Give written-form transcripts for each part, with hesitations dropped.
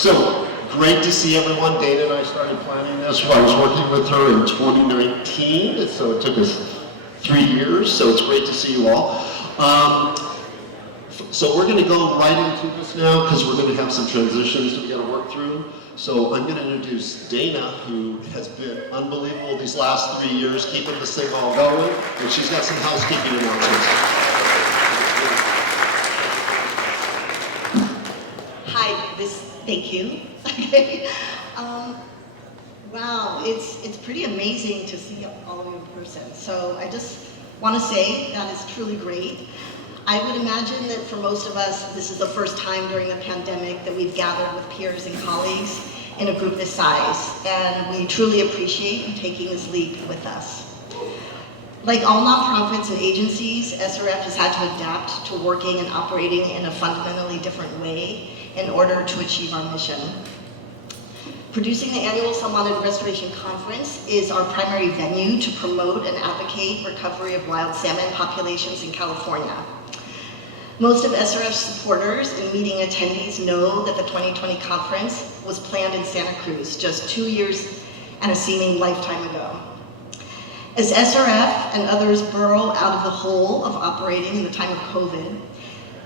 So, great to see everyone. Dana and I started planning this while I was working with her in 2019, so it took us 3 years, so it's great to see you all. So we're going to go right into this now because we're going to have some transitions that we got to work through. So I'm going to introduce Dana, who has been unbelievable these last 3 years, keeping this thing all going, and she's got some housekeeping announcements. Thank you. Wow, it's pretty amazing to see all of you in person. So I just want to say that is truly great. I would imagine that for most of us, this is the first time during the pandemic that we've gathered with peers and colleagues in a group this size, and we truly appreciate you taking this leap with us. Like all nonprofits and agencies, SRF has had to adapt to working and operating in a fundamentally different way in order to achieve our mission. Producing the annual Salmonid Restoration Conference is our primary venue to promote and advocate recovery of wild salmon populations in California. Most of SRF's supporters and meeting attendees know that the 2020 conference was planned in Santa Cruz just 2 years and a seeming lifetime ago. As SRF and others burrow out of the hole of operating in the time of COVID,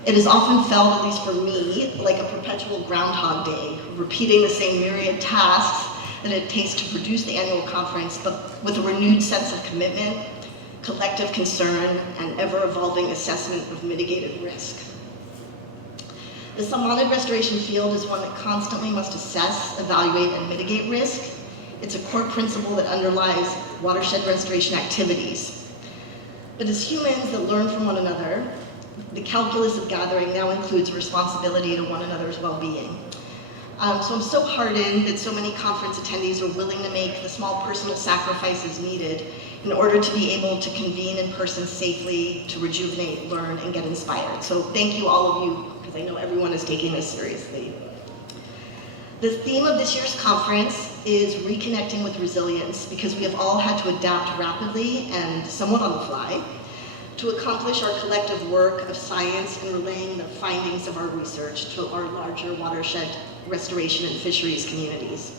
it is often felt, at least for me, like a perpetual Groundhog Day, repeating the same myriad tasks that it takes to produce the annual conference, but with a renewed sense of commitment, collective concern, and ever-evolving assessment of mitigated risk. The Salmonid restoration field is one that constantly must assess, evaluate, and mitigate risk. It's a core principle that underlies watershed restoration activities. But as humans that learn from one another, the calculus of gathering now includes responsibility to one another's well-being. So I'm so heartened that so many conference attendees are willing to make the small personal sacrifices needed in order to be able to convene in person safely, to rejuvenate, learn, and get inspired. So thank you, all of you, because I know everyone is taking this seriously. The theme of this year's conference is reconnecting with resilience, because we have all had to adapt rapidly and somewhat on the fly to accomplish our collective work of science and relaying the findings of our research to our larger watershed restoration and fisheries communities.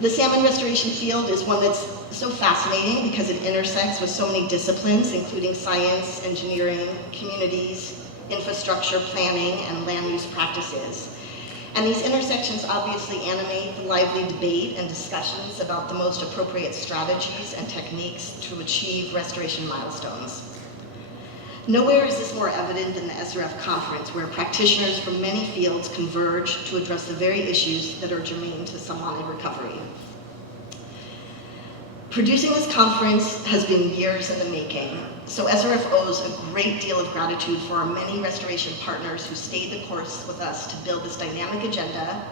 The salmon restoration field is one that's so fascinating because it intersects with so many disciplines, including science, engineering, communities, infrastructure planning, and land use practices. And these intersections obviously animate the lively debate and discussions about the most appropriate strategies and techniques to achieve restoration milestones. Nowhere is this more evident than the SRF conference, where practitioners from many fields converge to address the very issues that are germane to salmonid recovery. Producing this conference has been years in the making, so SRF owes a great deal of gratitude for our many restoration partners who stayed the course with us to build this dynamic agenda,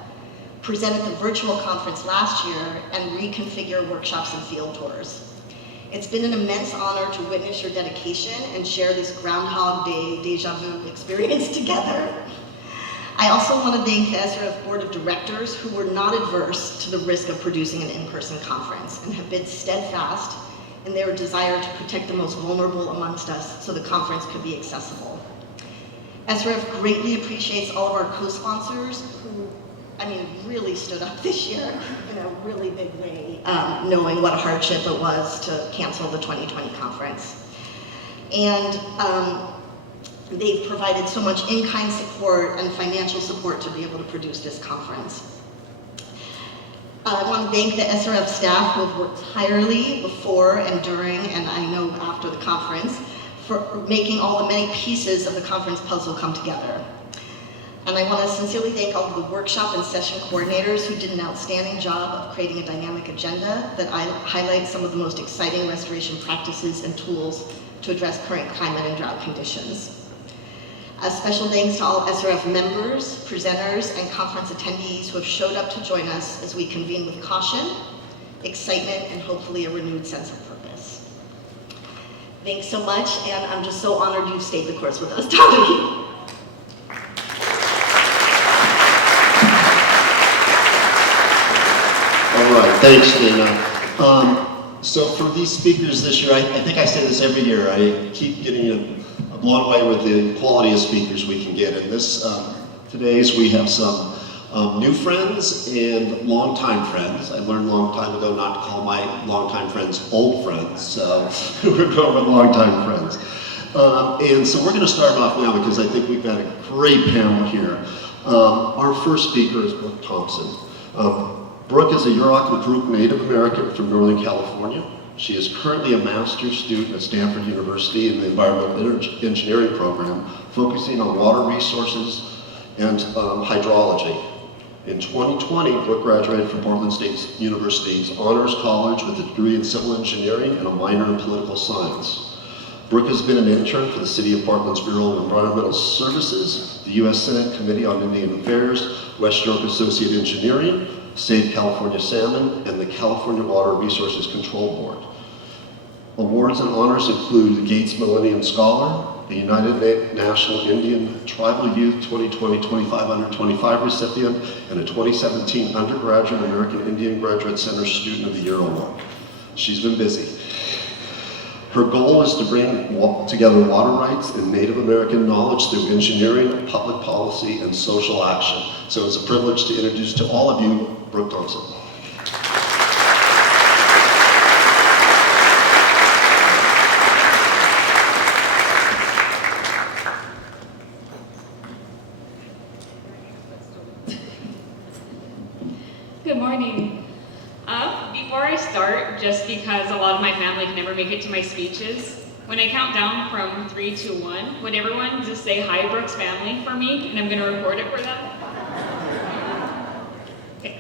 present at the virtual conference last year, and reconfigure workshops and field tours. It's been an immense honor to witness your dedication and share this Groundhog Day deja vu experience together. I also want to thank the SRF Board of Directors, who were not adverse to the risk of producing an in-person conference and have been steadfast in their desire to protect the most vulnerable amongst us so the conference could be accessible. SRF greatly appreciates all of our co-sponsors who, really stood up this year in a really big way, knowing what a hardship it was to cancel the 2020 conference. And they've provided so much in-kind support and financial support to be able to produce this conference. I want to thank the SRF staff who have worked tirelessly before and during, and I know after the conference, for making all the many pieces of the conference puzzle come together. And I want to sincerely thank all of the workshop and session coordinators who did an outstanding job of creating a dynamic agenda that highlights some of the most exciting restoration practices and tools to address current climate and drought conditions. A special thanks to all SRF members, presenters, and conference attendees who have showed up to join us as we convene with caution, excitement, and hopefully a renewed sense of purpose. Thanks so much, and I'm just so honored you've stayed the course with us, Tommy. All right, thanks, Dana. So for these speakers this year, I think I say this every year, I keep getting blown away with the quality of speakers we can get. And today's we have some New friends and longtime friends. I learned a long time ago not to call my longtime friends old friends, so we're going with longtime friends. And so we're going to start off now because I think we've got a great panel here. Our first speaker is Brooke Thompson. Brooke is a Yurok and Karuk Native American from Northern California. She is currently a master's student at Stanford University in the Environmental Engineering program, focusing on water resources and hydrology. In 2020, Brooke graduated from Portland State University's Honors College with a degree in civil engineering and a minor in political science. Brooke has been an intern for the City of Portland's Bureau of Environmental Services, the U.S. Senate Committee on Indian Affairs, West York Associate Engineering, Save California Salmon, and the California Water Resources Control Board. Awards and honors include the Gates Millennium Scholar, the United National Indian Tribal Youth 2020-25 Under 25 recipient, and a 2017 Undergraduate American Indian Graduate Center Student of the Year Award. She's been busy. Her goal is to bring together water rights and Native American knowledge through engineering, public policy, and social action. So it's a privilege to introduce to all of you, Brooke Thompson. Good morning. Before I start, just because a lot of my family can never make it to my speeches, when I count down from 3 to 1, would everyone just say hi, Brooke's family, for me, and I'm going to record it for them? Okay.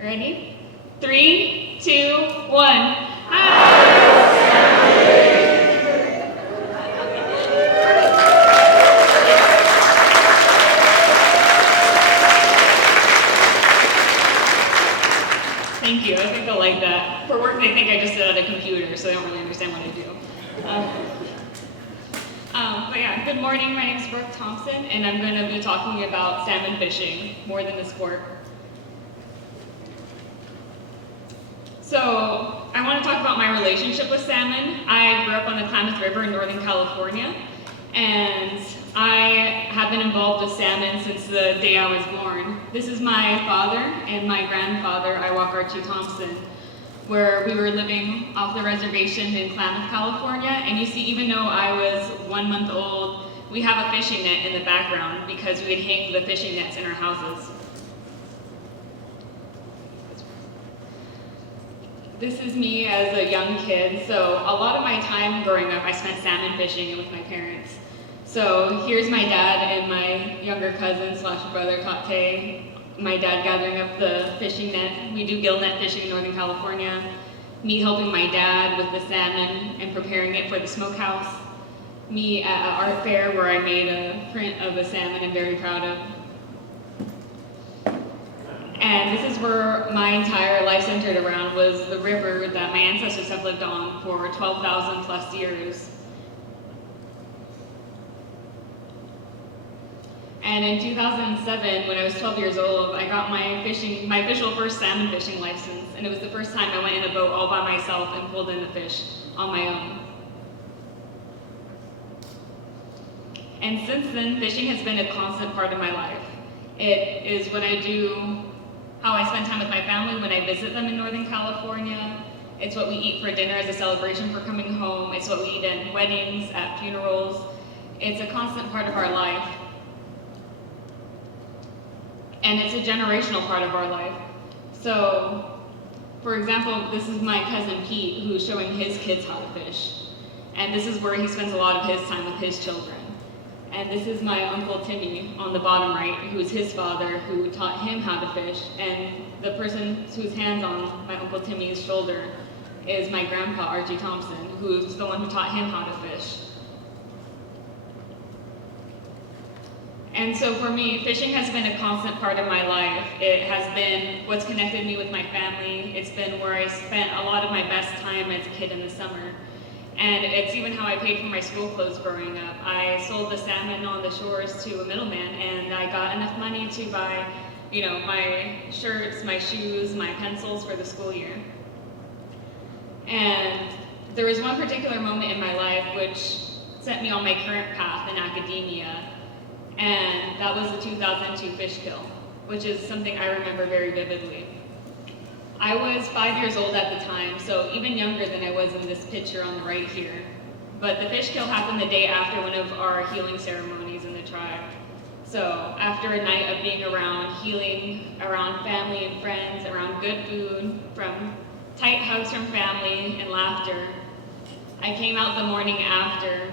Ready? 3, 2, 1. Hi! Thank you. I think they'll like that. For work, they think I just sit at a computer, so they don't really understand what I do. But yeah, good morning. My name is Brooke Thompson, and I'm going to be talking about salmon fishing, more than the sport. So I want to talk about my relationship with salmon. I grew up on the Klamath River in Northern California, and I have been involved with salmon since the day I was born. This is my father and my grandfather, Iwak Thompson, where we were living off the reservation in Klamath, California. And you see, even though I was 1 month old, we have a fishing net in the background because we would hang the fishing nets in our houses. This is me as a young kid. So a lot of my time growing up, I spent salmon fishing with my parents. So here's my dad and my younger cousin / brother, Tate. My dad gathering up the fishing net. We do gill net fishing in Northern California. Me helping my dad with the salmon and preparing it for the smokehouse. Me at an art fair where I made a print of a salmon I'm very proud of. And this is where my entire life centered around, was the river that my ancestors have lived on for 12,000 plus years. And in 2007, when I was 12 years old, I got my official first salmon fishing license. And it was the first time I went in a boat all by myself and pulled in the fish on my own. And since then, fishing has been a constant part of my life. It is what I do, how I spend time with my family when I visit them in Northern California. It's what we eat for dinner as a celebration for coming home. It's what we eat at weddings, at funerals. It's a constant part of our life. And it's a generational part of our life. So, for example, this is my cousin Pete, who's showing his kids how to fish. And this is where he spends a lot of his time with his children. And this is my Uncle Timmy on the bottom right, who's his father, who taught him how to fish. And the person whose hand's on my Uncle Timmy's shoulder is my grandpa, Archie Thompson, who's the one who taught him how to fish. And so for me, fishing has been a constant part of my life. It has been what's connected me with my family. It's been where I spent a lot of my best time as a kid in the summer. And it's even how I paid for my school clothes growing up. I sold the salmon on the shores to a middleman, and I got enough money to buy, my shirts, my shoes, my pencils for the school year. And there was one particular moment in my life which set me on my current path in academia. And that was the 2002 fish kill. which is something I remember very vividly. I was 5 years old at the time, so even younger than I was in this picture on the right here. But the fish kill happened the day after one of our healing ceremonies in the tribe. So after a night of being around healing, around family and friends, around good food, from tight hugs from family and laughter, I came out the morning after,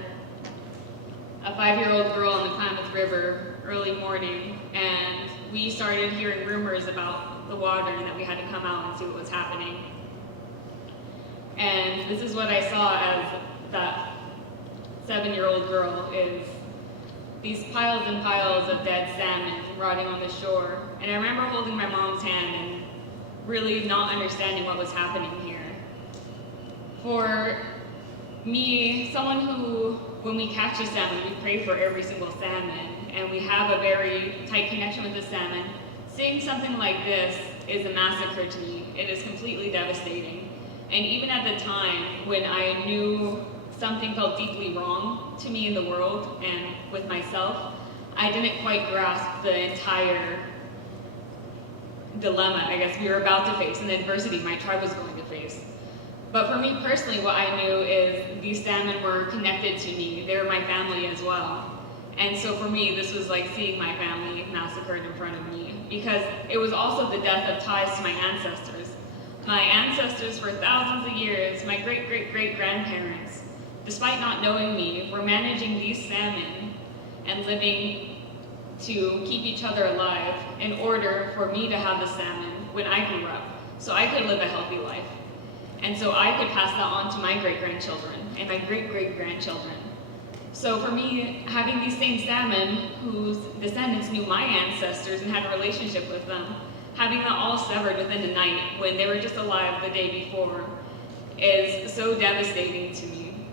a 5-year-old girl on the Klamath River, early morning, and we started hearing rumors about the water and that we had to come out and see what was happening. And this is what I saw as that 7-year-old girl, is these piles and piles of dead salmon rotting on the shore. And I remember holding my mom's hand and really not understanding what was happening here. For me, someone who, when we catch a salmon, we pray for every single salmon, and we have a very tight connection with the salmon. Seeing something like this is a massacre to me. It is completely devastating. And even at the time when I knew something felt deeply wrong to me in the world and with myself, I didn't quite grasp the entire dilemma, I guess, we were about to face and the adversity my tribe was going to face. But for me personally, what I knew is these salmon were connected to me. They were my family as well. And so for me, this was like seeing my family massacred in front of me, because it was also the death of ties to my ancestors. My ancestors for thousands of years, my great-great-great-grandparents, despite not knowing me, were managing these salmon and living to keep each other alive in order for me to have the salmon when I grew up, so I could live a healthy life. And so I could pass that on to my great-grandchildren and my great-great-grandchildren. So for me, having these same salmon whose descendants knew my ancestors and had a relationship with them, having that all severed within a night when they were just alive the day before, is so devastating to me.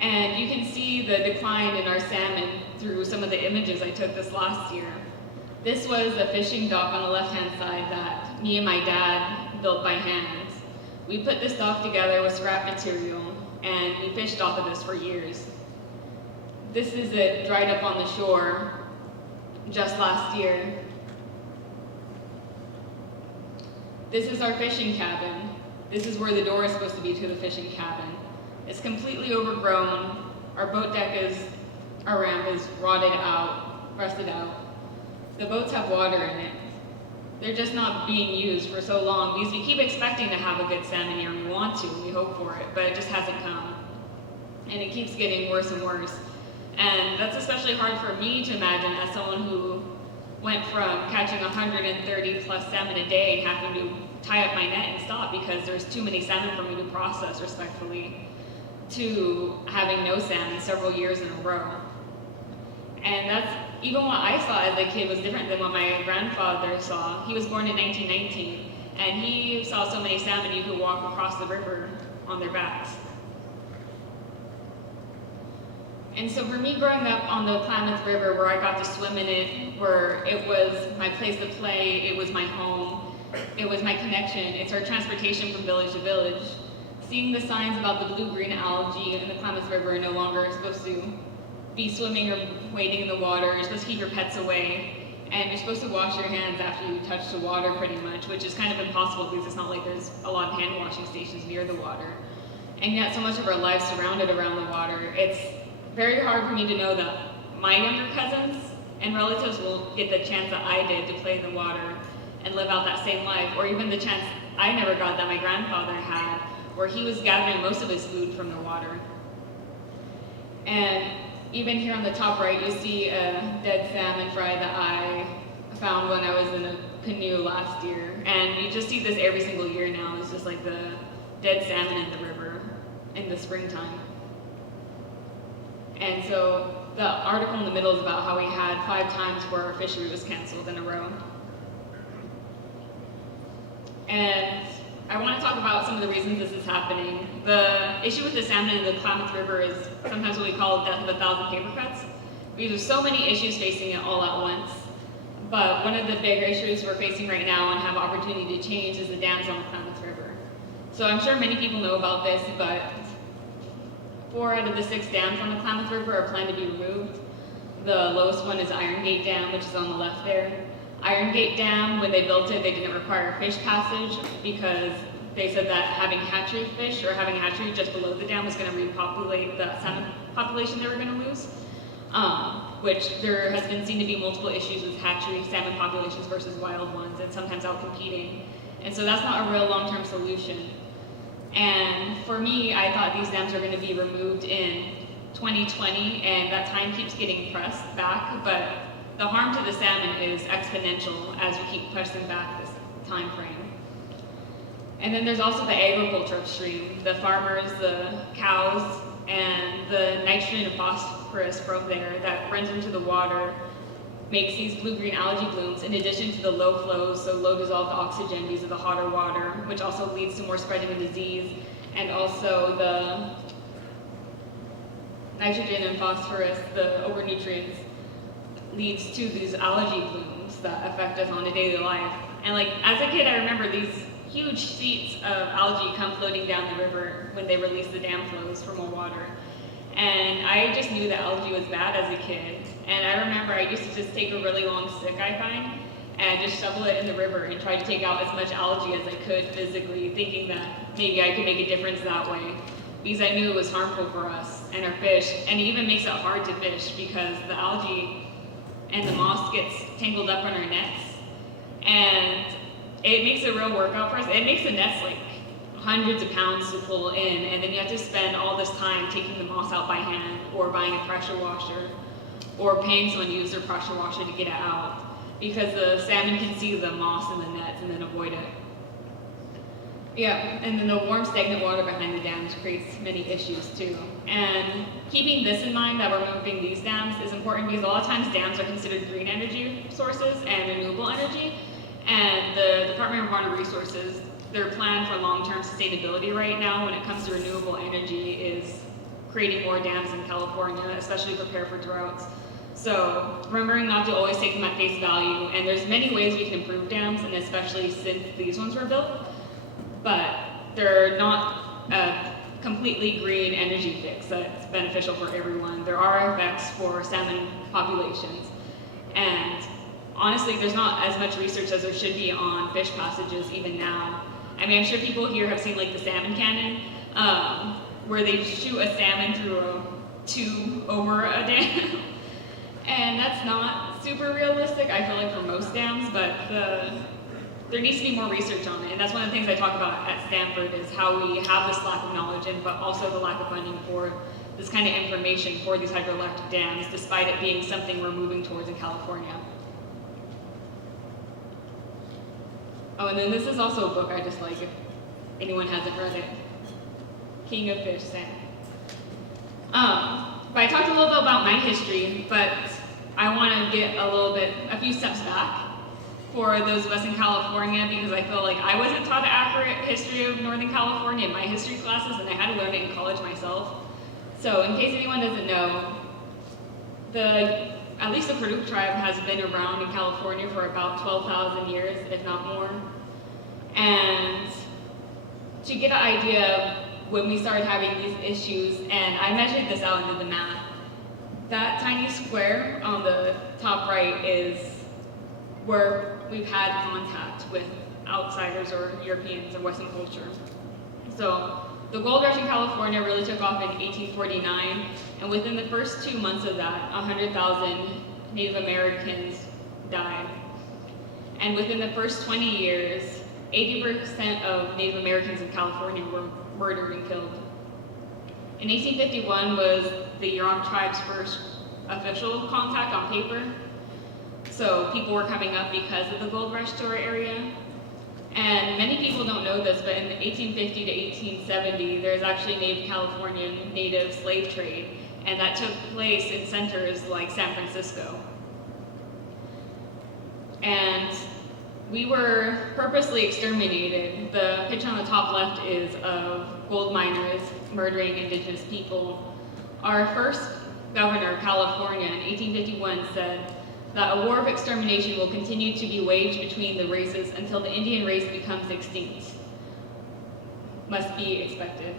And you can see the decline in our salmon through some of the images I took this last year. This was a fishing dock on the left-hand side that me and my dad built by hand. We put this dock together with scrap material, and we fished off of this for years. This is it dried up on the shore just last year. This is our fishing cabin. This is where the door is supposed to be to the fishing cabin. It's completely overgrown. Our boat deck our ramp is rotted out, rusted out. The boats have water in it. They're just not being used for so long because we keep expecting to have a good salmon year. We want to, we hope for it, but it just hasn't come. And it keeps getting worse and worse. And that's especially hard for me to imagine as someone who went from catching 130 plus salmon a day and having to tie up my net and stop because there's too many salmon for me to process respectfully, to having no salmon several years in a row. And that's, even what I saw as a kid was different than what my grandfather saw. He was born in 1919, and he saw so many salmon you could walk across the river on their backs. And so for me growing up on the Klamath River, where I got to swim in it, where it was my place to play, it was my home, it was my connection, it's our transportation from village to village. Seeing the signs about the blue-green algae in the Klamath River no longer supposed to be swimming or wading in the water, you're supposed to keep your pets away, and you're supposed to wash your hands after you touch the water pretty much, which is kind of impossible because it's not like there's a lot of hand washing stations near the water. And yet so much of our lives surrounded around the water. It's very hard for me to know that my younger cousins and relatives will get the chance that I did to play in the water and live out that same life, or even the chance I never got that my grandfather had, where he was gathering most of his food from the water. And even here on the top right, you see a dead salmon fry that I found when I was in a canoe last year. And you just see this every single year now. It's just like the dead salmon in the river in the springtime. And so the article in the middle is about how we had 5 times where our fishery was canceled in a row. And I want to talk about some of the reasons this is happening. The issue with the salmon in the Klamath River is sometimes what we call death of 1,000 paper cuts, because there's so many issues facing it all at once. But one of the bigger issues we're facing right now and have opportunity to change is the dams on the Klamath River. So I'm sure many people know about this, but 4 out of the 6 dams on the Klamath River are planned to be removed. The lowest one is Iron Gate Dam, which is on the left there. Iron Gate Dam, when they built it, they didn't require fish passage because they said that having hatchery fish or having a hatchery just below the dam was going to repopulate the salmon population they were going to lose. Which there has been seen to be multiple issues with hatchery salmon populations versus wild ones, and sometimes out competing. And so that's not a real long-term solution. And for me, I thought these dams are going to be removed in 2020, and that time keeps getting pressed back, but the harm to the salmon is exponential as we keep pressing back this time frame. And then there's also the agriculture upstream, the farmers, the cows, and the nitrogen and phosphorus from there that runs into the water makes these blue-green algae blooms in addition to the low flows, so low dissolved oxygen because of the hotter water, which also leads to more spreading of disease, and also the nitrogen and phosphorus, the overnutrients, leads to these algae blooms that affect us on a daily life. And like, as a kid, I remember these huge sheets of algae come floating down the river when they release the dam flows for more water. And I just knew that algae was bad as a kid. And I remember I used to just take a really long stick I find and just shovel it in the river and try to take out as much algae as I could physically, thinking that maybe I could make a difference that way. Because I knew it was harmful for us and our fish, and it even makes it hard to fish because the algae and the moss gets tangled up on our nets. And it makes a real workout for us. It makes the nets like hundreds of pounds to pull in, and then you have to spend all this time taking the moss out by hand, or buying a pressure washer, or paying someone to use their pressure washer to get it out, because the salmon can see the moss in the nets and then avoid it. Yeah, and then the warm stagnant water behind the dams creates many issues too. And keeping this in mind, that we're moving these dams, is important because a lot of times dams are considered green energy sources and renewable energy. And the Department of Water Resources, their plan for long-term sustainability right now when it comes to renewable energy is creating more dams in California, especially prepare for droughts. So remembering not to always take them at face value, and there's many ways we can improve dams, and especially since these ones were built, but they're not a completely green energy fix that's beneficial for everyone. There are effects for salmon populations, and honestly, there's not as much research as there should be on fish passages even now. I mean, I'm sure people here have seen like the salmon cannon, where they shoot a salmon through a tube over a dam. And that's not super realistic, I feel like, for most dams, but there needs to be more research on it. And that's one of the things I talk about at Stanford, is how we have this lack of knowledge, but also the lack of funding for this kind of information for these hydroelectric dams, despite it being something we're moving towards in California. Oh, and then this is also a book I just like, if anyone hasn't read it. King of Fish, Sam. But I talked a little bit about my history, but I want to get a few steps back for those of us in California, because I feel like I wasn't taught an accurate history of Northern California in my history classes, and I had to learn it in college myself. So in case anyone doesn't know, at least the Cruz tribe has been around in California for about 12,000 years, if not more. And to get an idea of when we started having these issues, and I measured this out and did the math, that tiny square on the top right is where we've had contact with outsiders or Europeans or Western culture. So the gold rush in California really took off in 1849, and within the first 2 months of that, 100,000 Native Americans died. And within the first 20 years, 80% of Native Americans in California were murdered and killed. In 1851 was the Yurok tribe's first official contact on paper. So people were coming up because of the gold rush to our area. And many people don't know this, but in 1850 to 1870, there's actually Native Californian native slave trade, and that took place in centers like San Francisco. And we were purposely exterminated. The picture on the top left is of gold miners murdering indigenous people. Our first governor of California in 1851 said that a war of extermination will continue to be waged between the races until the Indian race becomes extinct. Must be expected.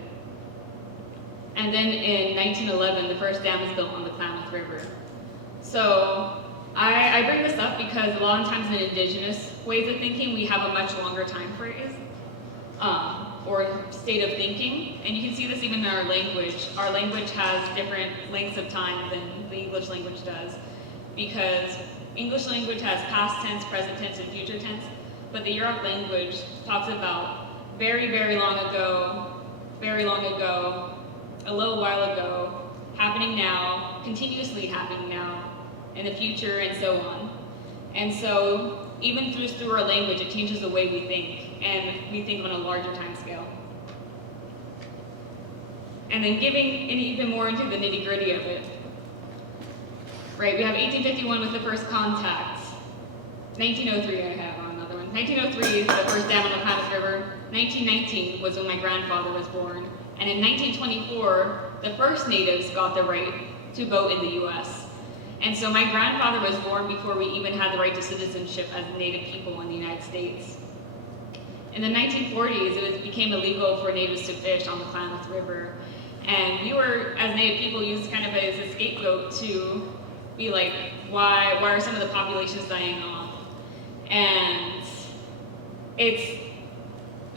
And then in 1911, the first dam was built on the Klamath River. So I bring this up because a lot of times in indigenous ways of thinking, we have a much longer time phrase or state of thinking. And you can see this even in our language. Our language has different lengths of time than the English language does, because English language has past tense, present tense, and future tense, but the Yurok language talks about very, very long ago, a little while ago, happening now, continuously happening now, in the future, and so on. And so, even through our language, it changes the way we think, and we think on a larger time scale. And then giving even more into the nitty-gritty of it. Right, we have 1851 with the first contact. 1903, I have on another one. 1903, the first dam on the Klamath River. 1919 was when my grandfather was born. And in 1924, the first natives got the right to vote in the US. And so my grandfather was born before we even had the right to citizenship as native people in the United States. In the 1940s, it became illegal for natives to fish on the Klamath River. And we were, as native people, used kind of as a scapegoat to be like, why are some of the populations dying off? And it's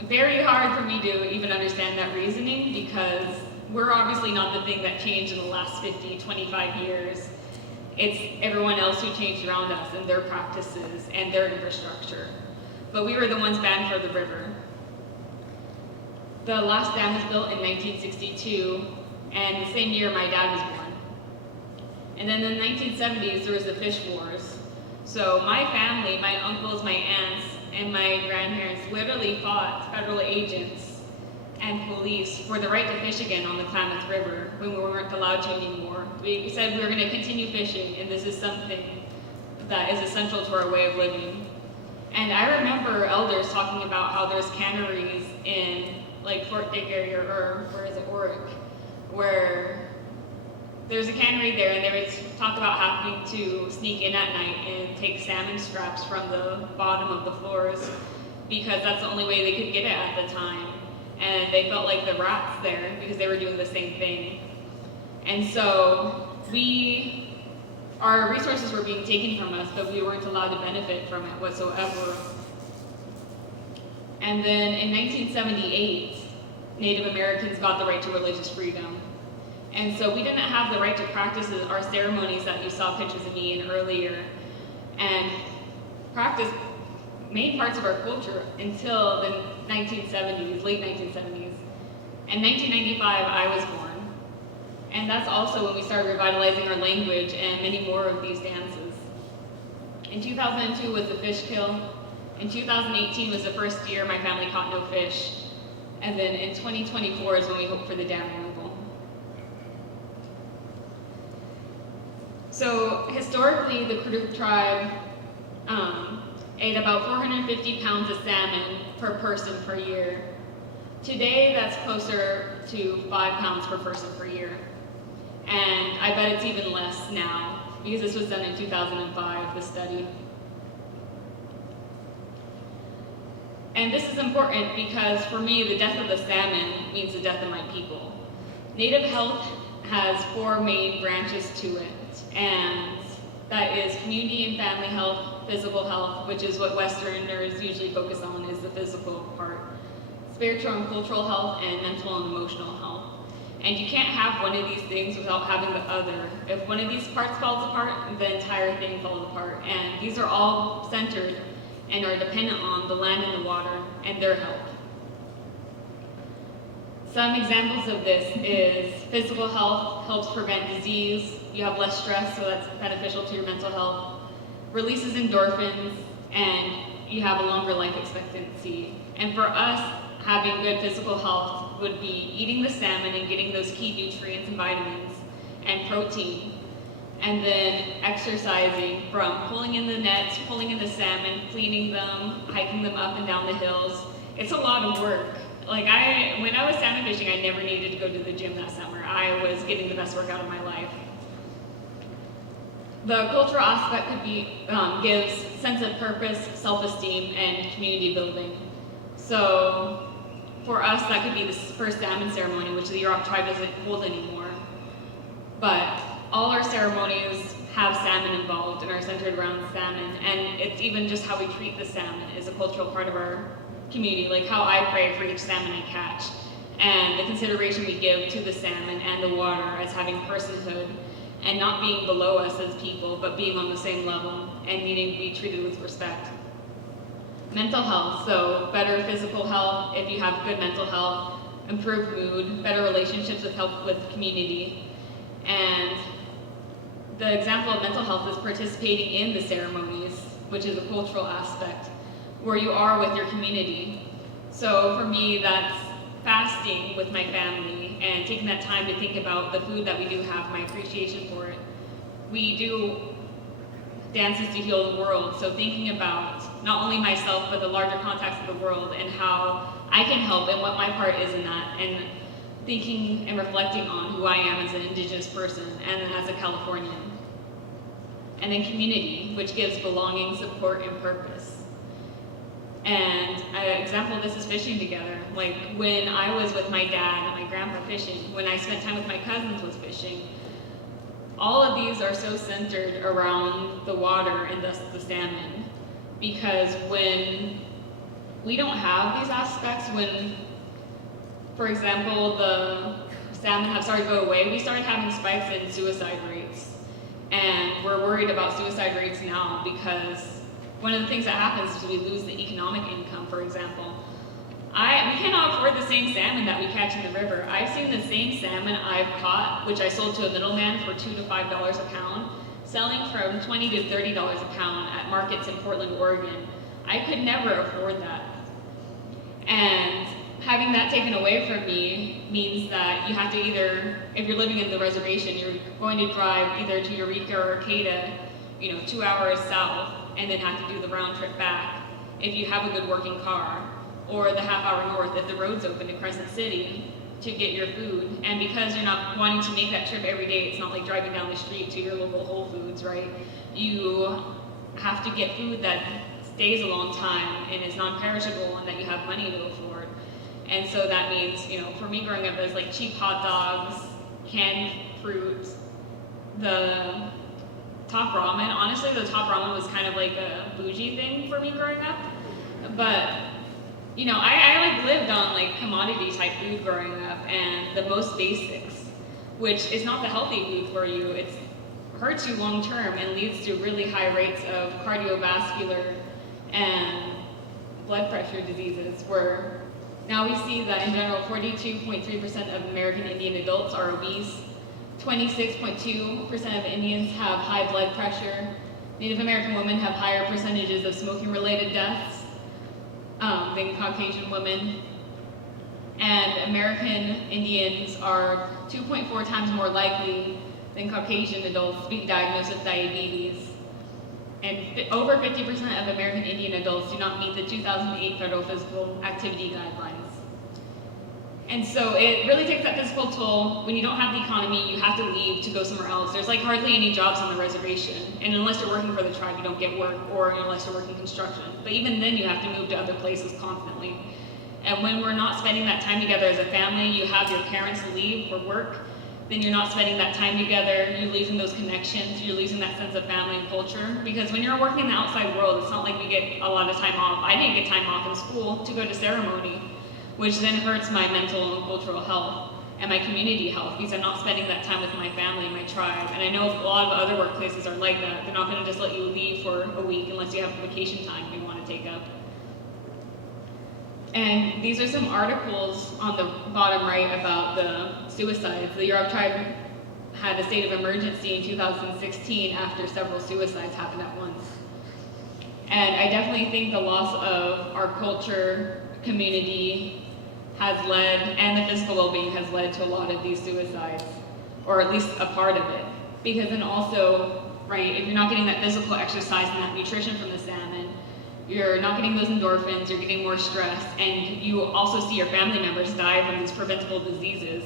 very hard for me to even understand that reasoning, because we're obviously not the thing that changed in the last 50, 25 years. It's everyone else who changed around us and their practices and their infrastructure. But we were the ones banned for the river. The last dam was built in 1962, and the same year my dad was born. And then in the 1970s, there was the fish wars. So my family, my uncles, my aunts, and my grandparents literally fought federal agents and police for the right to fish again on the Klamath River when we weren't allowed to anymore. We said we were going to continue fishing, and this is something that is essential to our way of living. And I remember elders talking about how there's canneries in like Fort Dick area, or where is it, Oric, where there's a cannery there, and they would talk about having to sneak in at night and take salmon scraps from the bottom of the floors, because that's the only way they could get it at the time. And they felt like the rats there because they were doing the same thing. And so our resources were being taken from us, but we weren't allowed to benefit from it whatsoever. And then in 1978, Native Americans got the right to religious freedom. And so we didn't have the right to practice our ceremonies that you saw pictures of me in earlier, and practice main parts of our culture until the 1970s, late 1970s. In 1995, I was born. And that's also when we started revitalizing our language and many more of these dances. In 2002 was the fish kill. In 2018 was the first year my family caught no fish. And then in 2024 is when we hope for the dam removal. So historically, the Cruz tribe ate about 450 pounds of salmon per person per year. Today, that's closer to 5 pounds per person per year. And I bet it's even less now, because this was done in 2005, the study. And this is important because for me, the death of the salmon means the death of my people. Native health has 4 main branches to it, and that is community and family health, physical health, which is what Westerners usually focus on, is the physical part, spiritual and cultural health, and mental and emotional health. And you can't have one of these things without having the other. If one of these parts falls apart, the entire thing falls apart. And these are all centered and are dependent on the land and the water and their health. Some examples of this is physical health helps prevent disease. You have less stress, so that's beneficial to your mental health. Releases endorphins, and you have a longer life expectancy. And for us, having good physical health would be eating the salmon and getting those key nutrients and vitamins and protein. And then exercising, from pulling in the nets, pulling in the salmon, cleaning them, hiking them up and down the hills. It's a lot of work. Like when I was salmon fishing, I never needed to go to the gym that summer. I was getting the best work out of my life. The cultural aspect could be, gives sense of purpose, self-esteem, and community building. So for us, that could be the first salmon ceremony, which the Yurok tribe doesn't hold anymore. But all our ceremonies have salmon involved and are centered around salmon. And it's even just how we treat the salmon is a cultural part of our community, like how I pray for each salmon I catch, and the consideration we give to the salmon and the water as having personhood and not being below us as people, but being on the same level and needing to be treated with respect. Mental health, so better physical health if you have good mental health, improved mood, better relationships with community. And the example of mental health is participating in the ceremonies, which is a cultural aspect, where you are with your community. So for me, that's fasting with my family and taking that time to think about the food that we do have, my appreciation for it. We do dances to heal the world, so thinking about not only myself, but the larger context of the world and how I can help and what my part is in that, and thinking and reflecting on who I am as an Indigenous person and as a Californian. And then community, which gives belonging, support, and purpose. And an example of this is fishing together. Like when I was with my dad and my grandpa fishing, when I spent time with my cousins was fishing, all of these are so centered around the water and thus the salmon. Because when we don't have these aspects, when, for example, the salmon have started to go away, we started having spikes in suicide rates. And we're worried about suicide rates now because one of the things that happens is we lose the economic income, for example. We cannot afford the same salmon that we catch in the river. I've seen the same salmon I've caught, which I sold to a middleman for $2 to $5 a pound, selling from $20 to $30 a pound at markets in Portland, Oregon. I could never afford that. And having that taken away from me means that you have to either, if you're living in the reservation, you're going to drive either to Eureka or Arcata, 2 hours south, and then have to do the round trip back if you have a good working car, or the half hour north if the road's open to Crescent City to get your food. And because you're not wanting to make that trip every day, it's not like driving down the street to your local Whole Foods, right? You have to get food that stays a long time and is non-perishable and that you have money to afford. And so that means, for me growing up, there's like cheap hot dogs, canned fruit, the top ramen. Honestly, the top ramen was kind of like a bougie thing for me growing up. But, I lived on like commodity type food growing up and the most basics, which is not the healthy food for you. It hurts you long term and leads to really high rates of cardiovascular and blood pressure diseases, where now we see that in general 42.3% of American Indian adults are obese, 26.2% of Indians have high blood pressure, Native American women have higher percentages of smoking-related deaths than Caucasian women, and American Indians are 2.4 times more likely than Caucasian adults to be diagnosed with diabetes. And over 50% of American Indian adults do not meet the 2008 Federal Physical Activity Guidelines. And so it really takes that physical toll. When you don't have the economy, you have to leave to go somewhere else. There's like hardly any jobs on the reservation. And unless you're working for the tribe, you don't get work, or unless you're working construction. But even then, you have to move to other places constantly. And when we're not spending that time together as a family, you have your parents leave for work, then you're not spending that time together, you're losing those connections, you're losing that sense of family and culture. Because when you're working in the outside world, it's not like we get a lot of time off. I didn't get time off in school to go to ceremony, which then hurts my mental and cultural health and my community health because I'm not spending that time with my family, my tribe. And I know a lot of other workplaces are like that. They're not gonna just let you leave for a week unless you have vacation time you wanna take up. And these are some articles on the bottom right about the suicides. The Yurok tribe had a state of emergency in 2016 after several suicides happened at once. And I definitely think the loss of our culture, community has led, and the physical well-being has led to a lot of these suicides, or at least a part of it. Because then also, right, if you're not getting that physical exercise and that nutrition from the salmon, you're not getting those endorphins, you're getting more stress, and you also see your family members die from these preventable diseases.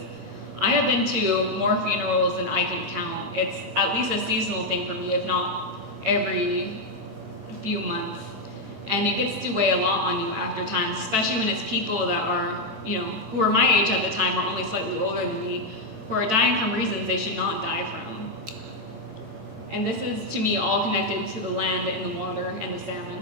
I have been to more funerals than I can count. It's at least a seasonal thing for me, if not every few months. And it gets to weigh a lot on you after times, especially when it's people that are, who are my age at the time or only slightly older than me, who are dying from reasons they should not die from. And this is, to me, all connected to the land and the water and the salmon.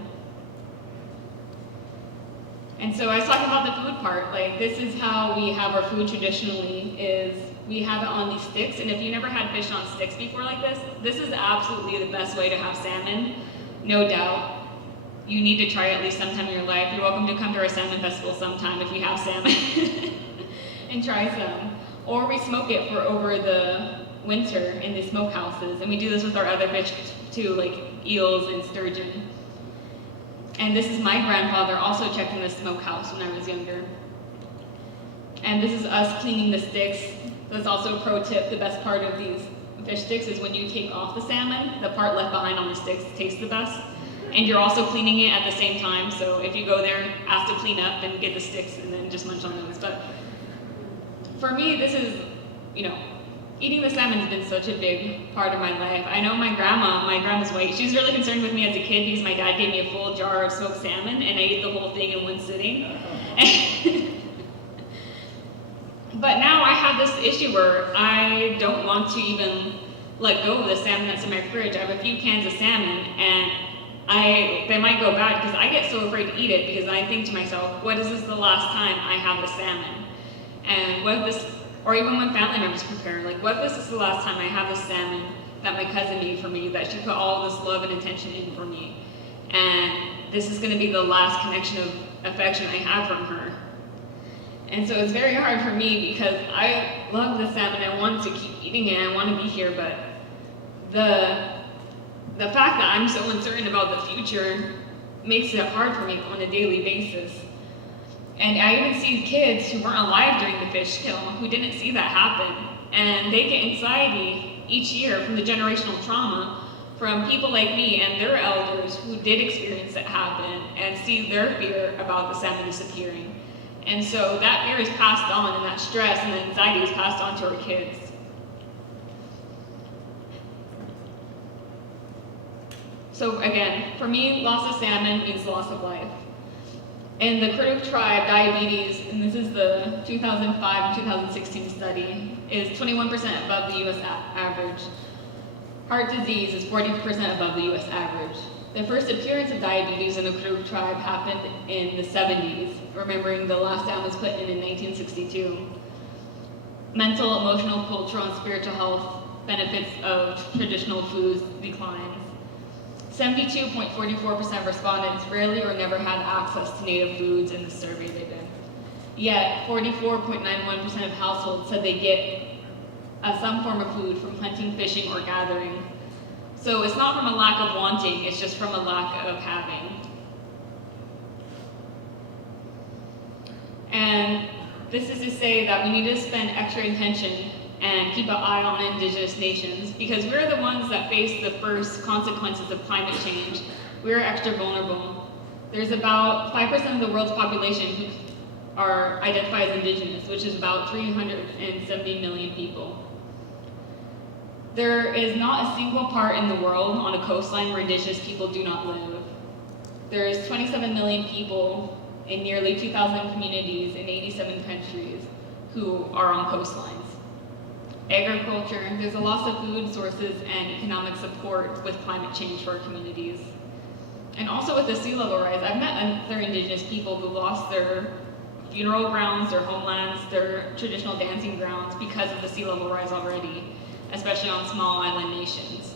And so I was talking about the food part. Like, this is how we have our food traditionally, is we have it on these sticks. And if you never had fish on sticks before like this is absolutely the best way to have salmon, no doubt. You need to try it at least sometime in your life. You're welcome to come to our salmon festival sometime if we have salmon and try some. Or we smoke it for over the winter in the smokehouses. And we do this with our other fish too, like eels and sturgeon. And this is my grandfather also checked in the smokehouse when I was younger. And this is us cleaning the sticks. That's also a pro tip. The best part of these fish sticks is when you take off the salmon, the part left behind on the sticks tastes the best. And you're also cleaning it at the same time. So if you go there, ask to clean up and get the sticks and then just munch on those. But for me, this is, eating the salmon has been such a big part of my life. I know my grandma's white, she was really concerned with me as a kid because my dad gave me a full jar of smoked salmon and I ate the whole thing in one sitting. But now I have this issue where I don't want to even let go of the salmon that's in my fridge. I have a few cans of salmon and they might go bad because I get so afraid to eat it because I think to myself, what is this the last time I have the salmon? And what if this, or even when family members prepare, like what if this is the last time I have the salmon that my cousin made for me, that she put all this love and attention in for me. And this is gonna be the last connection of affection I have from her. And so it's very hard for me because I love the salmon, I want to keep eating it, I want to be here, but the fact that I'm so uncertain about the future makes it hard for me on a daily basis. And I even see kids who weren't alive during the fish kill, who didn't see that happen. And they get anxiety each year from the generational trauma from people like me and their elders who did experience it happen and see their fear about the salmon disappearing. And so that fear is passed on, and that stress and the anxiety is passed on to our kids. So again, for me, loss of salmon means loss of life. In the Cruz tribe, diabetes, and this is the 2005 and 2016 study, is 21% above the US average. Heart disease is 40% above the US average. The first appearance of diabetes in the Cruz tribe happened in the 70s, remembering the last down was put in 1962. Mental, emotional, cultural, and spiritual health benefits of traditional foods declines. 72.44% of respondents rarely or never had access to native foods in the survey they did. Yet, 44.91% of households said they get some form of food from hunting, fishing, or gathering. So it's not from a lack of wanting, it's just from a lack of having. And this is to say that we need to spend extra attention and keep an eye on indigenous nations, because we're the ones that face the first consequences of climate change. We're extra vulnerable. There's about 5% of the world's population who are identified as indigenous, which is about 370 million people. There is not a single part in the world on a coastline where indigenous people do not live. There's 27 million people in nearly 2,000 communities in 87 countries who are on coastlines. Agriculture, there's a loss of food sources and economic support with climate change for our communities. And also with the sea level rise, I've met other indigenous people who lost their funeral grounds, their homelands, their traditional dancing grounds because of the sea level rise already, especially on small island nations.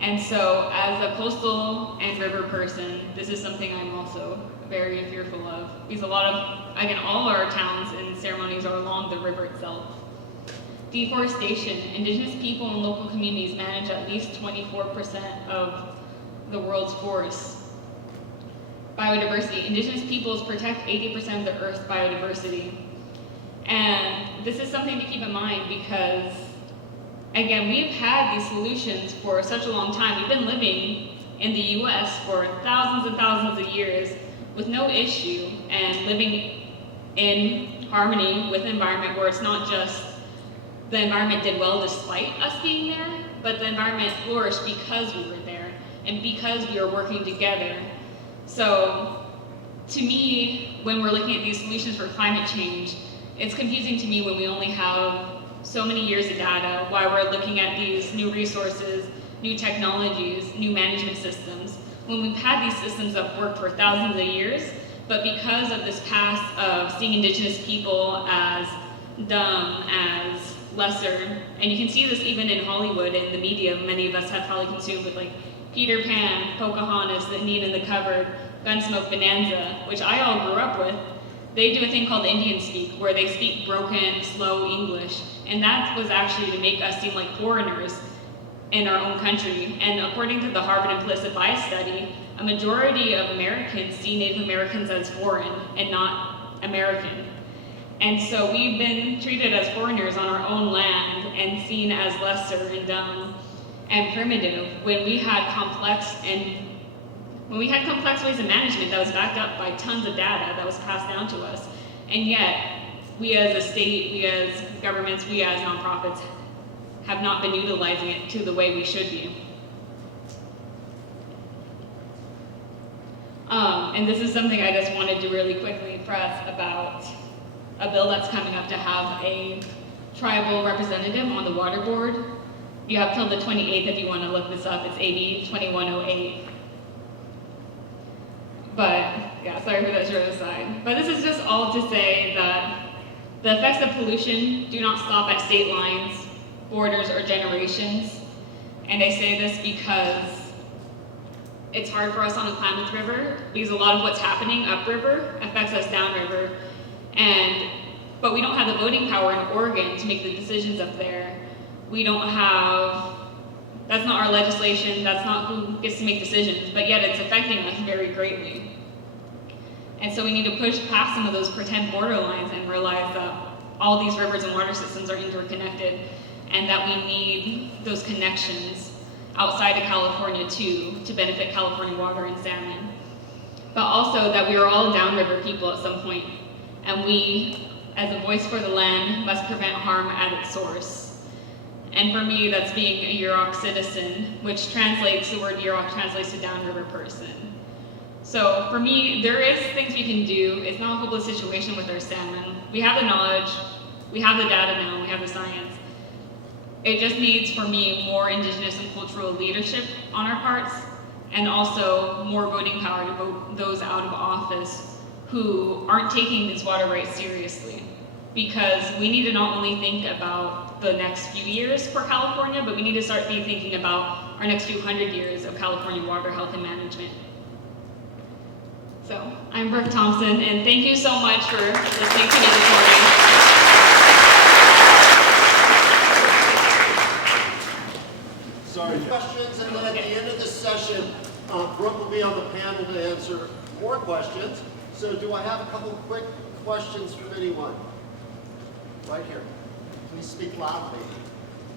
And so as a coastal and river person, this is something I'm also very fearful of, because a lot of, again, all our towns and ceremonies are along the river itself. Deforestation, indigenous people and local communities manage at least 24% of the world's forests. Biodiversity, indigenous peoples protect 80% of the Earth's biodiversity. And this is something to keep in mind because, again, we've had these solutions for such a long time. We've been living in the US for thousands and thousands of years with no issue and living in harmony with the environment where it's not just the environment did well despite us being there, but the environment flourished because we were there and because we were working together. So to me, when we're looking at these solutions for climate change, it's confusing to me when we only have so many years of data, why we're looking at these new resources, new technologies, new management systems, when we've had these systems that worked for thousands of years, but because of this past of seeing indigenous people as dumb, as lesser, and you can see this even in Hollywood and the media, many of us have probably consumed with like Peter Pan, Pocahontas, The Indian in the Cupboard, Gunsmoke, Bonanza, which I all grew up with. They do a thing called Indian speak, where they speak broken, slow English, and that was actually to make us seem like foreigners in our own country. And according to the Harvard Implicit Bias Study, a majority of Americans see Native Americans as foreign and not American. And so we've been treated as foreigners on our own land and seen as lesser and dumb and primitive when we had complex ways of management that was backed up by tons of data that was passed down to us. And yet, we as a state, we as governments, we as nonprofits have not been utilizing it to the way we should be. And this is something I just wanted to really quickly press about a bill that's coming up to have a tribal representative on the water board. You have till the 28th if you want to look this up. It's AB 2108. But yeah, sorry for that short aside. But this is just all to say that the effects of pollution do not stop at state lines, borders, or generations. And I say this because it's hard for us on the Klamath River, because a lot of what's happening upriver affects us downriver. But we don't have the voting power in Oregon to make the decisions up there. We don't have, that's not our legislation, that's not who gets to make decisions, but yet it's affecting us very greatly. And so we need to push past some of those pretend borderlines and realize that all these rivers and water systems are interconnected, and that we need those connections outside of California too to benefit California water and salmon. But also that we are all downriver people at some point, and we, as a voice for the land, must prevent harm at its source. And for me, that's being a Yurok citizen, which translates, the word Yurok translates to downriver person. So for me, there is things we can do. It's not a hopeless situation with our salmon. We have the knowledge, we have the data now, we have the science. It just needs, for me, more indigenous and cultural leadership on our parts, and also more voting power to vote those out of office who aren't taking these water rights seriously. Because we need to not only think about the next few years for California, but we need to start thinking about our next few hundred years of California water health and management. So, I'm Brooke Thompson, and thank you so much for listening to me this morning. Sorry. Questions, and then at the end of this session, Brooke will be on the panel to answer more questions. So do I have a couple quick questions from anyone? Right here. Please speak loudly.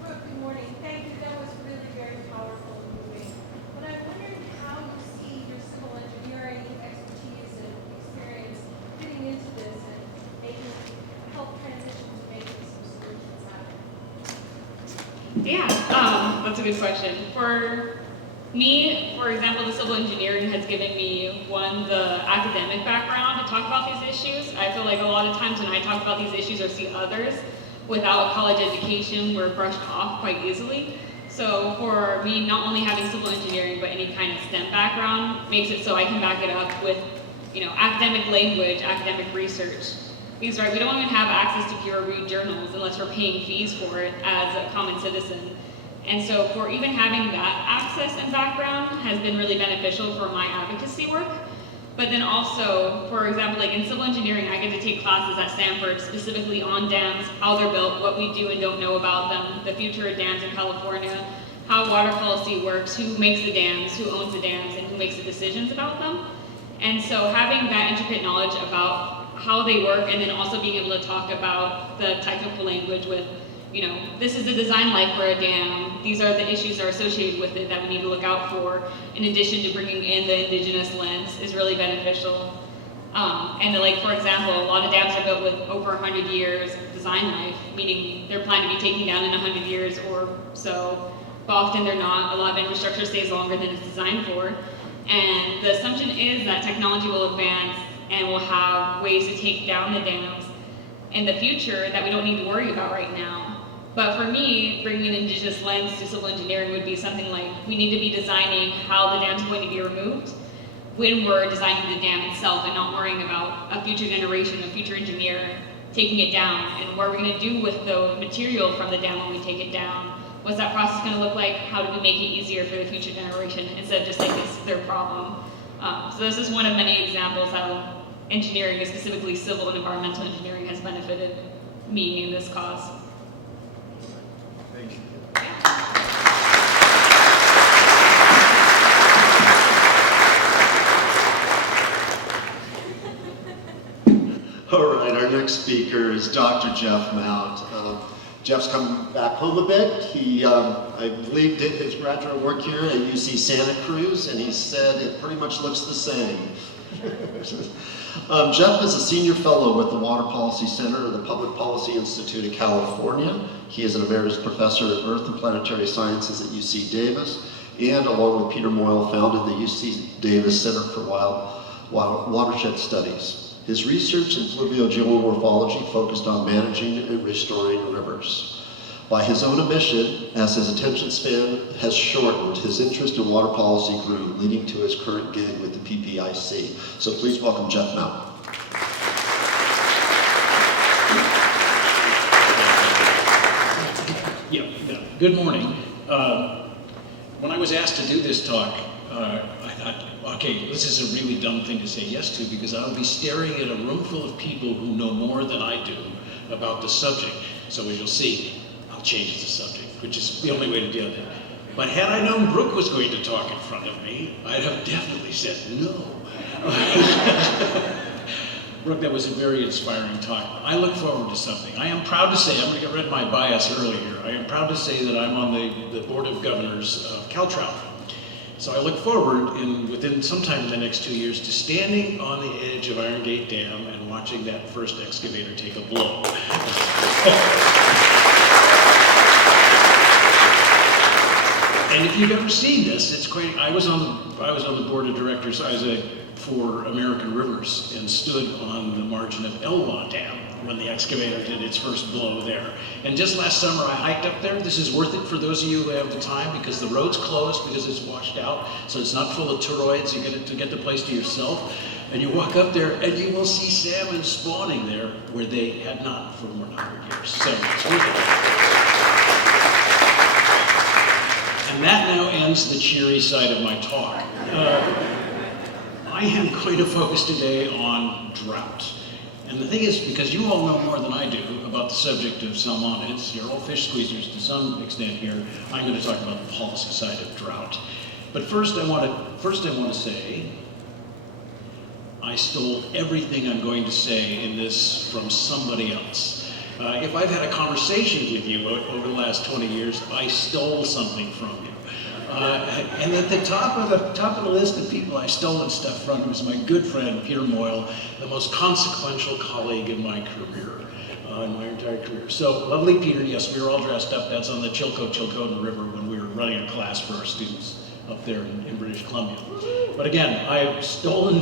Brooke, good morning. Thank you. That was really very powerful and moving. But I wondered how you see your civil engineering expertise and experience fitting into this and making help transition to making some solutions happen. Yeah, that's a good question. For me, for example, the civil engineering has given me, one, the academic background to talk about these issues. I feel like a lot of times when I talk about these issues or see others without a college education, we're brushed off quite easily. So for me, not only having civil engineering, but any kind of STEM background makes it so I can back it up with, academic language, academic research. Because we don't even have access to peer-reviewed journals unless we're paying fees for it as a common citizen. And so for even having that access and background has been really beneficial for my advocacy work. But then also, for example, like in civil engineering, I get to take classes at Stanford specifically on dams, how they're built, what we do and don't know about them, the future of dams in California, how water policy works, who makes the dams, who owns the dams, and who makes the decisions about them. And so having that intricate knowledge about how they work, and then also being able to talk about the technical language with, this is the design life for a dam, these are the issues that are associated with it that we need to look out for, in addition to bringing in the indigenous lens, is really beneficial. And then, for example, a lot of dams are built with over 100 years of design life, meaning they're planned to be taken down in 100 years or so, but often they're not. A lot of infrastructure stays longer than it's designed for. And the assumption is that technology will advance and we'll have ways to take down the dams in the future that we don't need to worry about right now. But for me, bringing an indigenous lens to civil engineering would be something like, we need to be designing how the dam's going to be removed when we're designing the dam itself, and not worrying about a future generation, a future engineer taking it down, and what are we going to do with the material from the dam when we take it down? What's that process going to look like? How do we make it easier for the future generation instead of just like this is their problem? So this is one of many examples how engineering, specifically civil and environmental engineering, has benefited me in this cause. Thank you. All right, our next speaker is Dr. Jeff Mount. Jeff's come back home a bit. He, I believe, did his graduate work here at UC Santa Cruz, and he said it pretty much looks the same. Jeff is a senior fellow with the Water Policy Center of the Public Policy Institute of California. He is an emeritus professor of Earth and Planetary Sciences at UC Davis, and along with Peter Moyle, founded the UC Davis Center for Watershed Studies. His research in fluvial geomorphology focused on managing and restoring rivers. By his own admission, as his attention span has shortened, his interest in water policy grew, leading to his current gig with the PPIC. So please welcome Jeff Mount. Yeah, good morning. When I was asked to do this talk, I thought, okay, this is a really dumb thing to say yes to, because I'll be staring at a room full of people who know more than I do about the subject. So as you'll see, I'll change the subject, which is the only way to deal with it. But had I known Brooke was going to talk in front of me, I'd have definitely said no. Brooke, that was a very inspiring talk. I look forward to something. I am proud to say, I'm going to get rid of my bias earlier, I am proud to say that I'm on the Board of Governors of Caltrout. So I look forward, within sometime in the next 2 years, to standing on the edge of Iron Gate Dam and watching that first excavator take a blow. And if you've ever seen this, it's quite. I was on the board of directors for American Rivers and stood on the margin of Elwha Dam when the excavator did its first blow there. And just last summer I hiked up there. This is worth it for those of you who have the time, because the road's closed because it's washed out, so it's not full of toroids. You get the place to yourself. And you walk up there and you will see salmon spawning there where they had not for more than 100 years. So it's worth it. And that now ends the cheery side of my talk. I am going to focus today on drought. And the thing is, because you all know more than I do about the subject of salmonids, you're all fish squeezers to some extent here, I'm going to talk about the policy side of drought. But first I want to say, I stole everything I'm going to say in this from somebody else. If I've had a conversation with you over the last 20 years, I stole something from you. And at the top of the list of people I've stolen stuff from was my good friend Peter Moyle, the most consequential colleague in my career, in my entire career. So lovely Peter, yes, we were all dressed up. That's on the Chilcotin River when we were running a class for our students up there in British Columbia. But again, I've stolen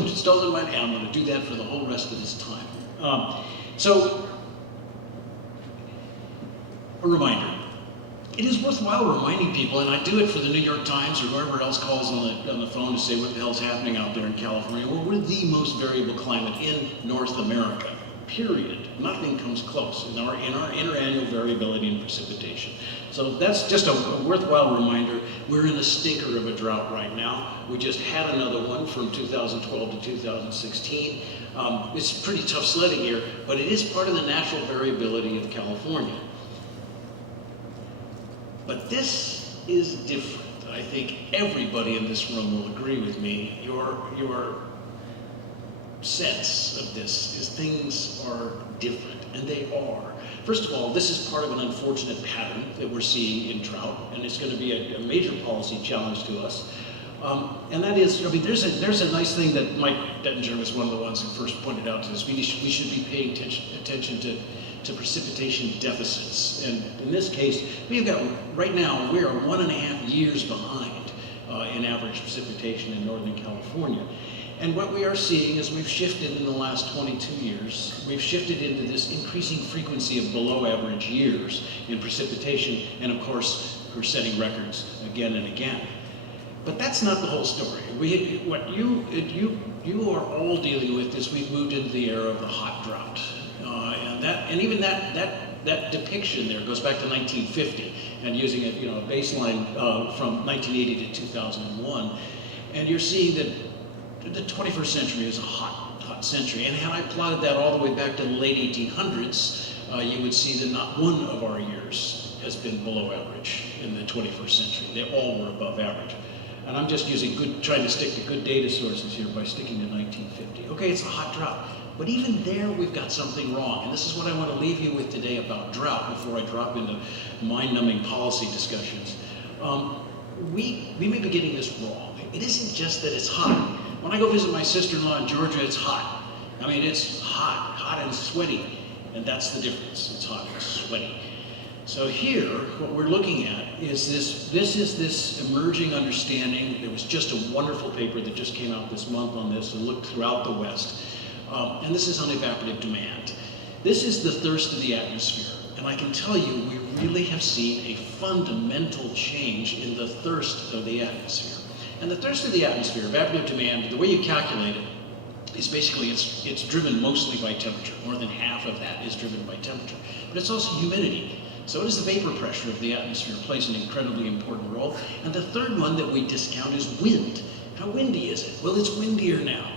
my name. I'm going to do that for the whole rest of this time. So a reminder. It is worthwhile reminding people, and I do it for the New York Times or whoever else calls on the phone to say what the hell's happening out there in California. Well, we're the most variable climate in North America, period. Nothing comes close in our interannual variability in precipitation. So that's just a worthwhile reminder. We're in a stinker of a drought right now. We just had another one from 2012 to 2016. It's pretty tough sledding here, but it is part of the natural variability of California. But this is different. I think everybody in this room will agree with me. Your sense of this is things are different, and they are. First of all, this is part of an unfortunate pattern that we're seeing in drought, and it's going to be a major policy challenge to us. And that is, I mean, there's a nice thing that Mike Dettinger was one of the ones who first pointed out to us. We should be paying attention to precipitation deficits. And in this case, right now, we are 1.5 years behind in average precipitation in Northern California. And what we are seeing is we've shifted in the last 22 years, we've shifted into this increasing frequency of below average years in precipitation, and of course, we're setting records again and again. But that's not the whole story. What you are all dealing with is we've moved into the era of the hot drought. And even that depiction there goes back to 1950, and using a baseline from 1980 to 2001, and you're seeing that the 21st century is a hot century. And had I plotted that all the way back to the late 1800s, you would see that not one of our years has been below average in the 21st century. They all were above average. And I'm just trying to stick to good data sources here by sticking to 1950. Okay, it's a hot drought. But even there, we've got something wrong. And this is what I want to leave you with today about drought before I drop into mind-numbing policy discussions. We may be getting this wrong. It isn't just that it's hot. When I go visit my sister-in-law in Georgia, it's hot. I mean, it's hot and sweaty. And that's the difference. It's hot and sweaty. So here, what we're looking at is this emerging understanding. There was just a wonderful paper that just came out this month on this and looked throughout the West. And this is on evaporative demand. This is the thirst of the atmosphere. And I can tell you, we really have seen a fundamental change in the thirst of the atmosphere. And the thirst of the atmosphere, evaporative demand, the way you calculate it, is basically it's driven mostly by temperature. More than half of that is driven by temperature. But it's also humidity. So does the vapor pressure of the atmosphere plays an incredibly important role. And the third one that we discount is wind. How windy is it? Well, it's windier now.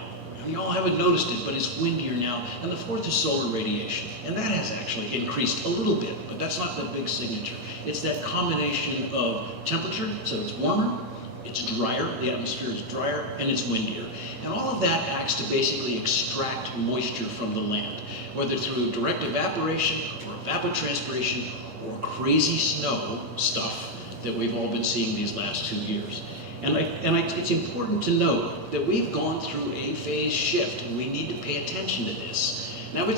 You all haven't noticed it, but it's windier now. And the fourth is solar radiation. And that has actually increased a little bit, but that's not the big signature. It's that combination of temperature, so it's warmer, it's drier, the atmosphere is drier, and it's windier. And all of that acts to basically extract moisture from the land, whether through direct evaporation or evapotranspiration or crazy snow stuff that we've all been seeing these last 2 years. And it's important to note that we've gone through a phase shift, and we need to pay attention to this. Now, we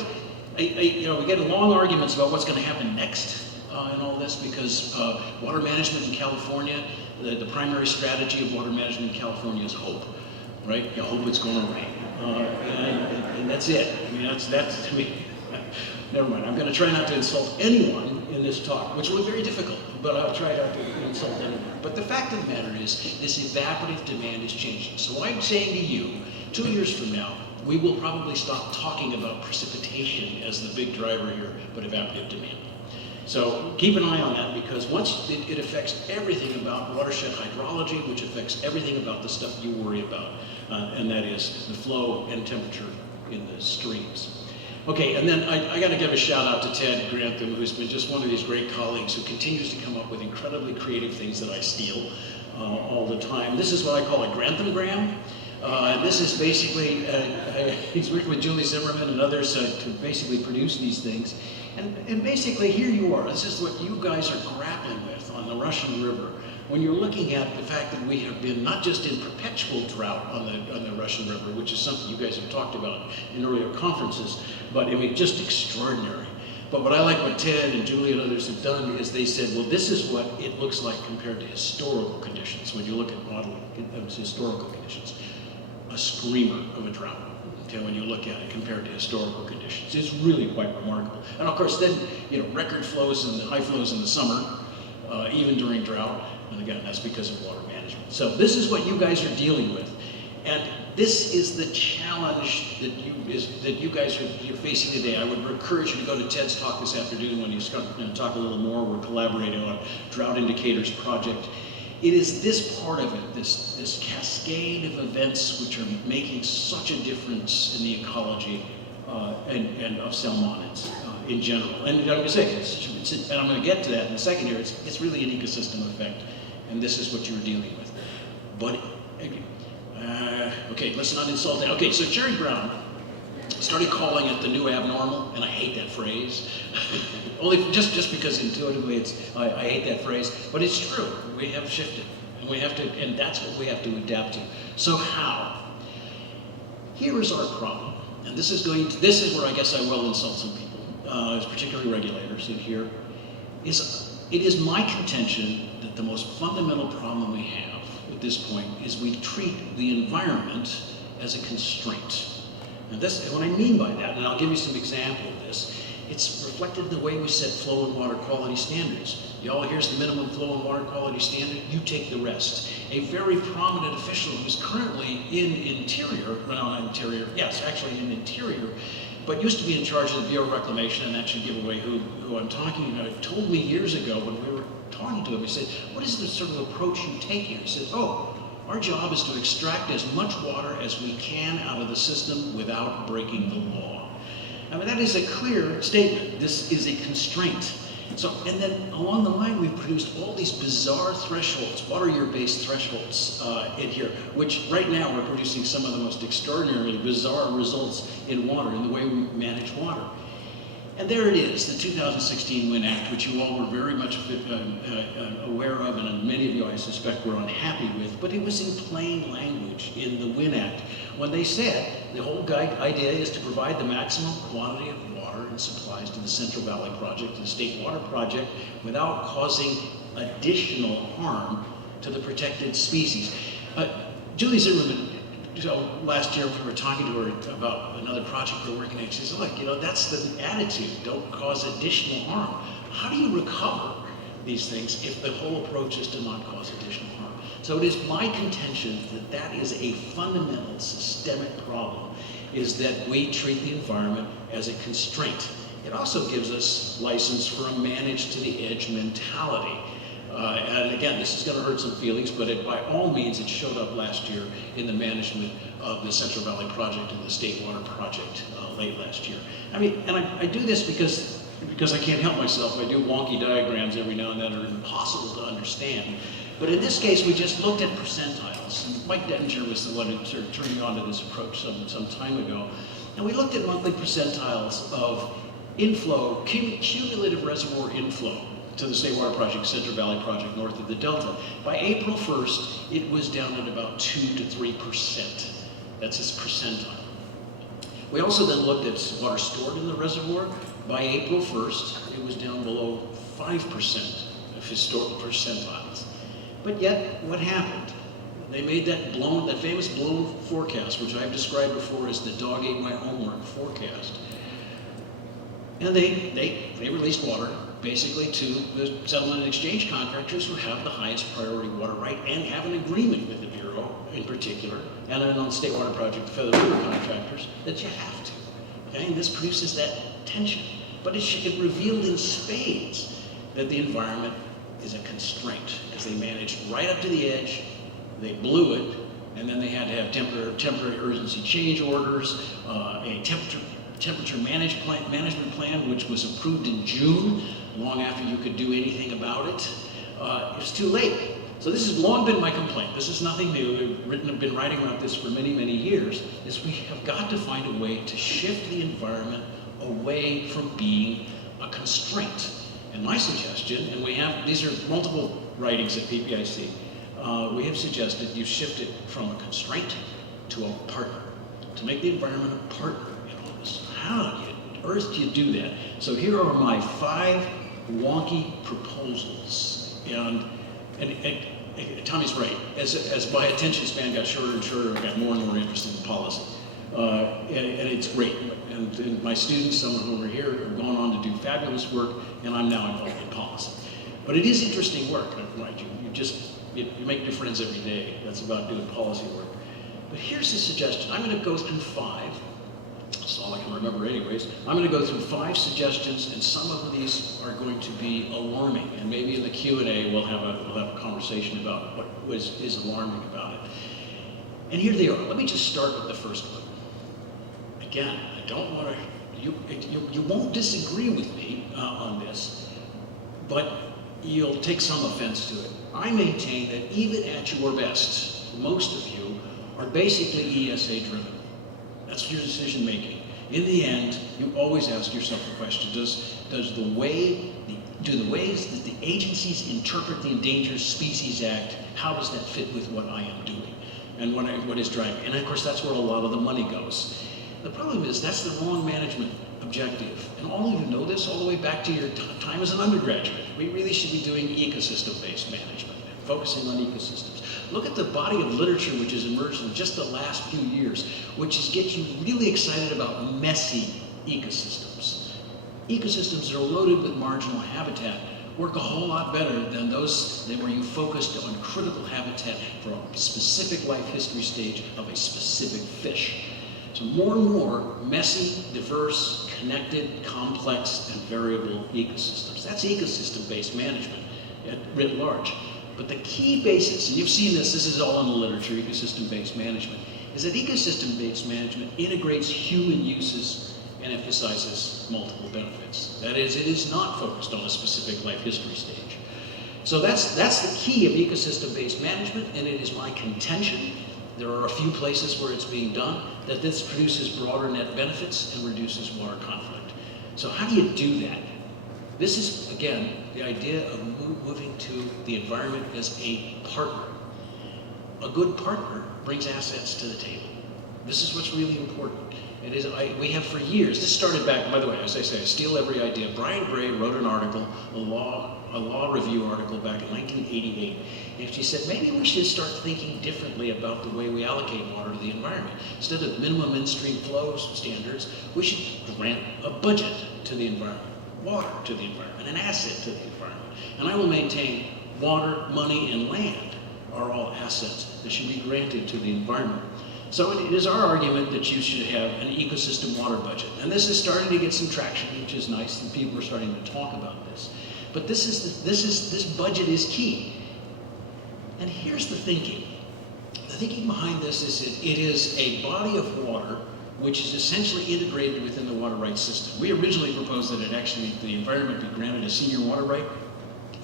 get long arguments about what's going to happen next in all this, because water management in California, the primary strategy of water management in California is hope, right? You hope it's going to rain, and that's it. I mean, that's I mean, never mind. I'm going to try not to insult anyone in this talk, which will be very difficult, but I'll try not to insult anyone. But the fact of the matter is, this evaporative demand is changing. So I'm saying to you, 2 years from now, we will probably stop talking about precipitation as the big driver here, but evaporative demand. So keep an eye on that, because once it affects everything about watershed hydrology, which affects everything about the stuff you worry about, and that is the flow and temperature in the streams. Okay, and then I got to give a shout out to Ted Grantham, who's been just one of these great colleagues who continues to come up with incredibly creative things that I steal all the time. This is what I call a Grantham-gram. This is basically, he's worked with Julie Zimmerman and others to basically produce these things. And basically, here you are. This is what you guys are grappling with on the Russian River. When you're looking at the fact that we have been not just in perpetual drought on the Russian River, which is something you guys have talked about in earlier conferences, but I mean, just extraordinary. But what I like what Ted and Julie and others have done is they said, well, this is what it looks like compared to historical conditions. When you look at modeling historical conditions, a screamer of a drought. Okay, when you look at it compared to historical conditions, it's really quite remarkable. And of course, then record flows and high flows in the summer, even during drought. And again, that's because of water management. So this is what you guys are dealing with, and this is the challenge that you guys are facing today. I would encourage you to go to Ted's talk this afternoon when he's going to talk a little more. We're collaborating on Drought Indicators Project. It is this part of it, this cascade of events which are making such a difference in the ecology and of salmonids in general. And I'm going to say, and I'm going to get to that in a second here, it's really an ecosystem effect, and this is what you're dealing with. But, okay, let's not insult that. Okay, so Jerry Brown started calling it the new abnormal, and I hate that phrase. Only just because intuitively I hate that phrase, but it's true. We have shifted, and that's what we have to adapt to. So how? Here is our problem, and this is where I guess I will insult some people, particularly regulators in here. It is my contention that the most fundamental problem we have at this point is we treat the environment as a constraint. And what I mean by that, and I'll give you some example of this, it's reflected in the way we set flow and water quality standards. Y'all, here's the minimum flow and water quality standard, you take the rest. A very prominent official who's currently in Interior, well, not Interior, yes, actually in Interior, but used to be in charge of the Bureau of Reclamation, and that should give away who I'm talking about, told me years ago when we were talking to him, he said, what is the sort of approach you take here? He said, oh, our job is to extract as much water as we can out of the system without breaking the law. I mean, that is a clear statement. This is a constraint. So, and then along the line, we've produced all these bizarre thresholds, water year-based thresholds in here, which right now we're producing some of the most extraordinarily bizarre results in water, in the way we manage water. And there it is, the 2016 WIN Act, which you all were very much aware of, and many of you, I suspect, were unhappy with, but it was in plain language in the WIN Act when they said the whole idea is to provide the maximum quantity of water and supplies to the Central Valley Project, the state water project, without causing additional harm to the protected species. Julie Zimmerman, last year we were talking to her about another project we're working on. She says, look, that's the attitude, don't cause additional harm. How do you recover these things if the whole approach is to not cause additional harm? So it is my contention that that is a fundamental systemic problem, is that we treat the environment as a constraint. It also gives us license for a manage to the edge mentality. And again, this is going to hurt some feelings, but by all means, it showed up last year in the management of the Central Valley Project and the State Water Project late last year. I mean, and I do this because I can't help myself. I do wonky diagrams every now and then that are impossible to understand. But in this case, we just looked at percentiles. And Mike Dettinger was the one who sort of turned me on to this approach some time ago. And we looked at monthly percentiles of inflow, cumulative reservoir inflow to the State Water Project, Central Valley Project, north of the Delta. By April 1st, it was down at about 2 to 3%. That's its percentile. We also then looked at water stored in the reservoir. By April 1st, it was down below 5% of historical percentiles. But yet, what happened? They made that famous blown forecast, which I've described before as the dog ate my homework forecast. And they released water basically to the settlement and exchange contractors who have the highest priority water right and have an agreement with the Bureau in particular, and then on the State Water Project, the Feather River contractors, that you have to. Okay? And this produces that tension. But it revealed in spades that the environment is a constraint, because they managed right up to the edge, they blew it, and then they had to have temporary urgency change orders, a temperature management plan, which was approved in June, long after you could do anything about it. It was too late. So this has long been my complaint. This is nothing new. I've been writing about this for many, many years, is we have got to find a way to shift the environment away from being a constraint. And my suggestion, and these are multiple writings at PPIC, we have suggested you shift it from a constraint to a partner, to make the environment a partner in all this. How on earth do you do that? So here are my 5 wonky proposals. And Tommy's right. As my attention span got shorter and shorter, I got more and more interested in policy. And it's great. And my students, some of whom are here, have gone on to do fabulous work, and I'm now involved in policy. But it is interesting work, right? You make new friends every day. That's about doing policy work. But here's a suggestion. I'm going to go through 5. That's all I can remember anyways. I'm going to go through 5 suggestions, and some of these are going to be alarming. And maybe in the Q&A we'll have a conversation about what is alarming about it. And here they are. Let me just start with the first one. Again, I don't want to, you won't disagree with me on this, but you'll take some offense to it. I maintain that even at your best, most of you are basically ESA driven. That's your decision making. In the end, you always ask yourself the question, do the ways that the agencies interpret the Endangered Species Act, how does that fit with what I am doing and what is driving? And of course, that's where a lot of the money goes. The problem is that's the wrong management objective. And all of you know this all the way back to your time as an undergraduate. We really should be doing ecosystem-based management, focusing on ecosystems. look at the body of literature which has emerged in just the last few years, which is get you really excited about messy ecosystems. Ecosystems that are loaded with marginal habitat work a whole lot better than those where you focused on critical habitat for a specific life history stage of a specific fish. So more and more messy, diverse, connected, complex, and variable ecosystems. That's ecosystem-based management writ large. But the key basis, and you've seen this is all in the literature, ecosystem-based management, is that ecosystem-based management integrates human uses and emphasizes multiple benefits. That is, it is not focused on a specific life history stage. So that's the key of ecosystem-based management, and it is my contention, there are a few places where it's being done, that this produces broader net benefits and reduces water conflict. So how do you do that? This is, again, the idea of moving to the environment as a partner. A good partner brings assets to the table. This is what's really important. It is, we have for years, this started back, by the way, as I say, I steal every idea. Brian Gray wrote an article, a law review article back in 1988. And she said, maybe we should start thinking differently about the way we allocate water to the environment. Instead of minimum in-stream flow standards, we should grant a budget to the environment, water to the environment, an asset to the environment. And I will maintain water, money, and land are all assets that should be granted to the environment. So it is our argument that you should have an ecosystem water budget. And this is starting to get some traction, which is nice, and people are starting to talk about this. But this budget is key. And here's the thinking. The thinking behind this is that it is a body of water which is essentially integrated within the water rights system. We originally proposed that the environment be granted a senior water right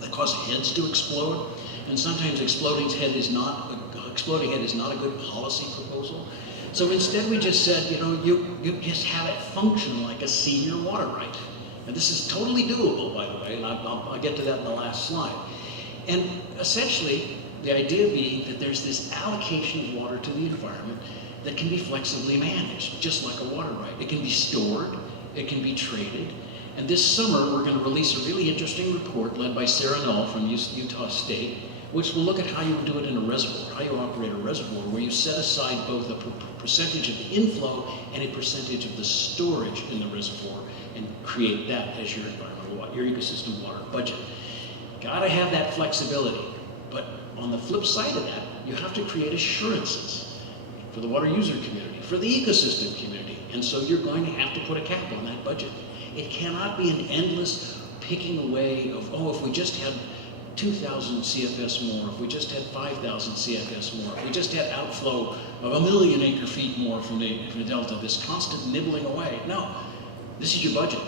that caused heads to explode. And sometimes exploding head is not a good policy proposal. So instead we just said, you just have it function like a senior water right. And this is totally doable, by the way, and I'll get to that in the last slide. And essentially, the idea being that there's this allocation of water to the environment that can be flexibly managed, just like a water right. It can be stored, it can be traded. And this summer, we're going to release a really interesting report led by Sarah Null from Utah State, which will look at how you do it in a reservoir, how you operate a reservoir, where you set aside both a percentage of the inflow and a percentage of the storage in the reservoir and create that as your environmental water, your ecosystem water budget. Gotta have that flexibility, but on the flip side of that, you have to create assurances for the water user community, for the ecosystem community, and so you're going to have to put a cap on that budget. It cannot be an endless picking away of, if we just had 2,000 CFS more, if we just had 5,000 CFS more, if we just had outflow of 1 million acre feet more from the delta, this constant nibbling away. No, this is your budget.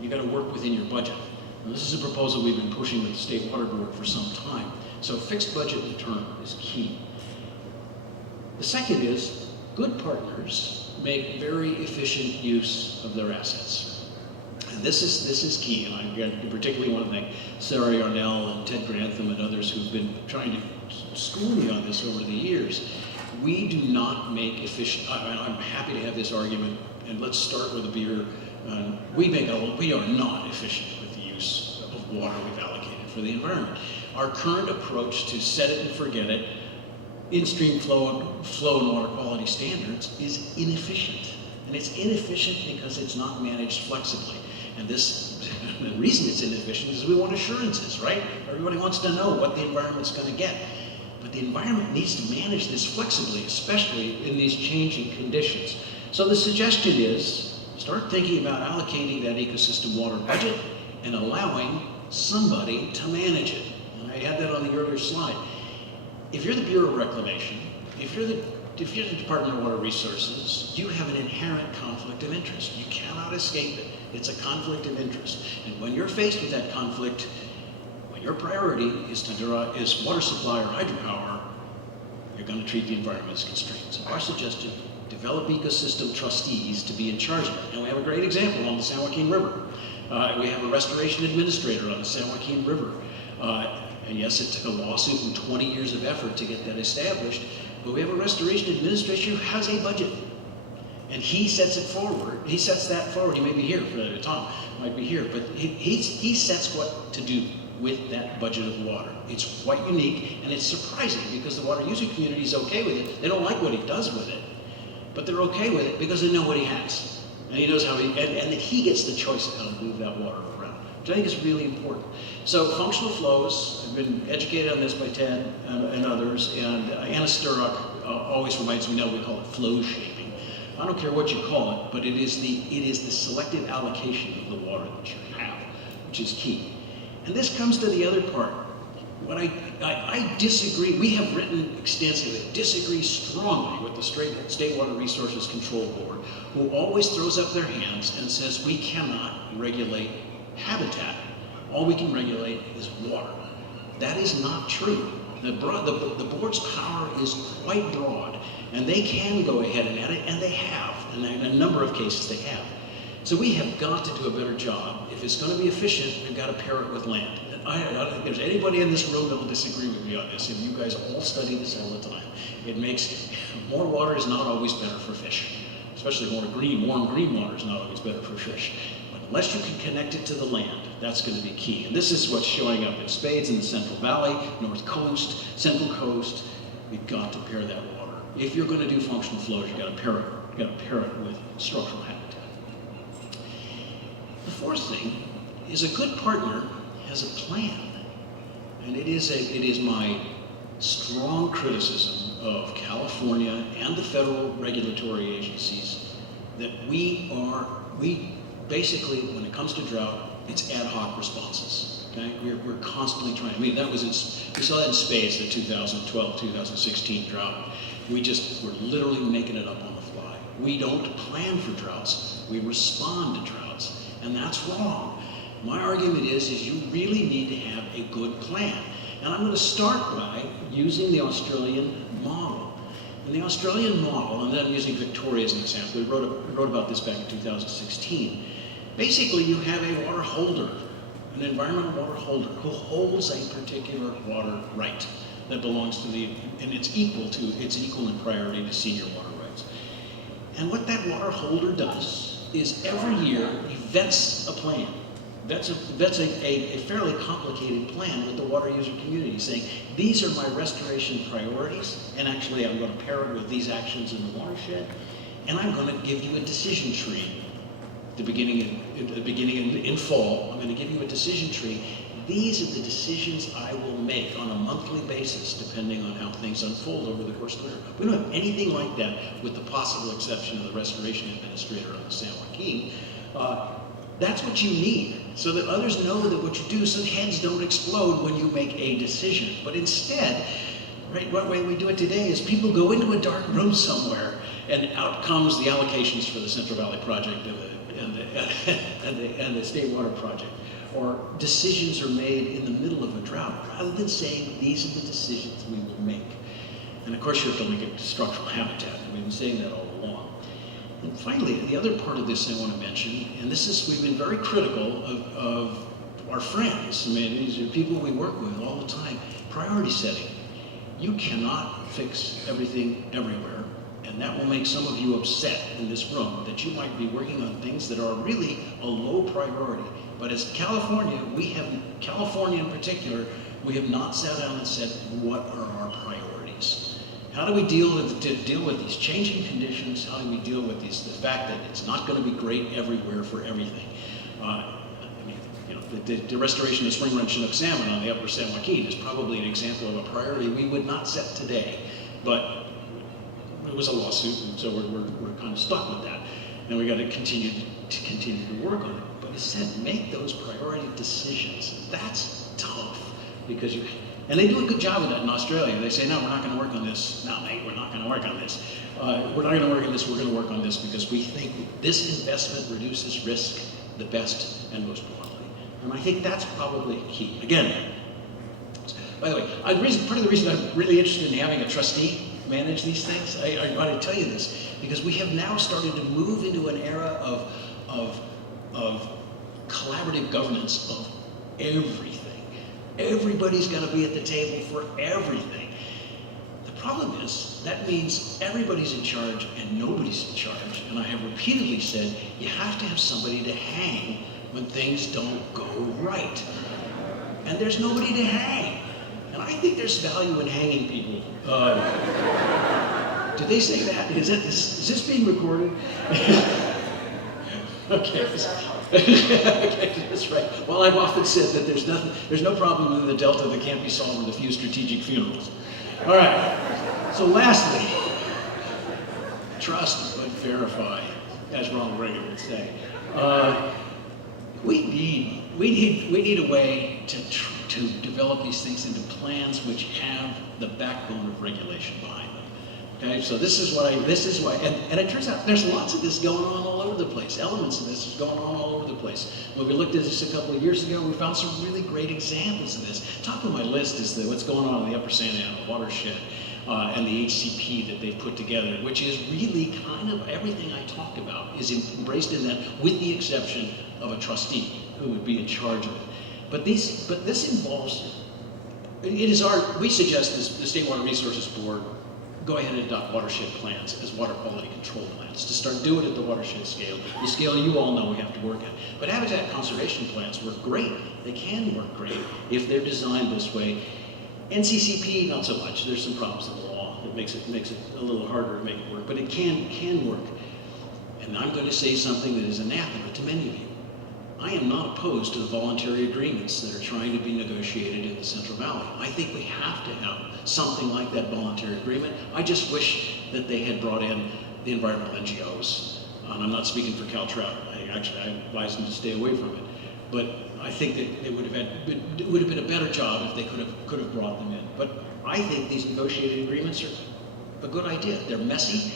You got to work within your budget. And this is a proposal we've been pushing with the State Water Board for some time. So fixed budget return is key. The second is good partners make very efficient use of their assets. And this is key, and I particularly want to thank Sarah Yarnell and Ted Grantham and others who've been trying to school me on this over the years. We do not make efficient, I'm happy to have this argument, and let's start with a beer. We are not efficient with the use of water we've allocated for the environment. Our current approach to set it and forget it, in-stream flow and water quality standards is inefficient. And it's inefficient because it's not managed flexibly. And the reason it's inefficient is we want assurances, right? Everybody wants to know what the environment's going to get. But the environment needs to manage this flexibly, especially in these changing conditions. So the suggestion is, start thinking about allocating that ecosystem water budget and allowing somebody to manage it. And I had that on the earlier slide. If you're the Bureau of Reclamation, if you're the Department of Water Resources, you have an inherent conflict of interest. You cannot escape it. It's a conflict of interest. And when you're faced with that conflict, when your priority is water supply or hydropower, you're going to treat the environment as constrained. So our suggestion, develop ecosystem trustees to be in charge of it. And we have a great example on the San Joaquin River. We have a restoration administrator on the San Joaquin River. And yes, it took a lawsuit and 20 years of effort to get that established, but we have a restoration administrator who has a budget. And he sets it forward. He sets that forward. He may be here, Tom might be here, but he sets what to do with that budget of water. It's quite unique, and it's surprising because the water user community is okay with it. They don't like what he does with it, but they're okay with it because they know what he has. And he knows how and that he gets the choice of how to move that water around, which I think is really important. So functional flows, I've been educated on this by Ted and others, and Anna Sturrock always reminds me now we call it flow shaping. I don't care what you call it, but it is the selective allocation of the water that you have, which is key. And this comes to the other part. When I disagree, we have written extensively, disagree strongly with the State Water Resources Control Board, who always throws up their hands and says we cannot regulate habitat. All we can regulate is water. That is not true. The board's power is quite broad, and they can go ahead and edit, and they have, and in a number of cases they have. So we have got to do a better job. If it's going to be efficient, we've got to pair it with land. If there's anybody in this room that will disagree with me on this, and you guys all study this all the time, it makes more water is not always better for fish, especially warm green water is not always better for fish. But unless you can connect it to the land, that's going to be key. And this is what's showing up in spades in the Central Valley, North Coast, Central Coast. We've got to pair that water. If you're going to do functional flows, you've got to pair it. You've got to pair it with structural habitat. The fourth thing is a good partner has a plan, and it is my strong criticism of California and the federal regulatory agencies that we basically, when it comes to drought, it's ad hoc responses. Okay, we're constantly trying. I mean, we saw that in spades, the 2012-2016 drought. We're literally making it up on the fly. We don't plan for droughts. We respond to droughts, and that's wrong. My argument is you really need to have a good plan. And I'm going to start by using the Australian model. And the Australian model, and I'm using Victoria as an example, we wrote about this back in 2016. Basically, you have a water holder, an environmental water holder, who holds a particular water right that belongs to and it's equal in priority to senior water rights. And what that water holder does is every year he vets a plan. That's a fairly complicated plan with the water user community, saying these are my restoration priorities, and actually I'm going to pair it with these actions in the watershed, and I'm going to give you a decision tree. In fall, I'm going to give you a decision tree. These are the decisions I will make on a monthly basis, depending on how things unfold over the course of the winter. We don't have anything like that, with the possible exception of the restoration administrator on the San Joaquin. That's what you need, so that others know that what you do, so heads don't explode when you make a decision. But instead, right, what way we do it today is people go into a dark room somewhere, and out comes the allocations for the Central Valley Project and the State Water Project. Or decisions are made in the middle of a drought, rather than saying these are the decisions we will make. And of course you have to link it to structural habitat. We've been saying that all along. And finally, the other part of this I want to mention, and we've been very critical of our friends. I mean, these are people we work with all the time. Priority setting. You cannot fix everything everywhere, and that will make some of you upset in this room that you might be working on things that are really a low priority. But as California in particular, we have not sat down and said, what are our priorities? How do we deal with these changing conditions? How do we deal with the fact that it's not going to be great everywhere for everything? The restoration of spring run Chinook salmon on the upper San Joaquin is probably an example of a priority we would not set today, but it was a lawsuit, and so we're kind of stuck with that, and we got to continue to work on it. But instead, make those priority decisions. That's tough because and they do a good job of that in Australia. They say, no, we're not going to work on this. No, mate, we're not going to work on this. We're not going to work on this. We're going to work on this because we think this investment reduces risk the best and most broadly. And I think that's probably key. Again, by the way, part of the reason I'm really interested in having a trustee manage these things, I want to tell you this, because we have now started to move into an era of collaborative governance of everything. Everybody's got to be at the table for everything. The problem is, that means everybody's in charge and nobody's in charge. And I have repeatedly said, you have to have somebody to hang when things don't go right. and there's nobody to hang. And I think there's value in hanging people. Did they say that? Is this being recorded? Okay. Okay, that's right. Well, I've often said that there's no problem in the Delta that can't be solved with a few strategic funerals. All right. So lastly, trust but verify, as Ronald Reagan would say. We need a way to develop these things into plans which have the backbone of regulation behind them. Okay, so this is why, and it turns out there's lots of this going on all over the place. Elements of this is going on all over the place. When we looked at this a couple of years ago, we found some really great examples of this. Top of my list is what's going on in the Upper Santa Ana watershed and the HCP that they've put together, which is really kind of everything I talked about is embraced in that, with the exception of a trustee who would be in charge of it. But this involves, we suggest the State Water Resources Board go ahead and adopt watershed plans as water quality control plans, to start doing it at the watershed scale, the scale you all know we have to work at. But habitat conservation plans work great. They can work great if they're designed this way. NCCP, not so much. There's some problems in the law that makes it a little harder to make it work, but it can work. And I'm going to say something that is anathema to many of you. I am not opposed to the voluntary agreements that are trying to be negotiated in the Central Valley. I think we have to have something like that voluntary agreement. I just wish that they had brought in the environmental NGOs. I'm not speaking for Caltrout. I advise them to stay away from it. But I think that it would have been a better job if they could have brought them in. But I think these negotiated agreements are a good idea. They're messy,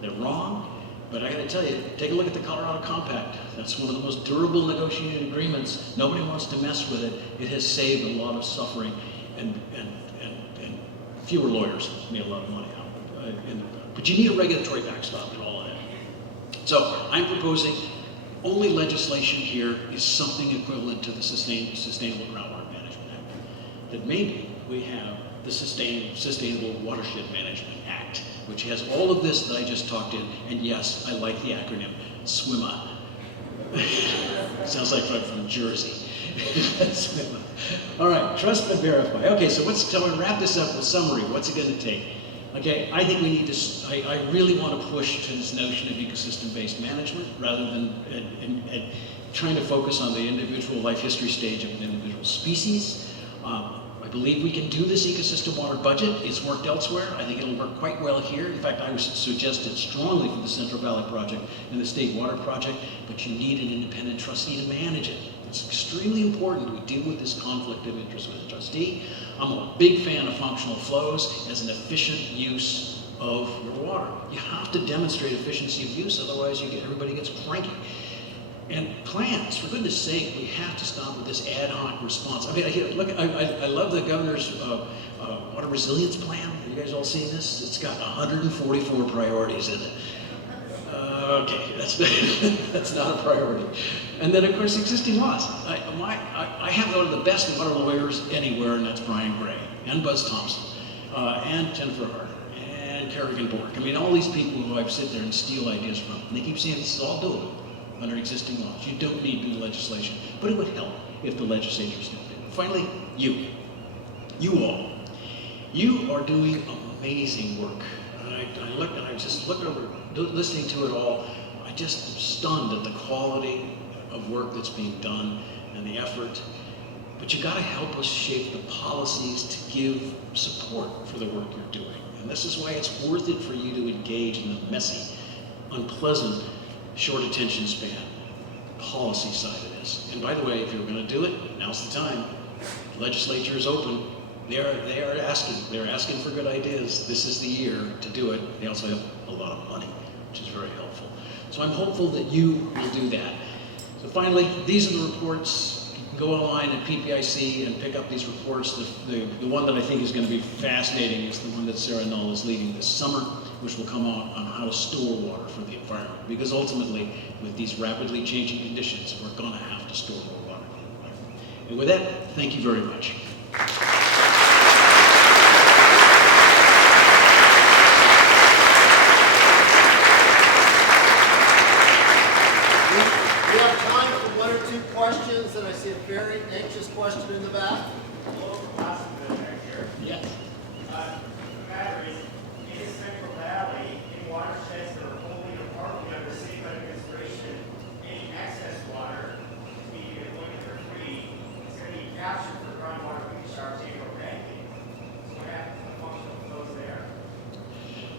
they're wrong, but I got to tell you, take a look at the Colorado Compact. That's one of the most durable negotiated agreements. Nobody wants to mess with it. It has saved a lot of suffering and fewer lawyers made a lot of money out of it. But you need a regulatory backstop and all of that. So I'm proposing only legislation here is something equivalent to the Sustainable Groundwater Management Act. That maybe we have the Sustainable Watershed Management Act, which has all of this that I just talked in, and yes, I like the acronym, SWMA. Sounds like I'm from Jersey. SWMA. All right, trust but verify. Okay, so I'm going to wrap this up with summary. What's it going to take? Okay, I think we need to, I really want to push to this notion of ecosystem-based management rather than trying to focus on the individual life history stage of an individual species. I believe we can do this ecosystem water budget. It's worked elsewhere. I think it'll work quite well here. In fact, I would suggest it strongly for the Central Valley Project and the State Water Project, but you need an independent trustee to manage it. It's extremely important we deal with this conflict of interest with the trustee. I'm a big fan of functional flows as an efficient use of your water. You have to demonstrate efficiency of use, otherwise everybody gets cranky. And plans, for goodness sake, we have to stop with this ad hoc response. I mean, look, I love the governor's water resilience plan. Have you guys all seen this? It's got 144 priorities in it. Okay, that's not a priority. And then, of course, existing laws. I have one of the best water lawyers anywhere, and that's Brian Gray, and Buzz Thompson, and Jennifer Hart, and Kerrigan Bork. I mean, all these people who I sit there and steal ideas from, and they keep saying this is all doable under existing laws. You don't need new legislation, but it would help if the legislature stepped in. Finally, you all. You are doing amazing work. I was just looking over, listening to it all. I just am stunned at the quality of work that's being done and the effort. But you got to help us shape the policies to give support for the work you're doing. And this is why it's worth it for you to engage in the messy, unpleasant, short attention span policy side of this. And by the way, if you're going to do it, now's the time. The legislature is open. They're asking for good ideas. This is the year to do it. They also have a lot of money, which is very helpful. So I'm hopeful that you will do that. So finally, these are the reports. You can go online at PPIC and pick up these reports. The one that I think is going to be fascinating is the one that Sarah Null is leading this summer, which will come out on how to store water for the environment. Because ultimately, with these rapidly changing conditions, we're going to have to store more water for the environment. And with that, thank you very much. We have time for one or two questions, and I see a very anxious question in the back.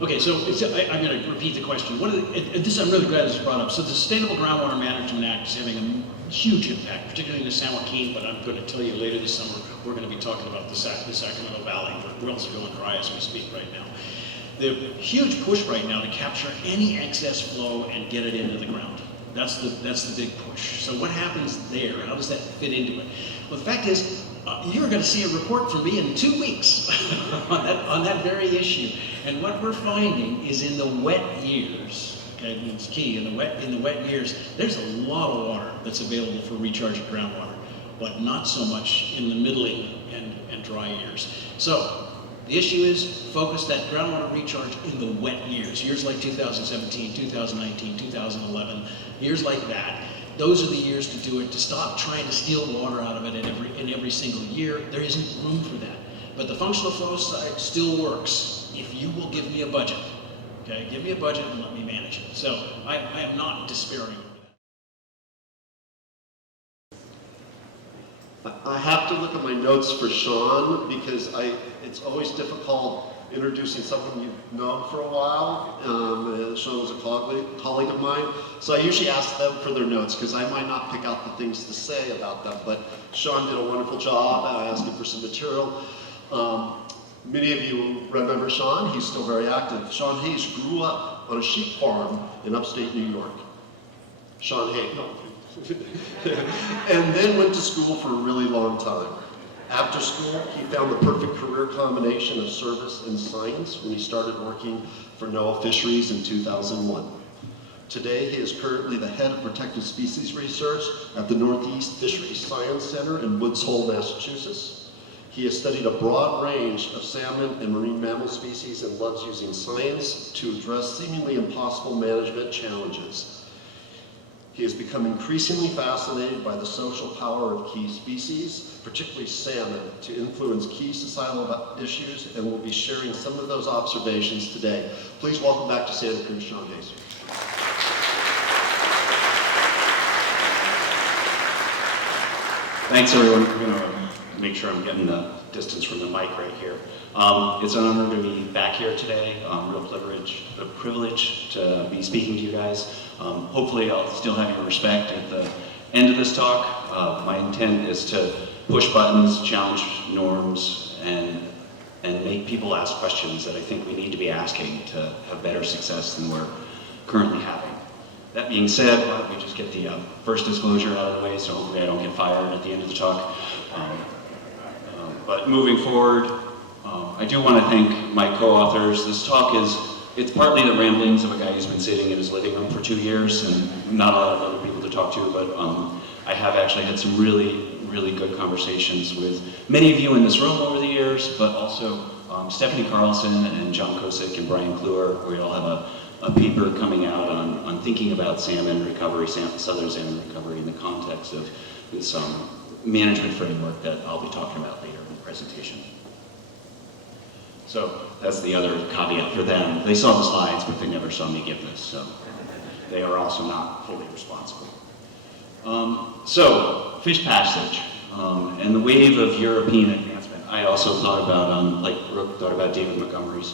Okay, so I'm going to repeat the question. I'm really glad this was brought up. So the Sustainable Groundwater Management Act is having a huge impact, particularly in the San Joaquin, but I'm going to tell you later this summer, we're going to be talking about the Sacramento Valley, where wells are going dry as we speak right now. The huge push right now to capture any excess flow and get it into the ground. That's the big push. So what happens there? How does that fit into it? Well, the fact is, you're going to see a report from me in 2 weeks on that very issue. And what we're finding is in the wet years, okay, it's key, in the wet years, there's a lot of water that's available for recharging groundwater, but not so much in the middling and dry years. So the issue is focus that groundwater recharge in the wet years like 2017, 2019, 2011, years like that. Those are the years to do it, to stop trying to steal water out of it in every single year. There isn't room for that. But the functional flow side still works if you will give me a budget. Okay, give me a budget and let me manage it. So I am not despairing over that. I have to look at my notes for Sean because it's always difficult introducing someone you've known for a while. Sean was a colleague of mine. So I usually ask them for their notes because I might not pick out the things to say about them. But Sean did a wonderful job. I asked him for some material. Many of you remember Sean. He's still very active. Sean Hayes grew up on a sheep farm in upstate New York. Sean Hayes, no. And then went to school for a really long time. After school, he found the perfect career combination of service and science when he started working for NOAA Fisheries in 2001. Today, he is currently the head of protected species research at the Northeast Fisheries Science Center in Woods Hole, Massachusetts. He has studied a broad range of salmon and marine mammal species and loves using science to address seemingly impossible management challenges. He has become increasingly fascinated by the social power of key species, particularly salmon, to influence key societal issues, and will be sharing some of those observations today. Please welcome back to Santa Cruz, Sean Hayes. Thanks, everyone. I'm going to make sure I'm getting the distance from the mic right here. It's an honor to be back here today. Real privilege to be speaking to you guys. Hopefully I'll still have your respect at the end of this talk. My intent is to push buttons, challenge norms, and make people ask questions that I think we need to be asking to have better success than we're currently having. That being said, why don't we just get the first disclosure out of the way, so hopefully I don't get fired at the end of the talk. But moving forward, I do want to thank my co-authors. This talk it's partly the ramblings of a guy who's been sitting in his living room for 2 years and not a lot of other people to talk to, but I have actually had some really, really good conversations with many of you in this room over the years, but also Stephanie Carlson and John Kosick and Brian Kluwer. We all have a paper coming out on thinking about salmon recovery, southern salmon recovery in the context of this management framework that I'll be talking about later in the presentation. So that's the other caveat for them. They saw the slides, but they never saw me give this, so they are also not fully responsible. So, fish passage and the wave of European advancement. I also thought about, like Brooke thought about David Montgomery's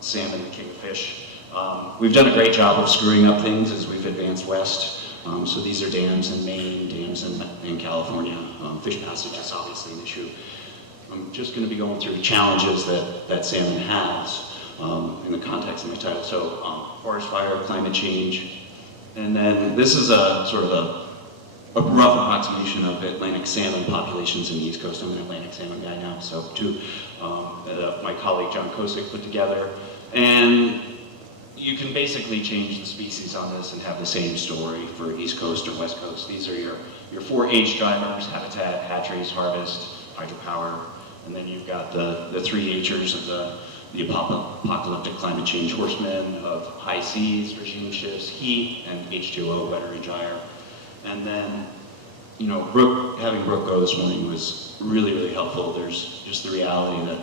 salmon and kingfish. We've done a great job of screwing up things as we've advanced west. So these are dams in Maine, dams in California. Fish passage is obviously an issue. I'm just going to be going through challenges that salmon has in the context of my title. So forest fire, climate change, and then this is a sort of a rough approximation of Atlantic salmon populations in the East Coast. I'm an Atlantic salmon guy now, so my colleague John Kosick put together. And you can basically change the species on this and have the same story for East Coast or West Coast. These are your 4 H drivers: habitat, hatcheries, harvest, hydropower, and then you've got the 3 H'ers of the apocalyptic climate change horsemen of high seas, regime shifts, heat, and H2O, wetter and drier. And then, having Brooke go this morning was really, really helpful. There's just the reality that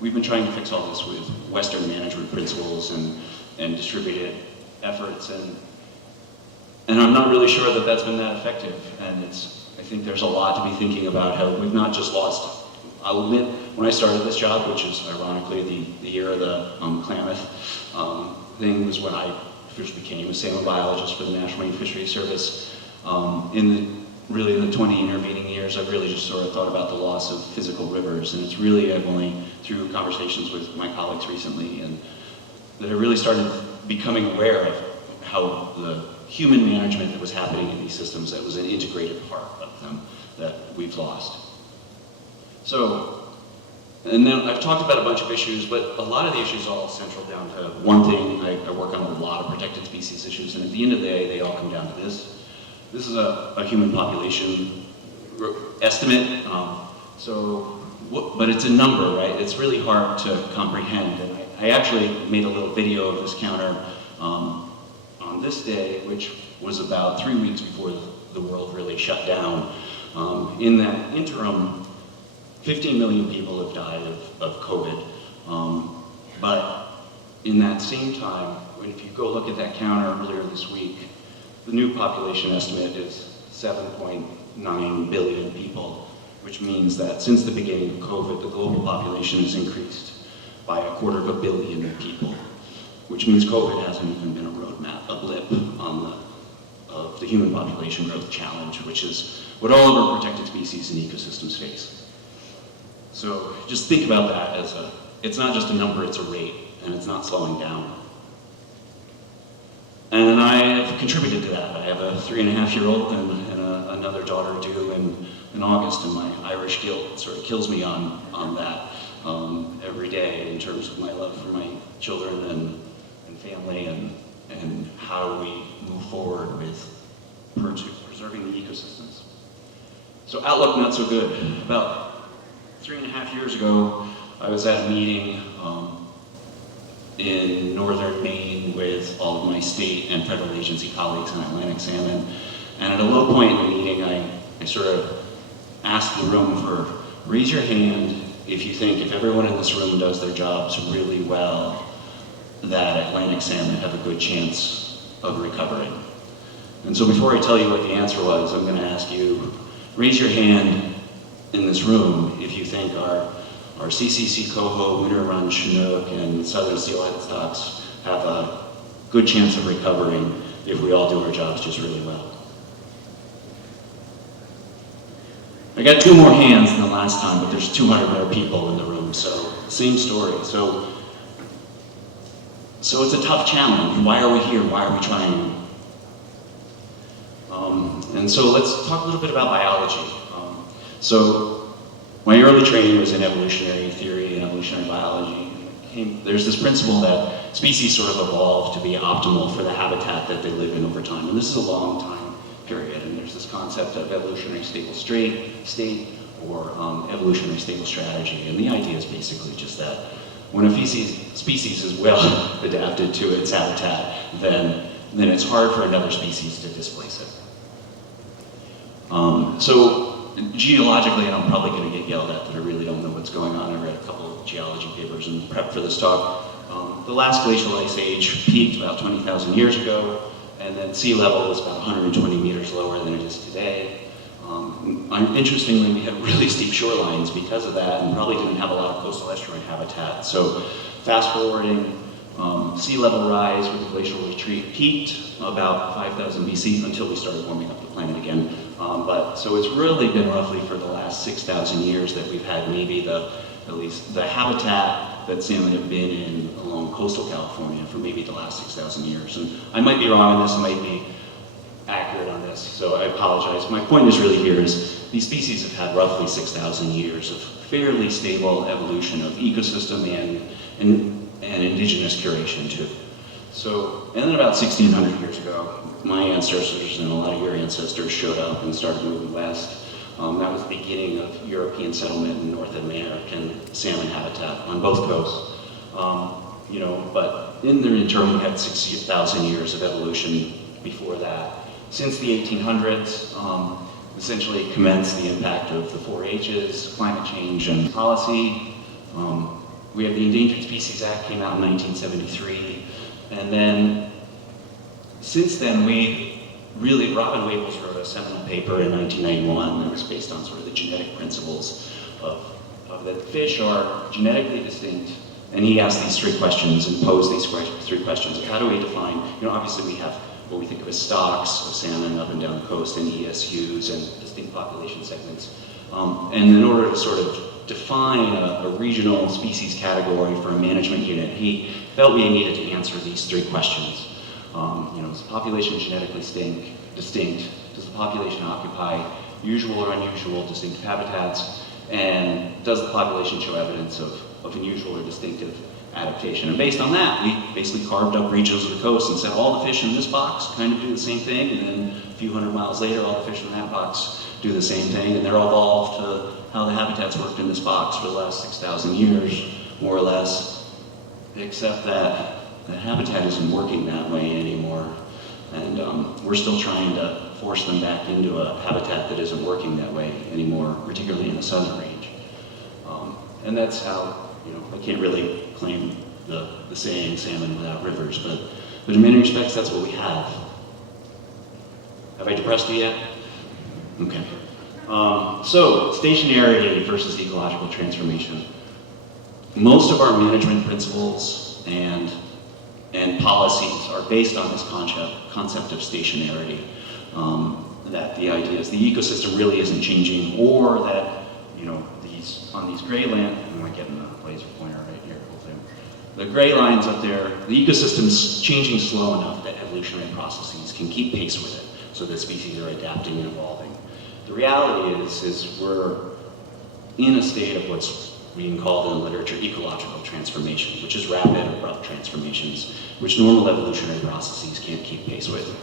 we've been trying to fix all this with Western management principles and distributed efforts, and I'm not really sure that that's been that effective. And I think there's a lot to be thinking about how we've not just lost, I'll admit, when I started this job, which is ironically the year of the Klamath thing, was when I first became a salmon biologist for the National Marine Fisheries Service. Really the 20 intervening years, I've really just sort of thought about the loss of physical rivers, and it's really, I've only, through conversations with my colleagues recently, and that I really started becoming aware of how the human management that was happening in these systems, that was an integrated part of them, that we've lost. So, and then I've talked about a bunch of issues, but a lot of the issues all central down to one thing. I work on a lot of protected species issues, and at the end of the day, they all come down to this. This is a human population estimate, but it's a number, right? It's really hard to comprehend, and I actually made a little video of this counter on this day, which was about 3 weeks before the world really shut down. In that interim, 15 million people have died of COVID, but in that same time, if you go look at that counter earlier this week, the new population estimate is 7.9 billion people, which means that since the beginning of COVID, the global population has increased by 250 million people, which means COVID hasn't even been a roadmap, a blip on of the human population growth challenge, which is what all of our protected species and ecosystems face. So just think about that as it's not just a number, it's a rate, and it's not slowing down. And I have contributed to that. I have a 3.5-year-old and another daughter due in August, and my Irish guilt sort of kills me on that every day in terms of my love for my children and family and how we move forward with preserving the ecosystems. So outlook not so good. About 3.5 years ago, I was at a meeting in northern Maine with all of my state and federal agency colleagues on Atlantic salmon. And at a low point in the meeting, I sort of asked the room for, raise your hand if you think if everyone in this room does their jobs really well, that Atlantic salmon have a good chance of recovering. And so before I tell you what the answer was, I'm going to ask you, raise your hand in this room if you think our CCC coho, winter run Chinook, and southern steelhead stocks have a good chance of recovering if we all do our jobs just really well. I got 2 more hands than the last time, but there's 200 more people in the room, so same story. So it's a tough challenge. Why are we here? Why are we trying? And so let's talk a little bit about biology. So my early training was in evolutionary theory and evolutionary biology. There's this principle that species sort of evolve to be optimal for the habitat that they live in over time. And this is a long time period. And there's this concept of evolutionary stable state or evolutionary stable strategy. And the idea is basically just that when a species is well adapted to its habitat, then it's hard for another species to displace it. So geologically, and I'm probably going to get yelled at that I really don't know what's going on. I read a couple of geology papers in prep for this talk. The last glacial ice age peaked about 20,000 years ago, and then sea level was about 120 meters lower than it is today. Interestingly, we had really steep shorelines because of that, and probably didn't have a lot of coastal estuarine habitat. So fast forwarding, sea level rise with the glacial retreat peaked about 5,000 BC until we started warming up the planet again. So it's really been roughly for the last 6,000 years that we've had maybe at least the habitat that salmon have been in along coastal California for maybe the last 6,000 years. And I might be wrong on this, I might be accurate on this, so I apologize. My point is really here is these species have had roughly 6,000 years of fairly stable evolution of ecosystem and indigenous curation too. So, and then about 1,600 years ago, my ancestors and a lot of your ancestors showed up and started moving west. That was the beginning of European settlement in North American salmon habitat on both coasts. But in the interim, we had 60,000 years of evolution before that. Since the 1800s, essentially commenced the impact of the 4 H's, climate change and policy. We have the Endangered Species Act came out in 1973. And then, since then, Robin Waples wrote a seminal paper in 1991 that was based on sort of the genetic principles of that fish are genetically distinct, and he asked these 3 questions and posed these 3 questions. How do we define, obviously we have what we think of as stocks of salmon up and down the coast, and ESUs and distinct population segments. And in order to sort of define a regional species category for a management unit, he felt we needed to answer these 3 questions. Is the population genetically distinct? Does the population occupy usual or unusual distinctive habitats? And does the population show evidence of unusual or distinctive adaptation? And based on that, we basically carved up regions of the coast and said all the fish in this box kind of do the same thing, and then a few hundred miles later, all the fish in that box do the same thing, and they're all evolved to how the habitats worked in this box for the last 6,000 years, more or less, except that the habitat isn't working that way anymore. And we're still trying to force them back into a habitat that isn't working that way anymore, particularly in the southern range. And that's how, I can't really claim the saying salmon without rivers, but in many respects, that's what we have. Have I depressed you yet? Okay. So, stationarity versus ecological transformation. Most of our management principles and policies are based on this concept of stationarity. That the idea is the ecosystem really isn't changing, or that, on these gray lines, am I getting a laser pointer right here? Hopefully. The gray lines up there, the ecosystem's changing slow enough that evolutionary processes can keep pace with it, so that species are adapting and evolving. The reality is we're in a state of what's being called in the literature ecological transformation, which is rapid, abrupt transformations, which normal evolutionary processes can't keep pace with.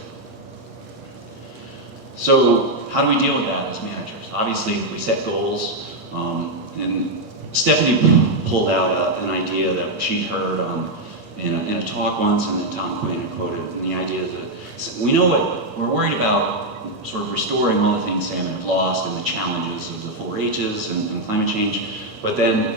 So how do we deal with that as managers? Obviously, we set goals, and Stephanie pulled out an idea that she'd heard in a talk once, and that Tom Quinn had quoted, and the idea that we know what we're worried about, sort of restoring all the things salmon have lost and the challenges of the 4-H's and climate change, but then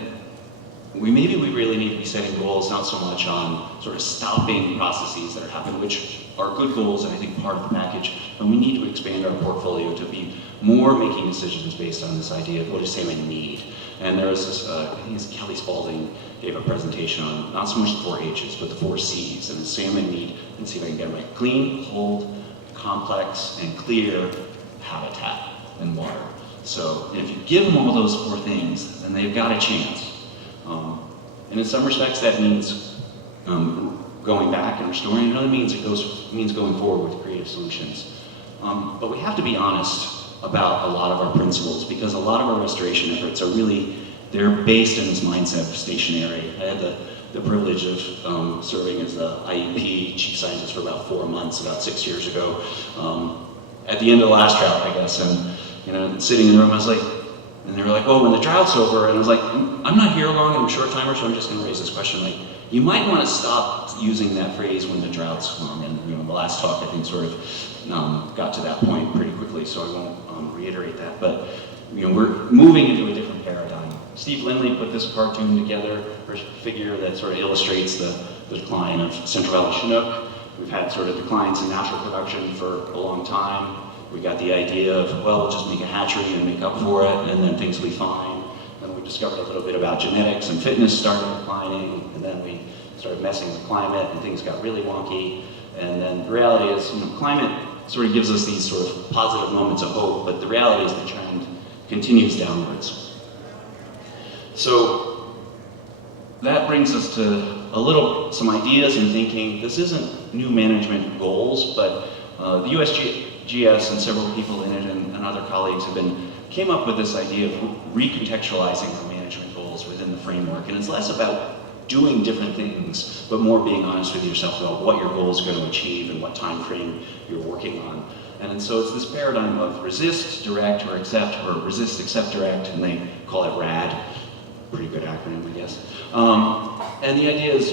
we really need to be setting goals not so much on sort of stopping processes that are happening, which are good goals and I think part of the package, but we need to expand our portfolio to be more making decisions based on this idea of what does salmon need. And there was this, I think it's Kelly Spalding gave a presentation on not so much the 4-H's, but the 4 C's, and the salmon need, let's see if I can get it right, clean, cold, complex, and clear habitat and water. So if you give them all those 4 things, then they've got a chance. And in some respects that means going back and restoring. In other means it means going forward with creative solutions. But we have to be honest about a lot of our principles, because a lot of our restoration efforts are really, they're based in this mindset of stationary. I had the privilege of serving as the IEP chief scientist for about 4 months, about 6 years ago, at the end of the last drought, I guess, and sitting in the room, I was like, and they were like, well, when the drought's over, and I was like, I'm not here long, I'm a short timer, so I'm just gonna raise this question, like, you might wanna stop using that phrase when the drought's long, and the last talk, I think, sort of got to that point pretty quickly, so I won't reiterate that, but we're moving into a different paradigm. Steve Lindley put this cartoon together, or a figure that sort of illustrates the decline of Central Valley Chinook. We've had sort of declines in natural production for a long time. We got the idea of, well, we'll just make a hatchery and make up for it, and then things will be fine. Then we discovered a little bit about genetics, and fitness started declining, and then we started messing with climate, and things got really wonky. And then the reality is, climate sort of gives us these sort of positive moments of hope, but the reality is the trend continues downwards. So that brings us to some ideas and thinking. This isn't new management goals, but the USGS and several people in it and other colleagues came up with this idea of recontextualizing the management goals within the framework. And it's less about doing different things, but more being honest with yourself about what your goal is going to achieve and what time frame you're working on. And so it's this paradigm of resist, direct, or accept, or resist, accept, direct, and they call it RAD. Pretty good acronym, I guess. And the idea is,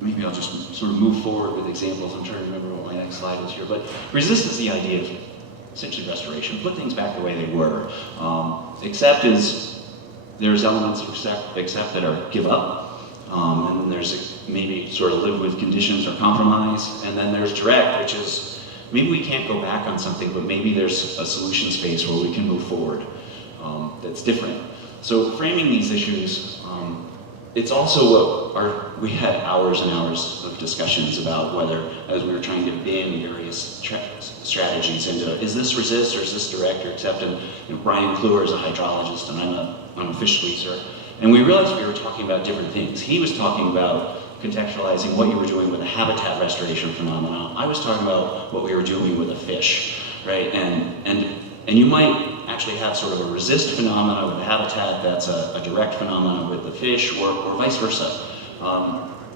maybe I'll just sort of move forward with examples. I'm trying to remember what my next slide is here. But resist is the idea of essentially restoration. Put things back the way they were. Accept is, there's elements of accept that are give up. And then there's maybe sort of live with conditions or compromise. And then there's direct, which is maybe we can't go back on something, but maybe there's a solution space where we can move forward that's different. So framing these issues, it's also we had hours and hours of discussions about whether, as we were trying to bin various strategies into, is this resist or is this direct or accept? And Brian Kluwer is a hydrologist and I'm a fish squeezer. And we realized we were talking about different things. He was talking about contextualizing what you were doing with a habitat restoration phenomenon. I was talking about what we were doing with a fish, right? And you might actually have sort of a resist phenomena with the habitat that's a direct phenomena with the fish, or vice versa.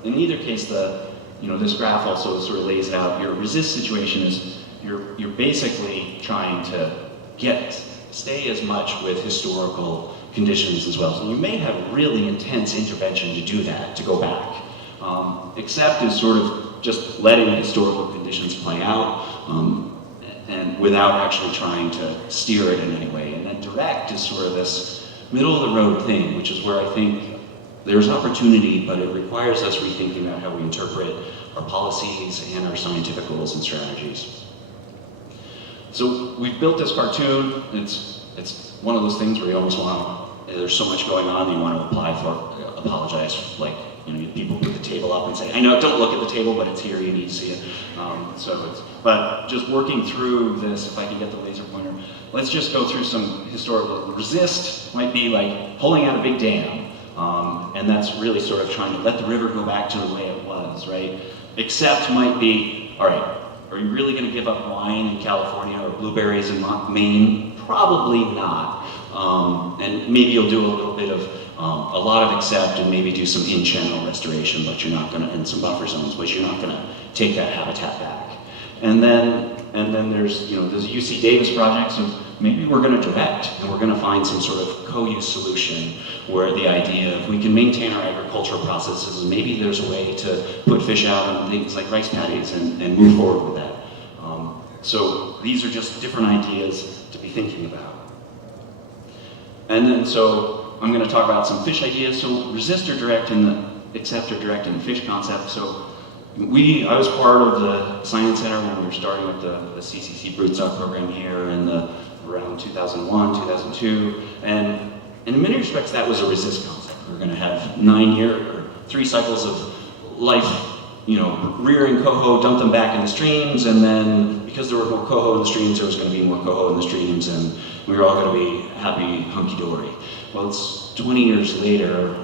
In either case, this graph also sort of lays out your resist situation is you're basically trying to stay as much with historical conditions as well. So you may have really intense intervention to do that, to go back. Accept is sort of just letting historical conditions play out, and without actually trying to steer it in any way. And then direct is sort of this middle of the road thing, which is where I think there's opportunity, but it requires us rethinking about how we interpret our policies and our scientific goals and strategies. So we've built this cartoon. It's one of those things where you almost there's so much going on that you want to apologize, like, people put the table up and say, I know, don't look at the table, but it's here, you need to see it. But just working through this, if I can get the laser pointer, let's just go through some historical. Resist might be like pulling out a big dam, and that's really sort of trying to let the river go back to the way it was, right? Accept might be, all right, are you really going to give up wine in California or blueberries in Maine? Probably not. And maybe you'll do a little bit of a lot of accept and maybe do some in-channel restoration, but you're not going to, and some buffer zones, but you're not going to take that habitat back. And then there's there's a UC Davis project, so maybe we're going to direct and we're going to find some sort of co-use solution where the idea of we can maintain our agricultural processes and maybe there's a way to put fish out on things like rice paddies and move forward with that. So these are just different ideas to be thinking about. And then so I'm going to talk about some fish ideas. So resist or direct in the accept or direct in the fish concept. So I was part of the Science Center when we were starting with the CCC broodstock program here in around 2001, 2002. And in many respects, that was a resist concept. We're going to have 3 cycles of life, rearing coho, dump them back in the streams, and then because there were more coho in the streams, there was going to be more coho in the streams, and we were all going to be happy, hunky-dory. Well, it's 20 years later.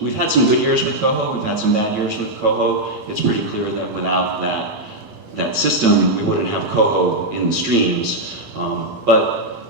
We've had some good years with coho, we've had some bad years with coho. It's pretty clear that without that system, we wouldn't have coho in the streams, but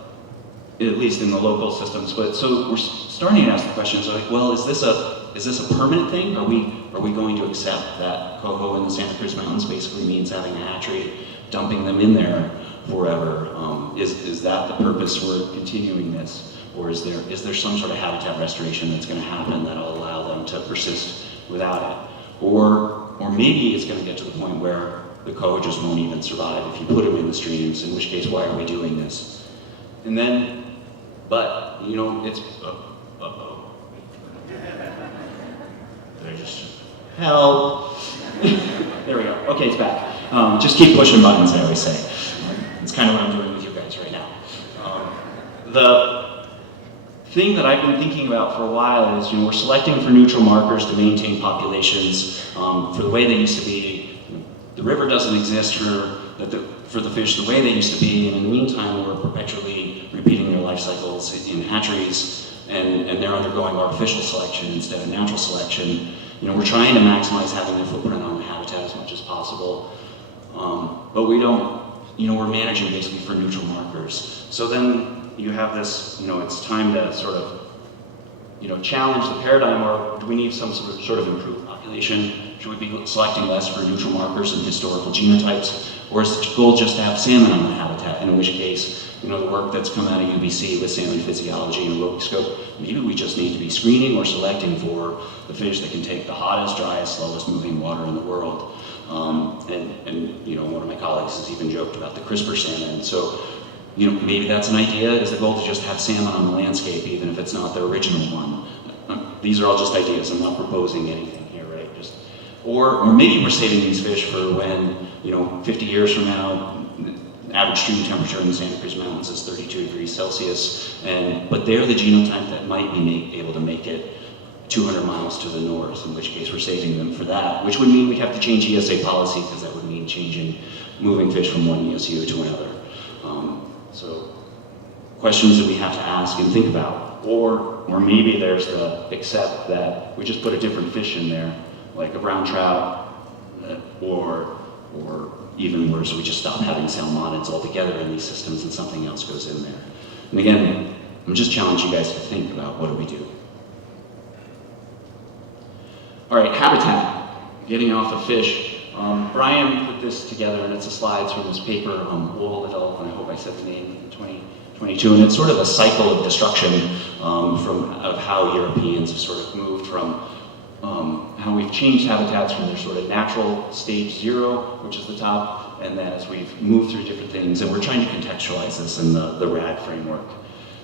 at least in the local systems. But so we're starting to ask the questions like, well, is this a permanent thing? Are we going to accept that coho in the Santa Cruz Mountains basically means having a hatchery, dumping them in there forever? Is that the purpose for continuing this? Or is there some sort of habitat restoration that's going to happen that'll allow them to persist without it? Or maybe it's going to get to the point where the coho just won't even survive if you put them in the streams, in which case, why are we doing this? And then, but, it's, did I just, help? There we go, okay, it's back. Just keep pushing buttons, I always say. It's kind of what I'm doing with you guys right now. The thing that I've been thinking about for a while is, we're selecting for neutral markers to maintain populations for the way they used to be. The river doesn't exist for the fish the way they used to be, and in the meantime, we're perpetually repeating their life cycles in hatcheries, and they're undergoing artificial selection instead of natural selection. We're trying to maximize having their footprint on the habitat as much as possible, but we don't. We're managing basically for neutral markers. So then you have this, it's time to sort of, challenge the paradigm, or do we need some sort of improved population? Should we be selecting less for neutral markers and historical genotypes? Or is the goal just to have salmon on the habitat, in which case, the work that's come out of UBC with salmon physiology and Scope, maybe we just need to be screening or selecting for the fish that can take the hottest, driest, slowest moving water in the world. One of my colleagues has even joked about the CRISPR salmon. So, maybe that's an idea. Is the goal to just have salmon on the landscape, even if it's not the original one? These are all just ideas. I'm not proposing anything here, right? Or maybe we're saving these fish for when, 50 years from now, average stream temperature in the Santa Cruz Mountains is 32 degrees Celsius, but they're the genotype that might be able to make it 200 miles to the north, in which case we're saving them for that, which would mean we'd have to change ESA policy, because that would mean moving fish from one ESU to another. So questions that we have to ask and think about. Or maybe there's the accept that we just put a different fish in there, like a brown trout, or even worse, we just stop having salmonids altogether in these systems and something else goes in there. And again, I'm just challenging you guys to think about what do we do. All right, habitat, getting off of fish. Brian put this together, and it's the slides from his paper, Wool et al., and I hope I said the name, 2022, and it's sort of a cycle of destruction of how Europeans have sort of moved from how we've changed habitats from their sort of natural stage 0, which is the top, and then as we've moved through different things, and we're trying to contextualize this in the RAD framework.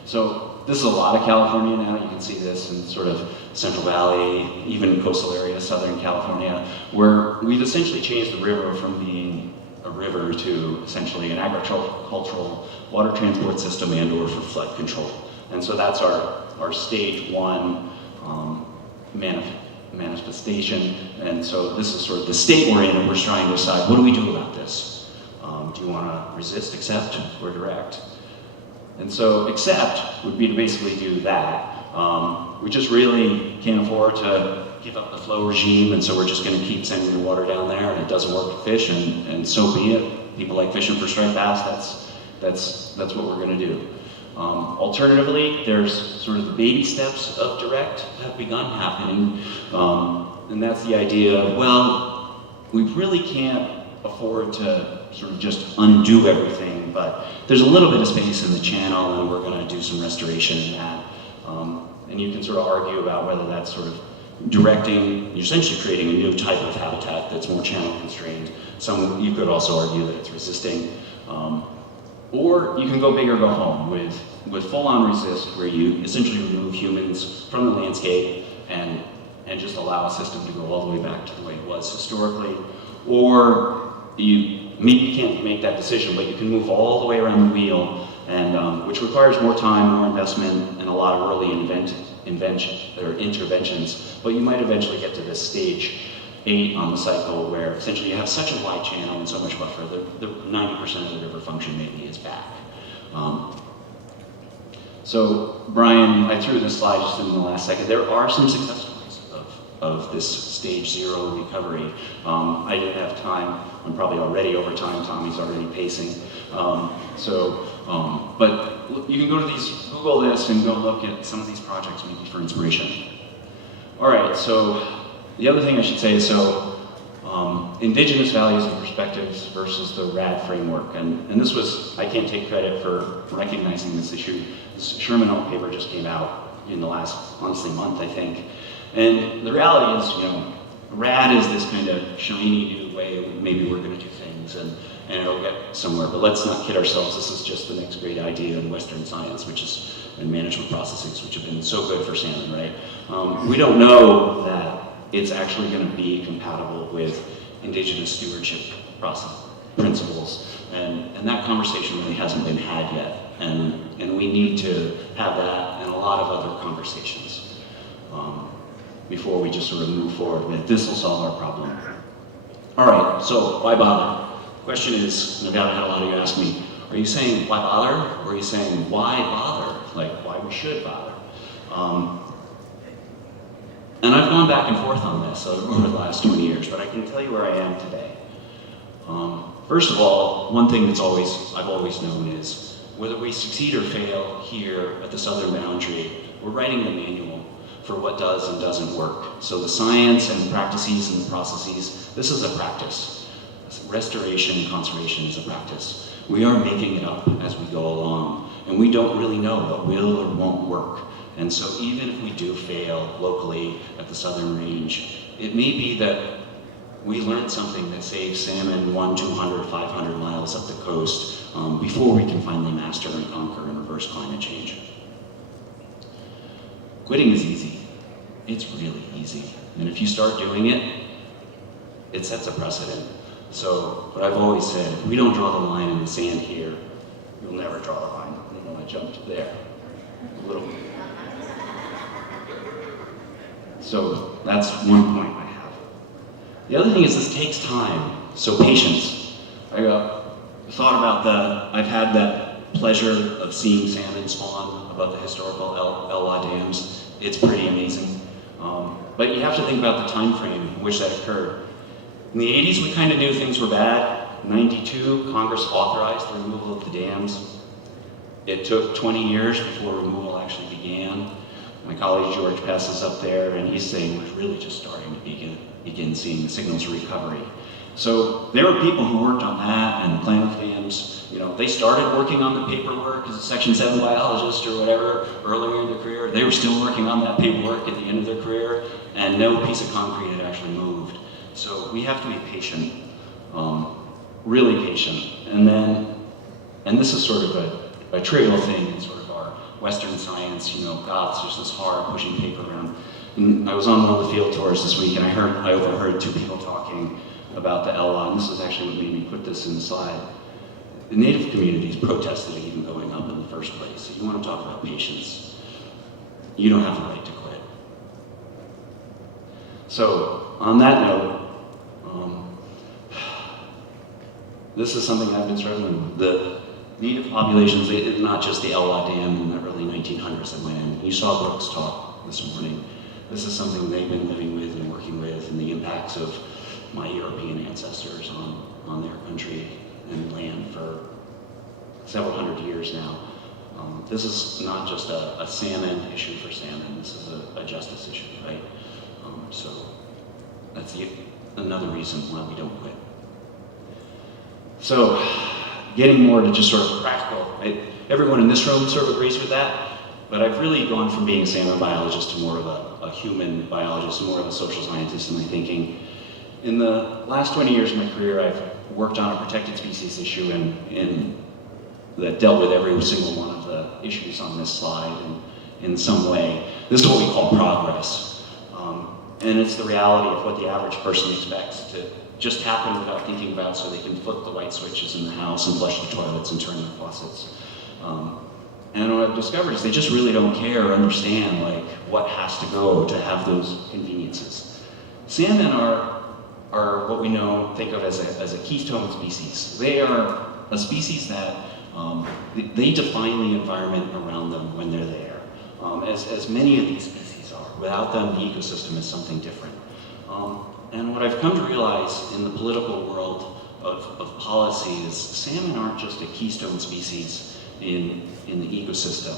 So this is a lot of California now. You can see this in sort of Central Valley, even coastal area, Southern California, where we've essentially changed the river from being a river to essentially an agricultural water transport system and/or for flood control. And so that's our stage 1 manifestation. And so this is sort of the state we're in, and we're trying to decide, what do we do about this? Do you want to resist, accept, or direct? And so accept would be to basically do that. We just really can't afford to give up the flow regime, and so we're just going to keep sending the water down there, and it doesn't work to fish, and so be it. People like fishing for striped bass. That's what we're going to do. Alternatively, there's sort of the baby steps of direct have begun happening, and that's the idea, well, we really can't afford to sort of just undo everything, but there's a little bit of space in the channel, and we're going to do some restoration in that. And you can sort of argue about whether that's sort of directing, you're essentially creating a new type of habitat that's more channel constrained. You could also argue that it's resisting. Or you can go big or go home with full-on resist, where you essentially remove humans from the landscape and just allow a system to go all the way back to the way it was historically. Or maybe you can't make that decision, but you can move all the way around the wheel, and which requires more time, more investment, and a lot of early interventions. But you might eventually get to this stage 8 on the cycle, where essentially you have such a wide channel and so much buffer, the 90% of the river function maybe is back. So Brian, I threw this slide just in the last second. There are some success stories of this stage 0 recovery. I didn't have time. I'm probably already over time. Tommy's already pacing. But you can go to Google this and go look at some of these projects maybe for inspiration. All right, so the other thing I should say is, indigenous values and perspectives versus the RAD framework. And this was, I can't take credit for recognizing this issue. This Sherman Oak paper just came out in the last, honestly, month, I think. And the reality is, RAD is this kind of shiny new way maybe we're going to do things, and it'll get somewhere. But let's not kid ourselves. This is just the next great idea in Western science, and management processes, which have been so good for salmon, right? We don't know that it's actually going to be compatible with indigenous stewardship principles, and that conversation really hasn't been had yet, and we need to have that and a lot of other conversations before we just sort of move forward with this will solve our problem. All right, so why bother? The question is, no doubt I had a lot of you ask me, are you saying why bother, or are you saying why bother, like why we should bother? And I've gone back and forth on this over the last 20 years, but I can tell you where I am today. First of all, one thing I've always known is whether we succeed or fail here at the southern boundary, we're writing the manual for what does and doesn't work. So the science and the practices and the processes, this is a practice. Restoration and conservation is a practice. We are making it up as we go along, and we don't really know what will or won't work. And so even if we do fail locally at the southern range, it may be that we learned something that saves salmon 100, 200, 500 miles up the coast before we can finally master and conquer and reverse climate change. Quitting is easy. It's really easy. And if you start doing it, it sets a precedent. So, but I've always said, if we don't draw the line in the sand here, you'll never draw the line. And then I jumped there. A little. So that's one point I have. The other thing is this takes time, so patience. I thought about I've had that pleasure of seeing salmon spawn above the historical El dams. It's pretty amazing. But you have to think about the time frame in which that occurred. In the 80s, we kind of knew things were bad. 92, Congress authorized the removal of the dams. It took 20 years before removal actually began. My colleague George passes up there, and he's saying we're really just starting to begin seeing the signals of recovery. So there were people who worked on that and climate fans. You know, they started working on the paperwork as a Section 7 biologist or whatever earlier in their career. They were still working on that paperwork at the end of their career, and no piece of concrete had actually moved. So we have to be patient, really patient. And this is sort of a trivial thing in sort of our Western science, you know, it's just this hard pushing paper around. And I was on one of the field tours this week, and I overheard two people talking about the LLA, and this is actually what made me put this in the slide. The Native communities protested it even going up in the first place. If you want to talk about patience, you don't have the right to quit. So, on that note, this is something I've been struggling with. The Native populations, not just the Elwha Dam in the early 1900s that went in. You saw Brooks talk this morning. This is something they've been living with and working with, and the impacts of my European ancestors on their country and land for several hundred years now. This is not just a salmon issue for salmon, this is a justice issue, right? So that's another reason why we don't quit. So, getting more to just sort of practical, everyone in this room sort of agrees with that, but I've really gone from being a salmon biologist to more of a human biologist, more of a social scientist in my thinking. In the last 20 years of my career, I've worked on a protected species issue that dealt with every single one of the issues on this slide in some way. This is what we call progress. And it's the reality of what the average person expects to just happen without thinking about, so they can flip the light switches in the house and flush the toilets and turn the faucets. And what I've discovered is they just really don't care or understand like what has to go to have those conveniences. Salmon are what we think of as a keystone species. They are a species that they define the environment around them when they're there, as many of these species are. Without them, the ecosystem is something different. And what I've come to realize in the political world of policy is salmon aren't just a keystone species in the ecosystem.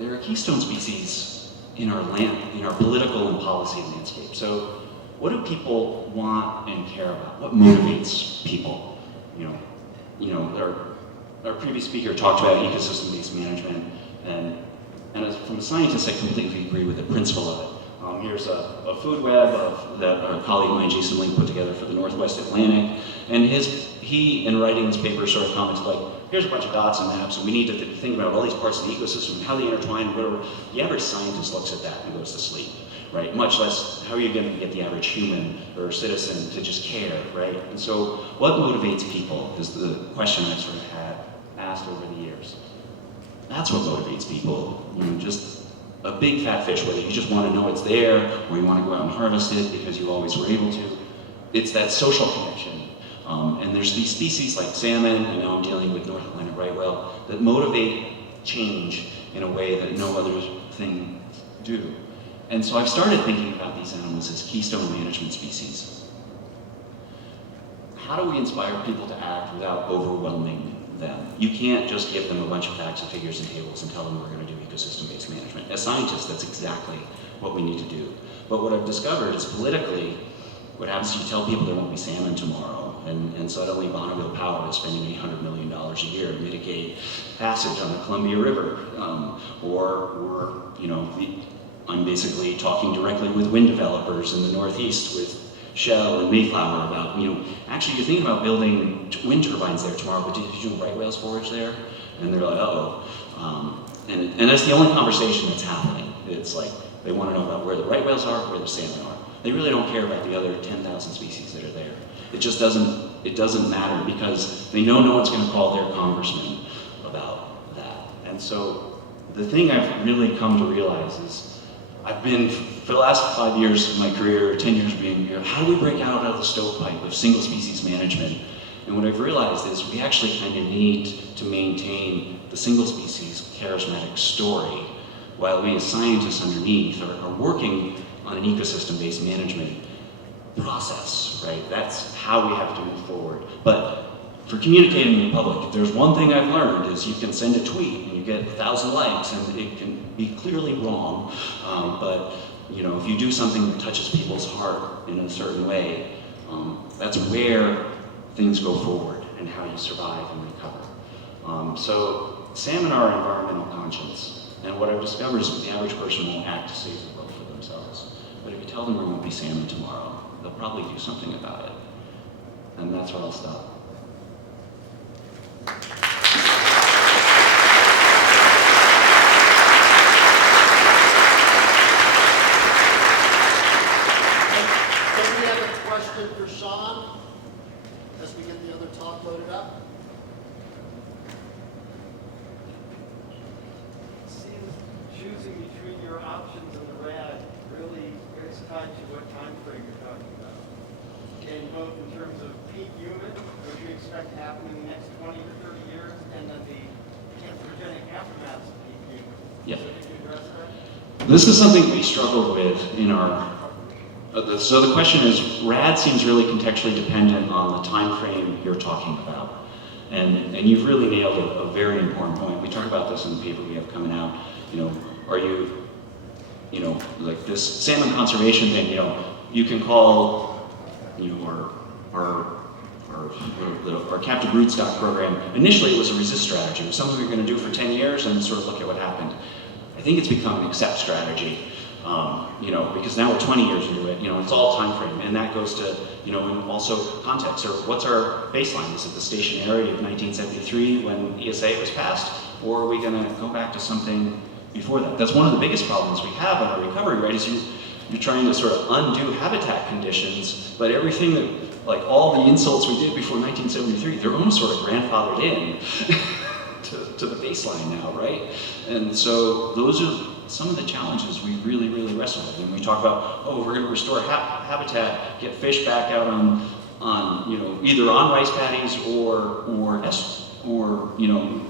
They're a keystone species in our political and policy landscape. So what do people want and care about? What motivates people? Our previous speaker talked about ecosystem-based management, and from a scientist, I completely agree with the principle of it. Here's a food web that our colleague Mike Jason Link put together for the Northwest Atlantic, and he, in writing this paper, sort of commented like, here's a bunch of dots and maps, and we need to think about all these parts of the ecosystem and how they intertwine, whatever. The average scientist looks at that and goes to sleep, right? Much less, how are you going to get the average human or citizen to just care, right? And so, what motivates people is the question I've sort of had asked over the years. That's what motivates people. Just a big fat fish, whether you just want to know it's there or you want to go out and harvest it because you always were able to. It's that social connection. And there's these species like salmon, and now I'm dealing with North Atlantic right whale, that motivate change in a way that no other thing do. And so I've started thinking about these animals as keystone management species. How do we inspire people to act without overwhelming them? You can't just give them a bunch of facts and figures and tables and tell them we're going to do ecosystem-based management. As scientists, that's exactly what we need to do. But what I've discovered is politically, what happens is you tell people there won't be salmon tomorrow, and suddenly Bonneville Power is spending $800 million a year to mitigate passage on the Columbia River. I'm basically talking directly with wind developers in the Northeast with Shell and Mayflower about, actually you're thinking about building wind turbines there tomorrow, but did you do right whale forage there? And they're like, uh-oh. And that's the only conversation that's happening. It's like, they want to know about where the right whales are, where the salmon are. They really don't care about the other 10,000 species that are there. It just doesn't matter because they know no one's going to call their congressman about that. And so the thing I've really come to realize is I've been, for the last 5 years of my career, 10 years being here, how do we break out of the stovepipe of single species management? And what I've realized is we actually kind of need to maintain the single species charismatic story while we as scientists underneath are working on an ecosystem-based management process, right? That's how we have to move forward. But for communicating in public, if there's one thing I've learned is you can send a tweet and you get 1,000 likes and it can be clearly wrong, but you know, if you do something that touches people's heart in a certain way, that's where things go forward and how you survive and recover. So salmon are environmental conscience, and what I've discovered is the average person won't act to save the world for themselves. But if you tell them there won't be salmon tomorrow, they'll probably do something about it. And that's where I'll stop. Any other question for Sean as we get the other talk loaded up? It seems choosing between your options and the RAD really is tied to what time frame you're talking about. And both in terms of peak human, which we expect to happen in the next 20 to 30 years, and then the anthropogenic aftermaths of peak human. Yeah. So could you address that? This is something we struggled with in our, so the question is, RAD seems really contextually dependent on the time frame you're talking about. And you've really nailed a very important point. We talk about this in the paper we have coming out. You know, are you, you know, like this salmon conservation thing, you know, you can call, you know, our captive broodstock program, initially it was a resist strategy. It was something we were going to do for 10 years and sort of look at what happened. I think it's become an accept strategy, you know, because now we're 20 years into it, you know, it's all time frame, and that goes to, you know, and also context, or what's our baseline? Is it the stationarity of 1973 when ESA was passed, or are we going to go back to something before that? That's one of the biggest problems we have in our recovery, right, is you're trying to sort of undo habitat conditions, but everything that, like all the insults we did before 1973, they're almost sort of grandfathered in to the baseline now, right? And so those are some of the challenges we really, really wrestle with. And we talk about, oh, we're going to restore habitat, get fish back out on you know, either on rice paddies or you know,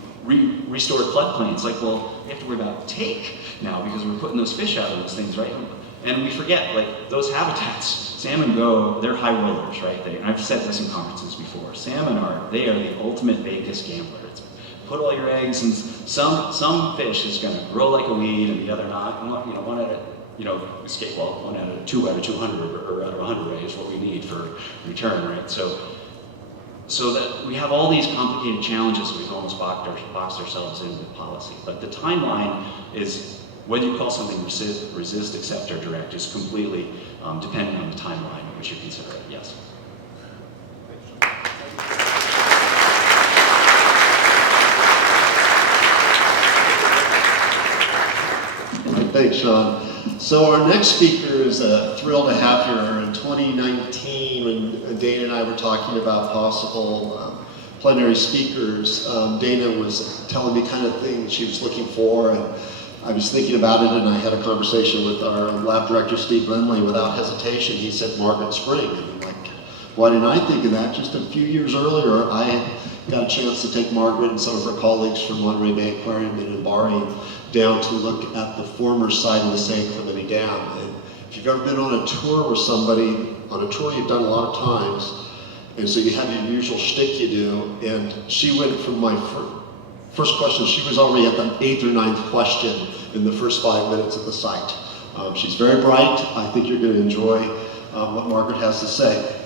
restored floodplains. Like, well, we have to worry about take now because we're putting those fish out of those things, right? And we forget, like, those habitats, salmon they're high rollers, right? And I've said this in conferences before. Salmon they are the ultimate Vegas gambler. It's put all your eggs, and some fish is going to grow like a weed, and the other not. You know, one out of, you know, escape, well, 1 out of 2 out of 200, or out of 100, right, is what we need for return, right? So that we have all these complicated challenges, we've almost boxed ourselves in with policy. But the timeline is, whether you call something resist, accept, or direct, is completely dependent on the timeline in which you consider it. Yes. Thanks, Sean. So our next speaker is thrilled to have here. In 2019, when Dana and I were talking about possible plenary speakers, Dana was telling me kind of things she was looking for, and I was thinking about it, and I had a conversation with our lab director, Steve Lindley. Without hesitation, he said Margaret Spring. And I'm like, why didn't I think of that? Just a few years earlier, I got a chance to take Margaret and some of her colleagues from Monterey Bay Aquarium in Imbari down to look at the former site of the San Clemente Dam. And if you've ever been on a tour with somebody, on a tour you've done a lot of times, and so you have your usual shtick you do, and she went from my first question, she was already at the 8th or 9th question in the first 5 minutes at the site. She's very bright. I think you're going to enjoy what Margaret has to say.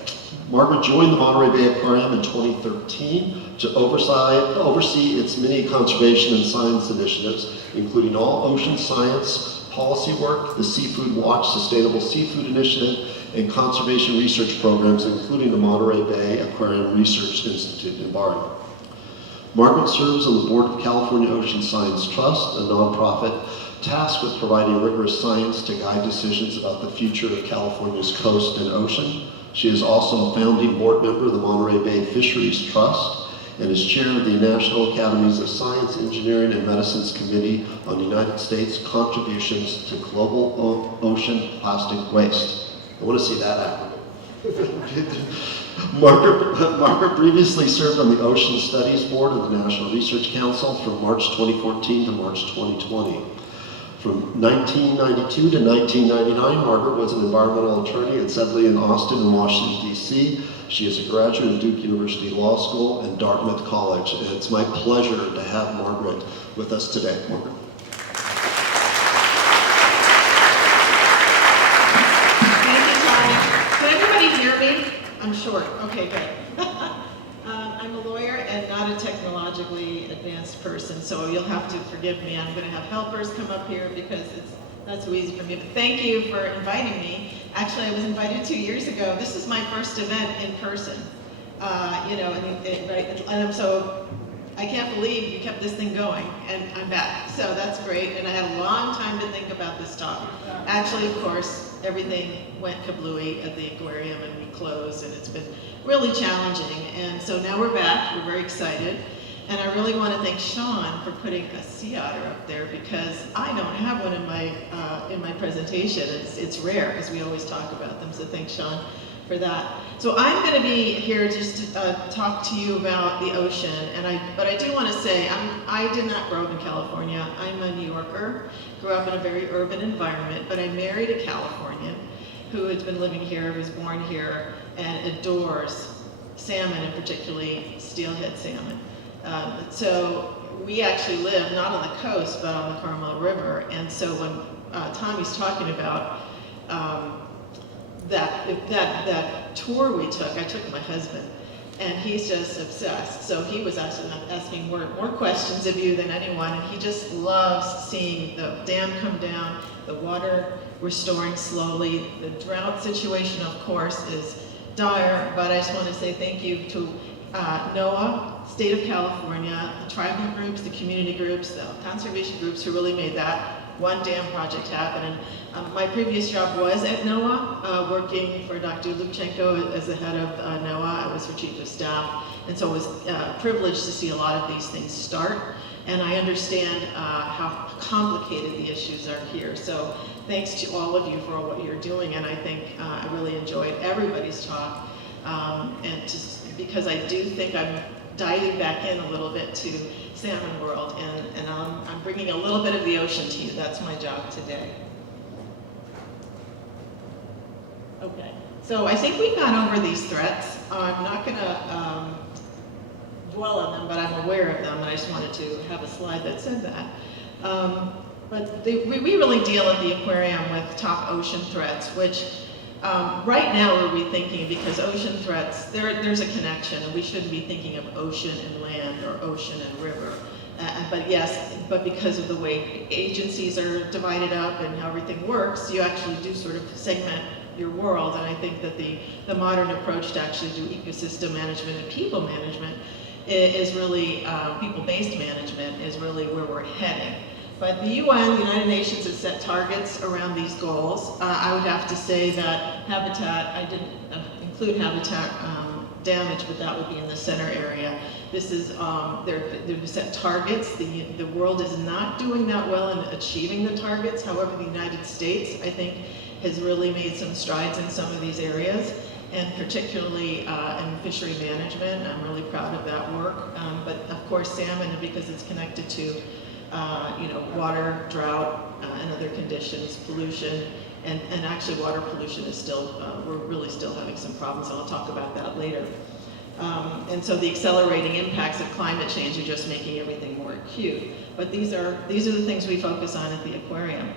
Margaret joined the Monterey Bay Aquarium in 2013 to oversee its many conservation and science initiatives, including all ocean science policy work, the Seafood Watch Sustainable Seafood Initiative, and conservation research programs, including the Monterey Bay Aquarium Research Institute in Bari. Margaret serves on the board of California Ocean Science Trust, a nonprofit tasked with providing rigorous science to guide decisions about the future of California's coast and ocean. She is also a founding board member of the Monterey Bay Fisheries Trust and is chair of the National Academies of Science, Engineering, and Medicine's Committee on the United States Contributions to Global Ocean Plastic Waste. I want to see that acronym. Margaret previously served on the Ocean Studies Board of the National Research Council from March 2014 to March 2020. From 1992 to 1999, Margaret was an environmental attorney at Sedley and Austin in Washington, D.C. She is a graduate of Duke University Law School and Dartmouth College, and it's my pleasure to have Margaret with us today. Margaret. Thank you, Tony. Can everybody hear me? I'm short. Okay, good. I'm a lawyer and not a technologically advanced person, so you'll have to forgive me. I'm going to have helpers come up here because it's not so easy for me. But thank you for inviting me. Actually, I was invited 2 years ago. This is my first event in person. Right? And so I can't believe you kept this thing going, and I'm back. So that's great, and I had a long time to think about this talk. Actually, of course, everything went kablooey at the aquarium, and we closed, and it's been really challenging. And so now we're back. We're very excited. And I really want to thank Sean for putting a sea otter up there because I don't have one in my presentation. It's rare, as we always talk about them. So thanks, Sean, for that. So I'm going to be here just to talk to you about the ocean. But I do want to say I did not grow up in California. I'm a New Yorker. Grew up in a very urban environment, but I married a Californian who has been living here, was born here, and adores salmon, and particularly steelhead salmon. So we actually live not on the coast, but on the Carmel River. And so when Tommy's talking about that tour we took, I took my husband, and he's just obsessed. So he was actually asking more questions of you than anyone, and he just loves seeing the dam come down, the water restoring slowly. The drought situation, of course, is dire, but I just want to say thank you to NOAA, State of California, the tribal groups, the community groups, the conservation groups who really made that one dam project happen. And my previous job was at NOAA, working for Dr. Lubchenko as the head of NOAA. I was her chief of staff, and so I was privileged to see a lot of these things start. And I understand how complicated the issues are here. So thanks to all of you for what you're doing, and I think I really enjoyed everybody's talk. And just because I do think I'm diving back in a little bit to salmon world, and I'm bringing a little bit of the ocean to you. That's my job today. Okay, so I think we've gone over these threats. I'm not going to dwell on them, but I'm aware of them, and I just wanted to have a slide that said that. But we really deal at the aquarium with top ocean threats, which right now we're rethinking, because ocean threats, there's a connection, and we shouldn't be thinking of ocean and land or ocean and river. But yes, but because of the way agencies are divided up and how everything works, you actually do sort of segment your world. And I think that the modern approach to actually do ecosystem management and people management is really, people-based management is really where we're heading. But the UN, the United Nations, has set targets around these goals. I would have to say that habitat, I didn't include habitat damage, but that would be in the center area. This is, they've set targets. The world is not doing that well in achieving the targets. However, the United States, I think, has really made some strides in some of these areas, and particularly in fishery management. I'm really proud of that work. But of course, salmon, because it's connected to water, drought, and other conditions, pollution, and actually water pollution is still, we're really still having some problems, and I'll talk about that later. And so the accelerating impacts of climate change are just making everything more acute. But these are the things we focus on at the aquarium.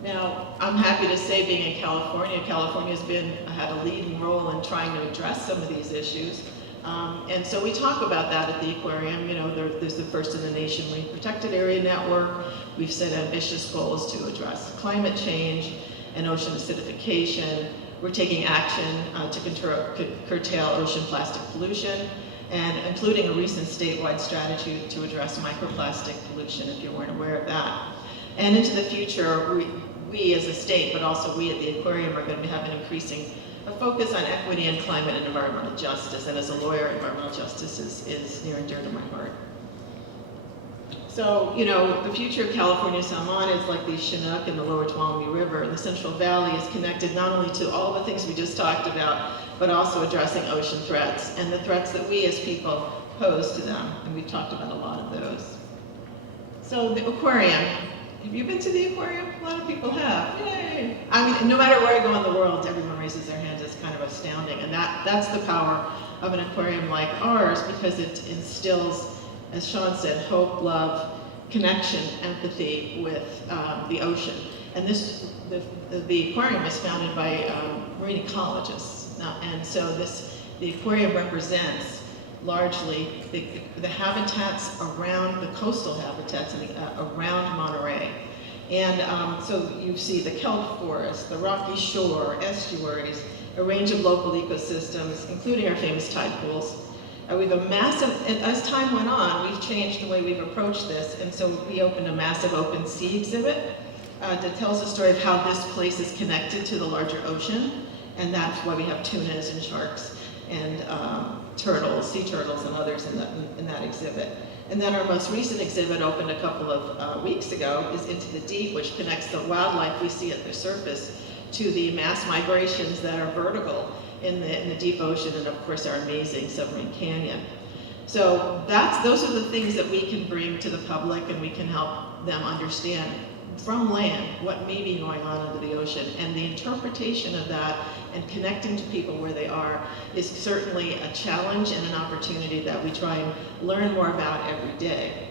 Now, I'm happy to say, being in California, California's had a leading role in trying to address some of these issues. And so we talk about that at the aquarium. There's the First in the Nation Marine Protected Area Network. We've set ambitious goals to address climate change and ocean acidification. We're taking action to curtail ocean plastic pollution, and including a recent statewide strategy to address microplastic pollution, if you weren't aware of that. And into the future, we as a state, but also we at the aquarium are going to have an increasing focus on equity and climate and environmental justice. And as a lawyer, environmental justice is near and dear to my heart. So, you know, the future of California Salmon is like the Chinook and the Lower Tuolumne River, and the Central Valley is connected not only to all the things we just talked about, but also addressing ocean threats and the threats that we as people pose to them. And we've talked about a lot of those. So the aquarium. Have you been to the aquarium? A lot of people have. Yay! I mean, no matter where I go in the world, everyone raises their hands. It's kind of astounding. And that's the power of an aquarium like ours, because it instills, as Sean said, hope, love, connection, empathy with the ocean. And the aquarium was founded by marine ecologists. And so the aquarium represents largely the habitats around, the coastal habitats around Monterey. And so you see the kelp forest, the rocky shore, estuaries, a range of local ecosystems, including our famous tide pools. We've a massive, as time went on, we've changed the way we've approached this, and so we opened a massive open sea exhibit that tells the story of how this place is connected to the larger ocean, and that's why we have tunas and sharks and turtles, sea turtles and others in that exhibit. And then our most recent exhibit, opened a couple of weeks ago, is Into the Deep, which connects the wildlife we see at the surface to the mass migrations that are vertical in the deep ocean, and of course our amazing submarine canyon. So those are the things that we can bring to the public, and we can help them understand from land what may be going on under the ocean. And the interpretation of that and connecting to people where they are is certainly a challenge and an opportunity that we try and learn more about every day.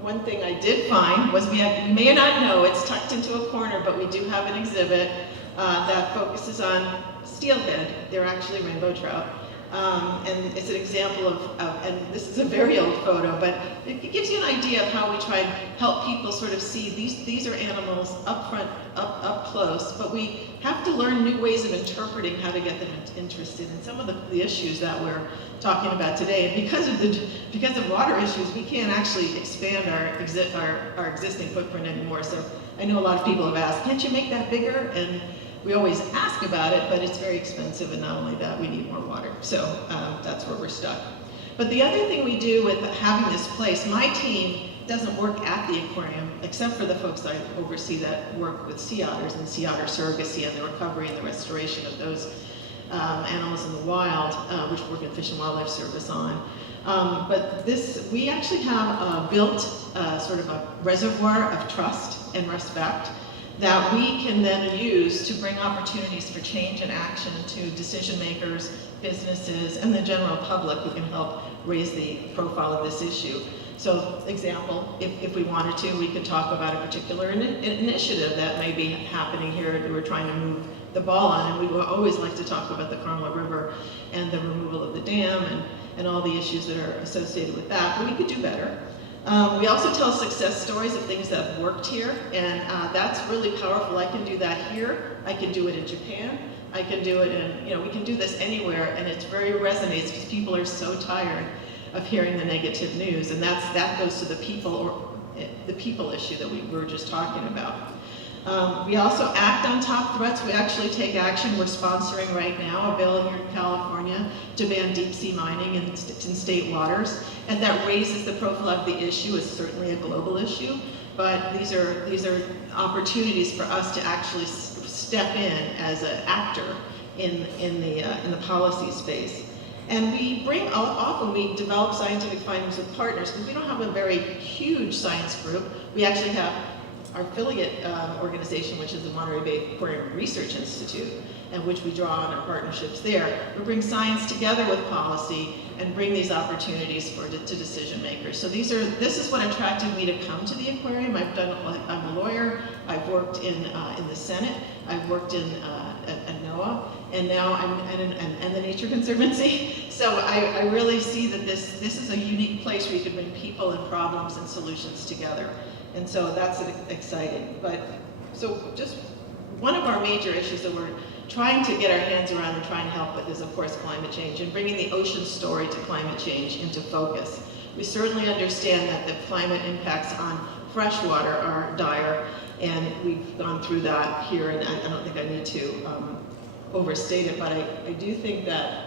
One thing I did find was you may not know, it's tucked into a corner, but we do have an exhibit that focuses on steelhead. They're actually rainbow trout. And it's an example and this is a very old photo, but it gives you an idea of how we try and help people sort of see these are animals up front, up close, but we have to learn new ways of interpreting how to get them interested in some of the issues that we're talking about today. And because of water issues, we can't actually expand our existing footprint anymore. So I know a lot of people have asked, can't you make that bigger? And we always ask about it, but it's very expensive, and not only that, we need more water. So that's where we're stuck. But the other thing we do with having this place, my team doesn't work at the aquarium, except for the folks I oversee that work with sea otters and sea otter surrogacy and the recovery and the restoration of those animals in the wild, which work in Fish and Wildlife Service on. But we actually have built sort of a reservoir of trust and respect that we can then use to bring opportunities for change and action to decision makers, businesses, and the general public who can help raise the profile of this issue. So, example, if we wanted to, we could talk about a particular initiative that may be happening here that we're trying to move the ball on, and we would always like to talk about the Carmel River and the removal of the dam and all the issues that are associated with that, but we could do better. We also tell success stories of things that have worked here, and that's really powerful. I can do that here, I can do it in Japan, I can do it in, we can do this anywhere, and it very resonates because people are so tired of hearing the negative news, and that goes to the people issue that we were just talking about. We also act on top threats. We actually take action. We're sponsoring right now a bill here in California to ban deep sea mining in state waters, and that raises the profile of the issue. It's certainly a global issue, but these are opportunities for us to actually step in as an actor in the policy space. And often we develop scientific findings with partners, because we don't have a very huge science group. We actually have our affiliate organization, which is the Monterey Bay Aquarium Research Institute, and which we draw on our partnerships there. We bring science together with policy and bring these opportunities to decision makers. So this is what attracted me to come to the aquarium. I'm a lawyer. I've worked in the Senate. I've worked at NOAA, and now I'm the Nature Conservancy. So I really see that this is a unique place where you can bring people and problems and solutions together. And so that's exciting. But so just one of our major issues that we're trying to get our hands around and trying to help with is, of course, climate change and bringing the ocean story to climate change into focus. We certainly understand that the climate impacts on freshwater are dire, And we've gone through that here, and I don't think I need to overstate it, but I do think that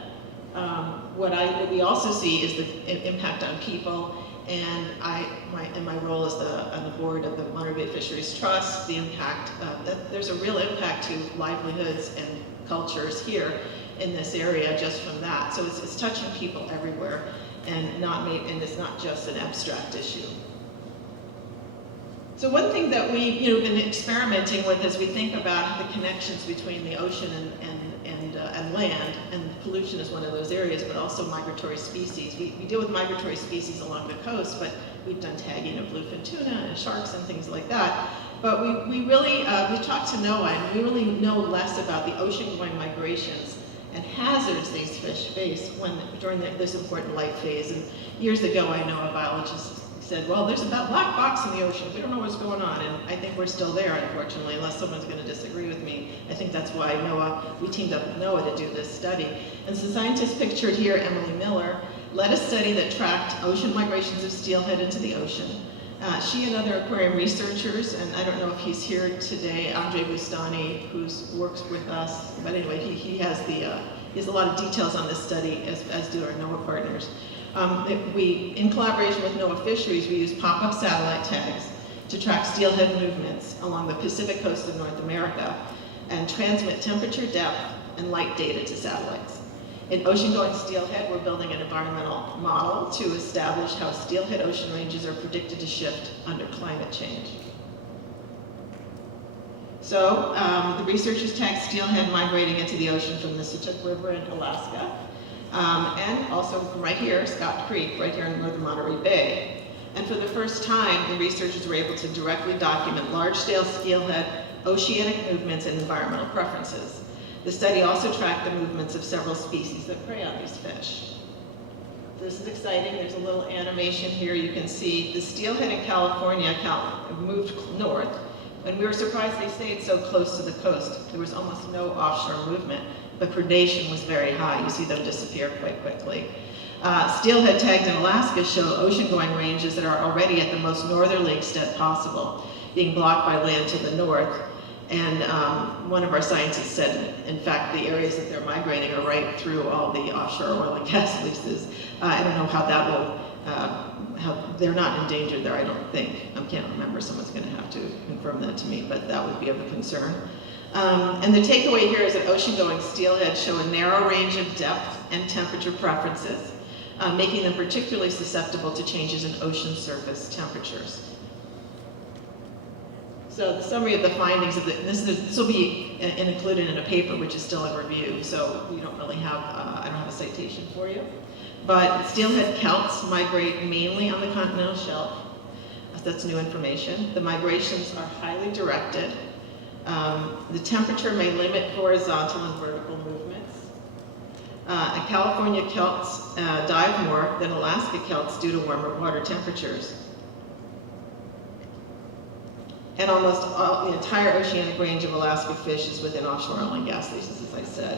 what we also see is the impact on people, and my role as on the board of the Monterey Bay Fisheries Trust, the impact, that there's a real impact to livelihoods and cultures here in this area just from that. So it's touching people everywhere, and it's not just an abstract issue. So one thing that we've been experimenting with as we think about the connections between the ocean and land, and pollution is one of those areas, but also migratory species. We deal with migratory species along the coast, but we've done tagging of bluefin tuna and sharks and things like that. But we talked to NOAA, and we really know less about the ocean-going migrations and hazards these fish face during this important life phase. And years ago, I know a biologist said, well, there's a black box in the ocean. We don't know what's going on. And I think we're still there, unfortunately, unless someone's going to disagree with me. I think that's why we teamed up with NOAA to do this study. And so scientists pictured here, Emily Miller, led a study that tracked ocean migrations of steelhead into the ocean. She and other aquarium researchers, and I don't know if he's here today, Andre Bustani, who works with us, but anyway, he has a lot of details on this study, as do our NOAA partners. In collaboration with NOAA Fisheries, we use pop-up satellite tags to track steelhead movements along the Pacific coast of North America and transmit temperature, depth, and light data to satellites. In ocean-going steelhead, we're building an environmental model to establish how steelhead ocean ranges are predicted to shift under climate change. So the researchers tagged steelhead migrating into the ocean from the Situk River in Alaska, and also from right here, Scott Creek, right here in northern Monterey Bay. And for the first time, the researchers were able to directly document large-scale steelhead oceanic movements and environmental preferences. The study also tracked the movements of several species that prey on these fish. This is exciting. There's a little animation here. You can see the steelhead in California moved north, and we were surprised they stayed so close to the coast. There was almost no offshore movement, but predation was very high. You see them disappear quite quickly. Steelhead tagged in Alaska show ocean-going ranges that are already at the most northerly extent possible, being blocked by land to the north. And one of our scientists said, in fact, the areas that they're migrating are right through all the offshore oil and gas leases. I don't know how that will, they're not endangered there, I don't think. I can't remember, someone's gonna have to confirm that to me, but that would be of a concern. And the takeaway here is that ocean-going steelhead show a narrow range of depth and temperature preferences, making them particularly susceptible to changes in ocean surface temperatures. So the summary of the findings of this will be included in a paper which is still in review, so we don't really have, I don't have a citation for you. But steelhead kelts migrate mainly on the continental shelf. That's new information. The migrations are highly directed. The temperature may limit horizontal and vertical movements. And California kelts dive more than Alaska kelts due to warmer water temperatures. And almost the entire oceanic range of Alaska fish is within offshore oil and gas leases, as I said.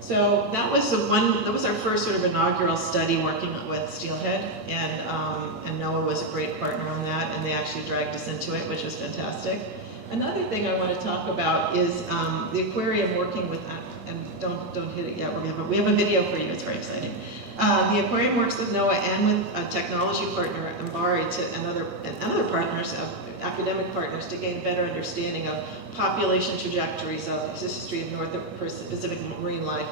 So that was our first sort of inaugural study working with steelhead, and NOAA was a great partner on that, and they actually dragged us into it, which was fantastic. Another thing I want to talk about is the aquarium working with, and don't hit it yet, we have a video for you, it's very exciting. The aquarium works with NOAA and with a technology partner, Mbari, and other partners, academic partners, to gain better understanding of population trajectories of the history of North Pacific marine life,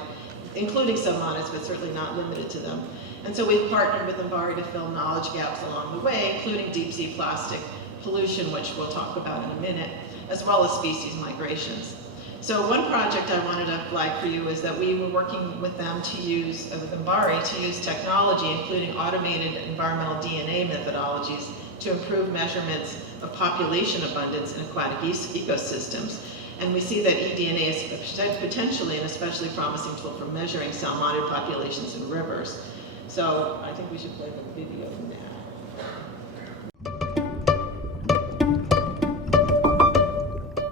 including salmonids, but certainly not limited to them. And so we've partnered with Mbari to fill knowledge gaps along the way, including deep sea plastic pollution, which we'll talk about in a minute, as well as species migrations. So one project I wanted to flag for you is that we were working with them with Mbari to use technology, including automated environmental DNA methodologies, to improve measurements of population abundance in aquatic ecosystems. And we see that eDNA is potentially an especially promising tool for measuring salmonid populations in rivers. So I think we should play the video now.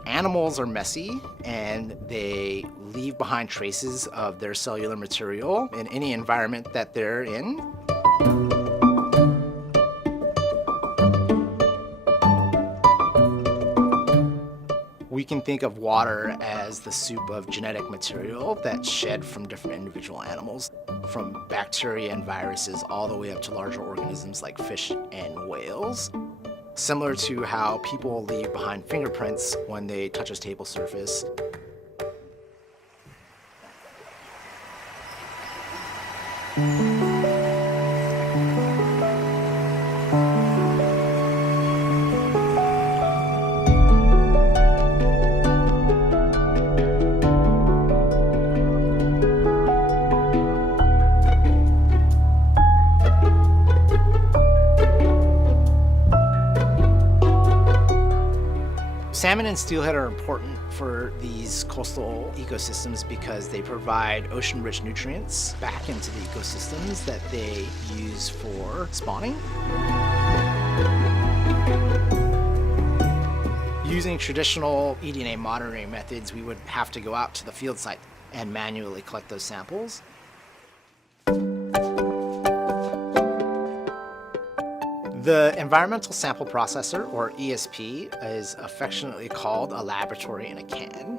Animals are messy, and they leave behind traces of their cellular material in any environment that they're in. can think of water as the soup of genetic material that's shed from different individual animals, from bacteria and viruses all the way up to larger organisms like fish and whales. Similar to how people leave behind fingerprints when they touch a table surface. Salmon and steelhead are important for these coastal ecosystems because they provide ocean-rich nutrients back into the ecosystems that they use for spawning. Using traditional eDNA monitoring methods, we would have to go out to the field site and manually collect those samples. The Environmental Sample Processor, or ESP, is affectionately called a laboratory in a can.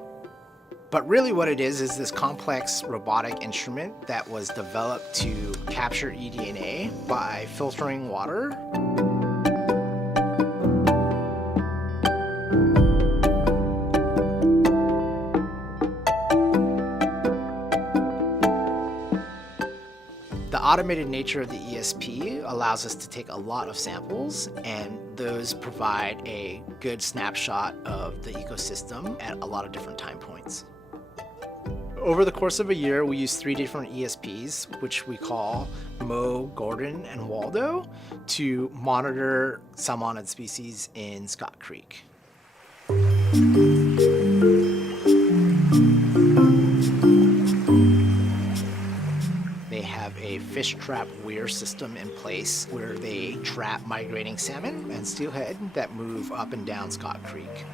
But really what it is this complex robotic instrument that was developed to capture eDNA by filtering water. The automated nature of the ESP allows us to take a lot of samples, and those provide a good snapshot of the ecosystem at a lot of different time points. Over the course of a year, we use 3 different ESPs, which we call Mo, Gordon, and Waldo, to monitor salmonid species in Scott Creek. They have a fish trap weir system in place where they trap migrating salmon and steelhead that move up and down Scott Creek.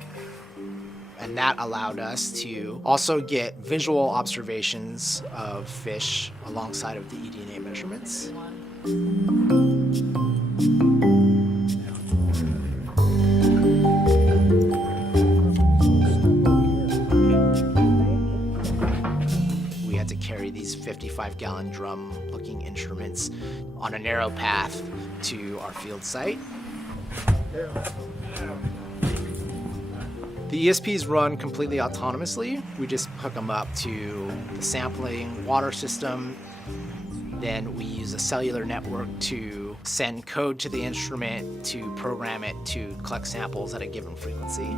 And that allowed us to also get visual observations of fish alongside of the eDNA measurements. We had to carry these 55-gallon drum-looking instruments on a narrow path to our field site. The ESPs run completely autonomously. We just hook them up to the sampling water system. Then we use a cellular network to send code to the instrument to program it to collect samples at a given frequency.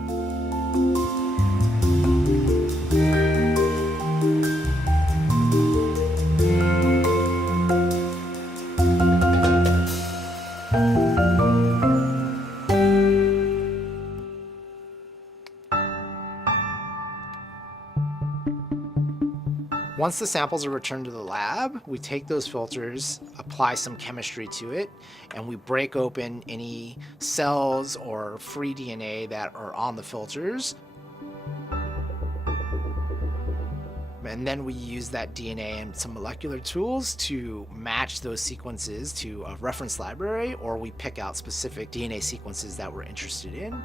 Once the samples are returned to the lab, we take those filters, apply some chemistry to it, and we break open any cells or free DNA that are on the filters. And then we use that DNA and some molecular tools to match those sequences to a reference library, or we pick out specific DNA sequences that we're interested in.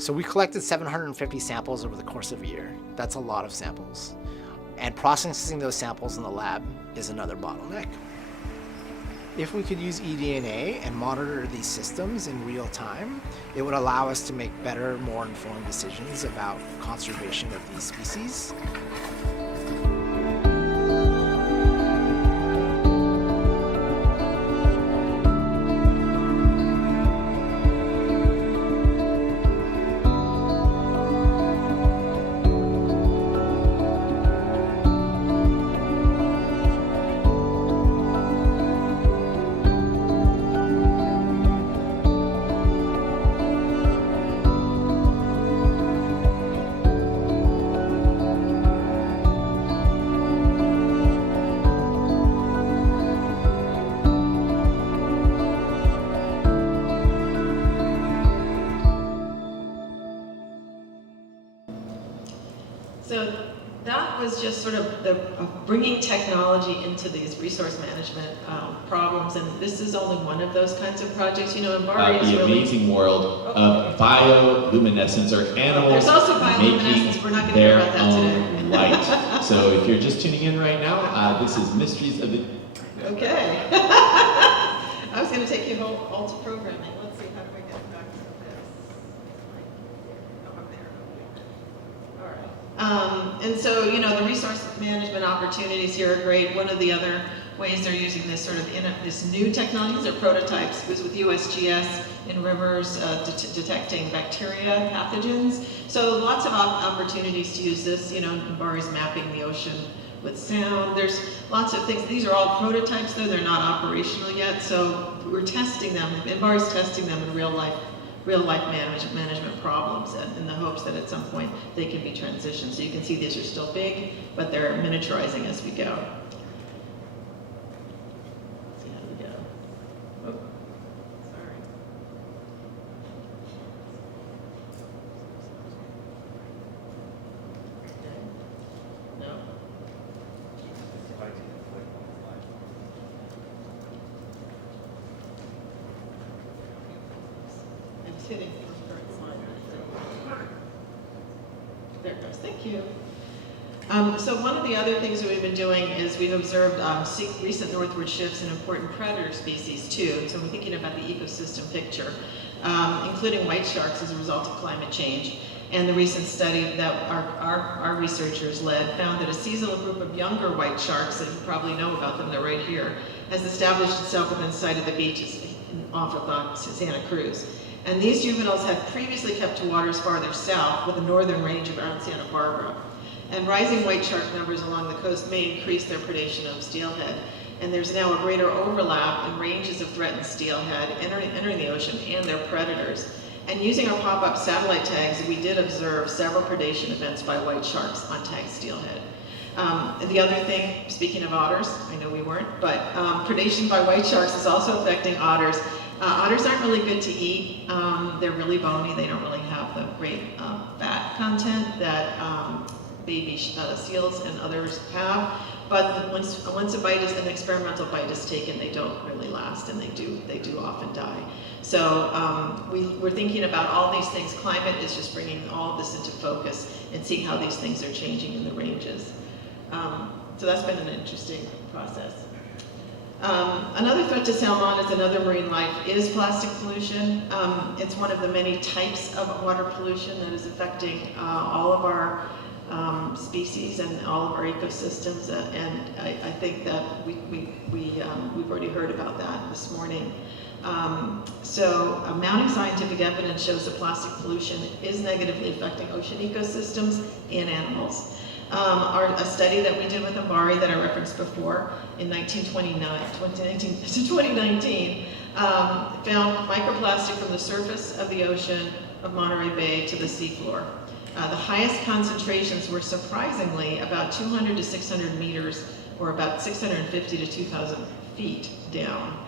So we collected 750 samples over the course of a year. That's a lot of samples. And processing those samples in the lab is another bottleneck. If we could use eDNA and monitor these systems in real time, it would allow us to make better, more informed decisions about conservation of these species. So that was just sort of the bringing technology into these resource management problems, and this is only one of those kinds of projects. You know, Embari is The really... amazing world of bioluminescence, or animals There's also bioluminescence. We're not going to hear their about that today. own light. So if you're just tuning in right now, this is Mysteries of the... Okay. I was going to take you all to programming. Let's see, how do I get back to this? Oh, I'm there. All right. And so, you know, the resource management opportunities here are great. One of the other ways they're using this sort of this new technologies or prototypes was with USGS in rivers detecting bacteria pathogens. So lots of opportunities to use this. You know, Embari's mapping the ocean with sound. There's lots of things. These are all prototypes though, they're not operational yet, so we're testing them. Embari's testing them in real life management problems, in the hopes that at some point they can be transitioned. So you can see these are still big, but they're miniaturizing as we go. Let's see how we go. Oh, sorry. Okay. No. It's hitting the current slide. There it goes. Thank you. So one of the other things that we've been doing is we've observed recent northward shifts in important predator species too. So we're thinking about the ecosystem picture, including white sharks as a result of climate change. And the recent study that our researchers led found that a seasonal group of younger white sharks, that you probably know about them, they're right here, has established itself within sight of the beaches off of Santa Cruz. And these juveniles had previously kept to waters farther south with a northern range around Santa Barbara. And rising white shark numbers along the coast may increase their predation of steelhead. And there's now a greater overlap in ranges of threatened steelhead entering the ocean and their predators. And using our pop-up satellite tags, we did observe several predation events by white sharks on tagged steelhead. The other thing, speaking of otters, I know we weren't, but predation by white sharks is also affecting otters. Otters aren't really good to eat. They're really bony. They don't really have the great fat content that baby seals and others have. But once a bite is an experimental bite is taken, they don't really last, and they do often die. So we're thinking about all these things. Climate is just bringing all of this into focus and seeing how these things are changing in the ranges. So that's been an interesting process. Another threat to salmon as another marine life is plastic pollution. It's one of the many types of water pollution that is affecting all of our species and all of our ecosystems, and I think that we've already heard about that this morning. Mounting scientific evidence shows that plastic pollution is negatively affecting ocean ecosystems and animals. A study that we did with Embari that I referenced before in 2019 found microplastic from the surface of the ocean of Monterey Bay to the seafloor. The highest concentrations were surprisingly about 200 to 600 meters, or about 650 to 2,000 feet down.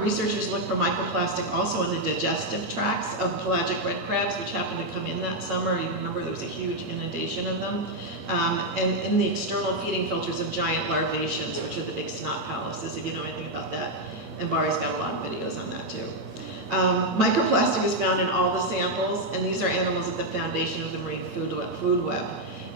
Researchers looked for microplastic also in the digestive tracts of pelagic red crabs, which happened to come in that summer. You remember there was a huge inundation of them. And in the external feeding filters of giant larvaceans, which are the big snot palaces, if you know anything about that. And Bari's got a lot of videos on that too. Microplastic is found in all the samples, and these are animals at the foundation of the marine food web.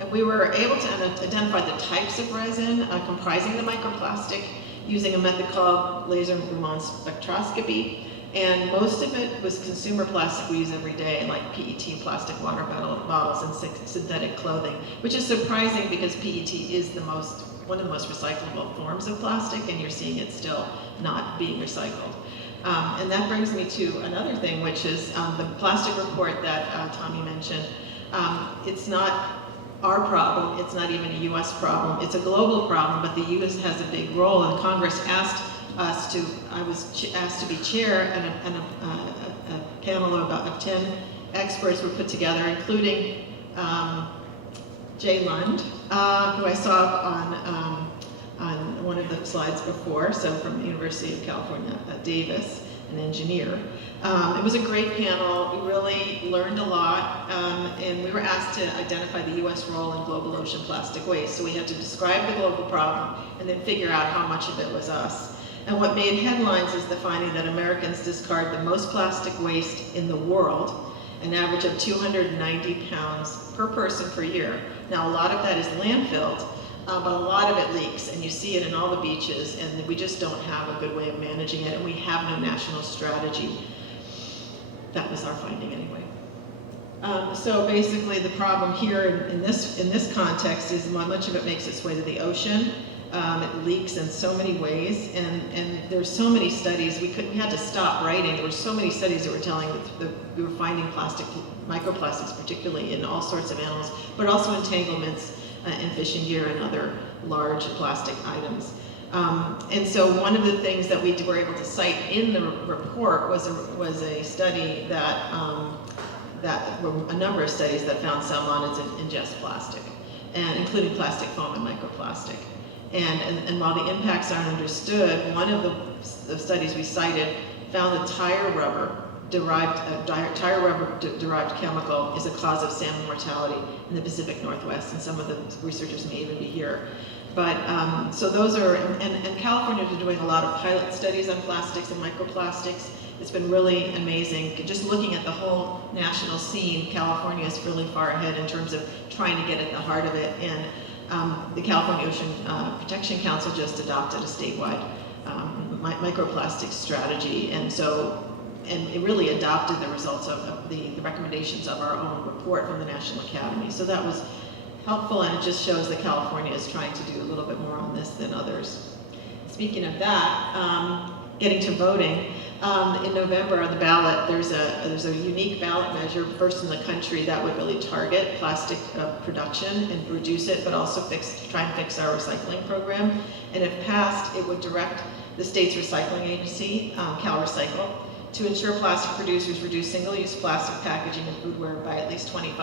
And we were able to identify the types of resin comprising the microplastic using a method called laser Raman spectroscopy. And most of it was consumer plastic we use every day, like PET plastic water bottles and synthetic clothing, which is surprising because PET is one of the most recyclable forms of plastic, and you're seeing it still not being recycled. And that brings me to another thing, which is the plastic report that Tommy mentioned. It's not our problem, it's not even a US problem, it's a global problem, but the US has a big role, and Congress asked us to, I was asked to be chair, and a panel of 10 experts were put together, including Jay Lund, who I saw on one of the slides before, so from the University of California, Davis, an engineer. It was a great panel. We really learned a lot, and we were asked to identify the U.S. role in global ocean plastic waste. So we had to describe the global problem and then figure out how much of it was us. And what made headlines is the finding that Americans discard the most plastic waste in the world, an average of 290 pounds per person per year. Now, a lot of that is landfilled, but a lot of it leaks, and you see it in all the beaches, and we just don't have a good way of managing it, and we have no national strategy. That was our finding anyway. So basically the problem here in this context is much of it makes its way to the ocean. It leaks in so many ways, and there's so many studies, we had to stop writing. There were so many studies that were telling that we were finding microplastics particularly in all sorts of animals, but also entanglements in fishing gear and other large plastic items. And so one of the things that we were able to cite in the report was a study that a number of studies that found salmonids ingest plastic, and including plastic foam and microplastic. And while the impacts aren't understood, one of the studies we cited found that tire rubber derived chemical is a cause of salmon mortality in the Pacific Northwest, and some of the researchers may even be here. But so those are, and California is doing a lot of pilot studies on plastics and microplastics. It's been really amazing. Just looking at the whole national scene, California is really far ahead in terms of trying to get at the heart of it. And the California Ocean Protection Council just adopted a statewide microplastics strategy, and it really adopted the results of the recommendations of our own report from the National Academy. So that was helpful, and it just shows that California is trying to do a little bit more on this than others. Speaking of that, getting to voting, in November on the ballot, there's a unique ballot measure, first in the country, that would really target plastic production and reduce it, but also try and fix our recycling program. And if passed, it would direct the state's recycling agency, CalRecycle, to ensure plastic producers reduce single-use plastic packaging and foodware by at least 25%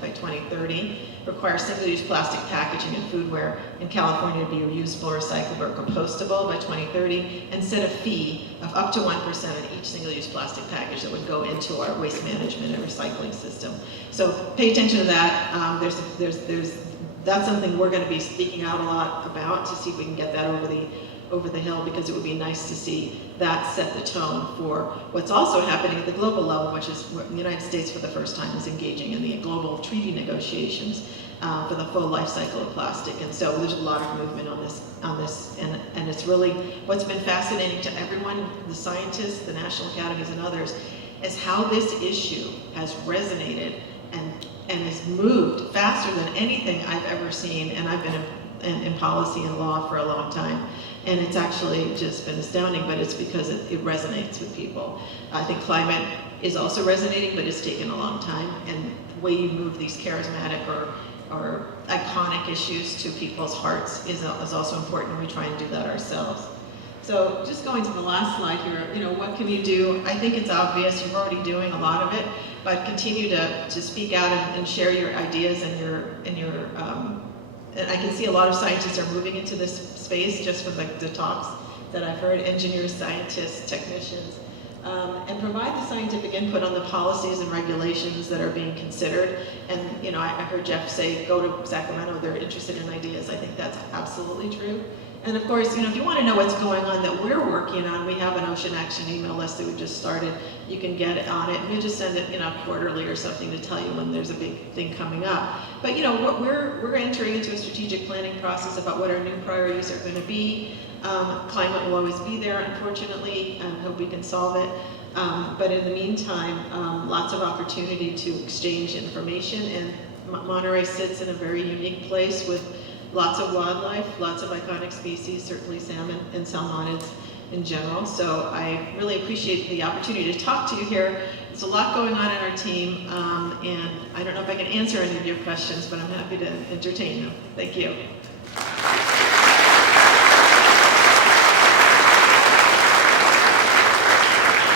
by 2030, require single-use plastic packaging and foodware in California to be reusable, recyclable, or compostable by 2030, and set a fee of up to 1% on each single-use plastic package that would go into our waste management and recycling system. So pay attention to that. That's something we're going to be speaking out a lot about to see if we can get that over the hill, because it would be nice to see that set the tone for what's also happening at the global level, which is the United States for the first time is engaging in the global treaty negotiations for the full life cycle of plastic. And so there's a lot of movement on this, and it's really what's been fascinating to everyone, the scientists, the national academies, and others, is how this issue has resonated and has moved faster than anything I've ever seen, and I've been in policy and law for a long time. And it's actually just been astounding, but it's because it resonates with people. I think climate is also resonating, but it's taken a long time. And the way you move these charismatic or iconic issues to people's hearts is also important, and we try and do that ourselves. So just going to the last slide here, what can you do? I think it's obvious, you're already doing a lot of it, but continue to speak out and share your ideas and and I can see a lot of scientists are moving into this space just from the talks that I've heard, engineers, scientists, technicians, and provide the scientific input on the policies and regulations that are being considered. And I heard Jeff say, go to Sacramento, they're interested in ideas. I think that's absolutely true. And of course, if you want to know what's going on that we're working on, we have an Ocean Action email list that we just started. You can get on it. We just send it, quarterly or something to tell you when there's a big thing coming up. But what we're entering into a strategic planning process about what our new priorities are going to be. Climate will always be there, unfortunately, and hope we can solve it. But in the meantime, lots of opportunity to exchange information, and Monterey sits in a very unique place with lots of wildlife, lots of iconic species, certainly salmon and salmonids in general. So I really appreciate the opportunity to talk to you here. There's a lot going on in our team, and I don't know if I can answer any of your questions, but I'm happy to entertain them. Thank you.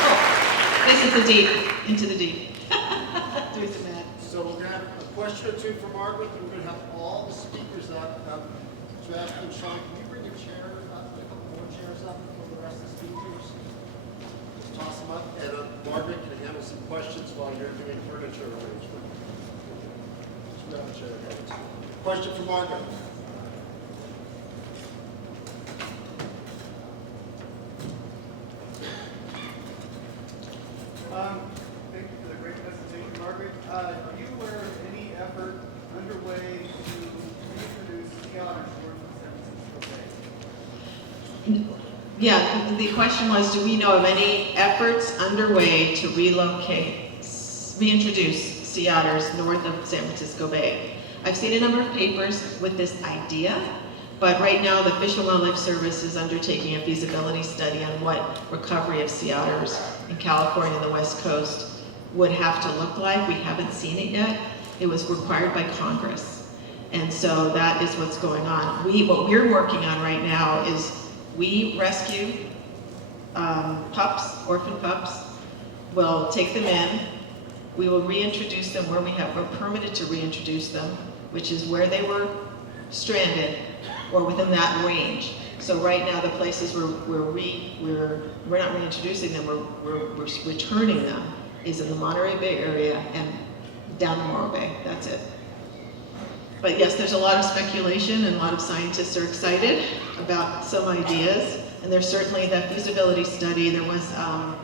Oh, this is the deep, into the deep. Doing some math. So we're going to have a question or two for Margaret, and we're going to have all the speakers up. Jeff and Sean, can you bring your chair up, a couple more chairs up for the rest of the speakers? toss them up, and Margaret can handle some questions while you're doing furniture arrangement. Just grab a chair. Question for Margaret. Thank you for the great presentation, Margaret. Are you aware of any effort underway to reintroduce sea otters north of San Francisco Bay? Yeah, the question was, do we know of any efforts underway to reintroduce sea otters north of San Francisco Bay? I've seen a number of papers with this idea, but right now the Fish and Wildlife Service is undertaking a feasibility study on what recovery of sea otters in California and the West Coast would have to look like. We haven't seen it yet. It was required by Congress. And so that is what's going on. What we're working on right now is we rescue pups, orphan pups. We'll take them in. We will reintroduce them where we're permitted to reintroduce them, which is where they were stranded or within that range. So right now the places we're not reintroducing them, we're returning them is in the Monterey Bay area and down to Morro Bay. That's it. But yes, there's a lot of speculation and a lot of scientists are excited about some ideas. And there's certainly that feasibility study. There was, I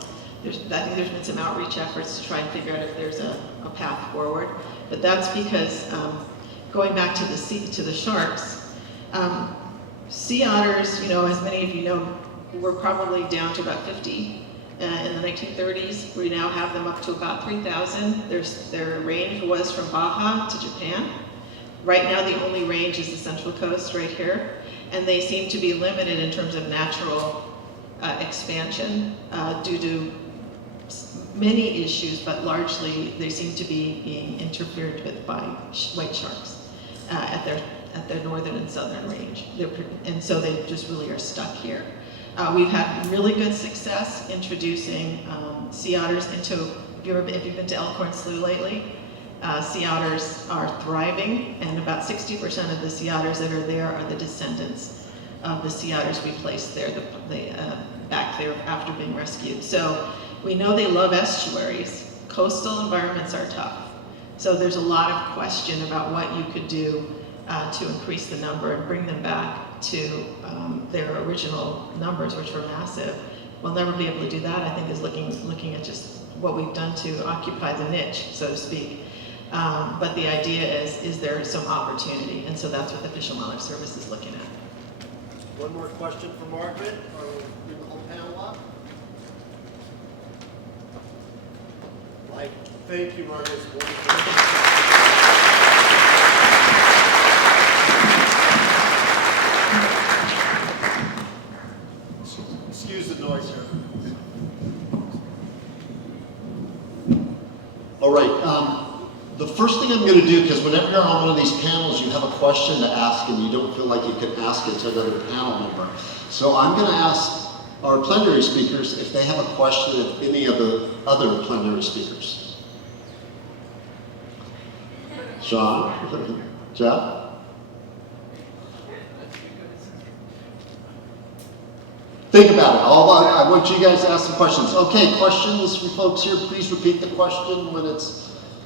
think there's been some outreach efforts to try and figure out if there's a path forward. But that's because going back to the sharks, sea otters, as many of you know, were probably down to about 50 in the 1930s. We now have them up to about 3,000. Their range was from Baja to Japan. Right now, the only range is the Central Coast right here, and they seem to be limited in terms of natural expansion due to many issues, but largely they seem to be being interfered with by white sharks at their northern and southern range. And so they just really are stuck here. We've had really good success introducing sea otters into, if you've been to Elkhorn Slough lately, sea otters are thriving, and about 60% of the sea otters that are there are the descendants of the sea otters we placed there, back there after being rescued. So we know they love estuaries. Coastal environments are tough. So there's a lot of question about what you could do to increase the number and bring them back to their original numbers, which were massive. We'll never be able to do that, I think, is looking at just what we've done to occupy the niche, so to speak. But the idea is there some opportunity, and so that's what the Fish and Wildlife Service is looking at. One more question for Margaret, or bring the whole panel up? Like, thank you, Margaret. Excuse the noise here. All right. The first thing I'm going to do, because whenever you're on one of these panels, you have a question to ask and you don't feel like you can ask it to another panel member. So I'm going to ask our plenary speakers if they have a question of any of the other plenary speakers. Sean? Jeff? Think about it. I want you guys to ask some questions. Okay, questions from folks here. Please repeat the question when it's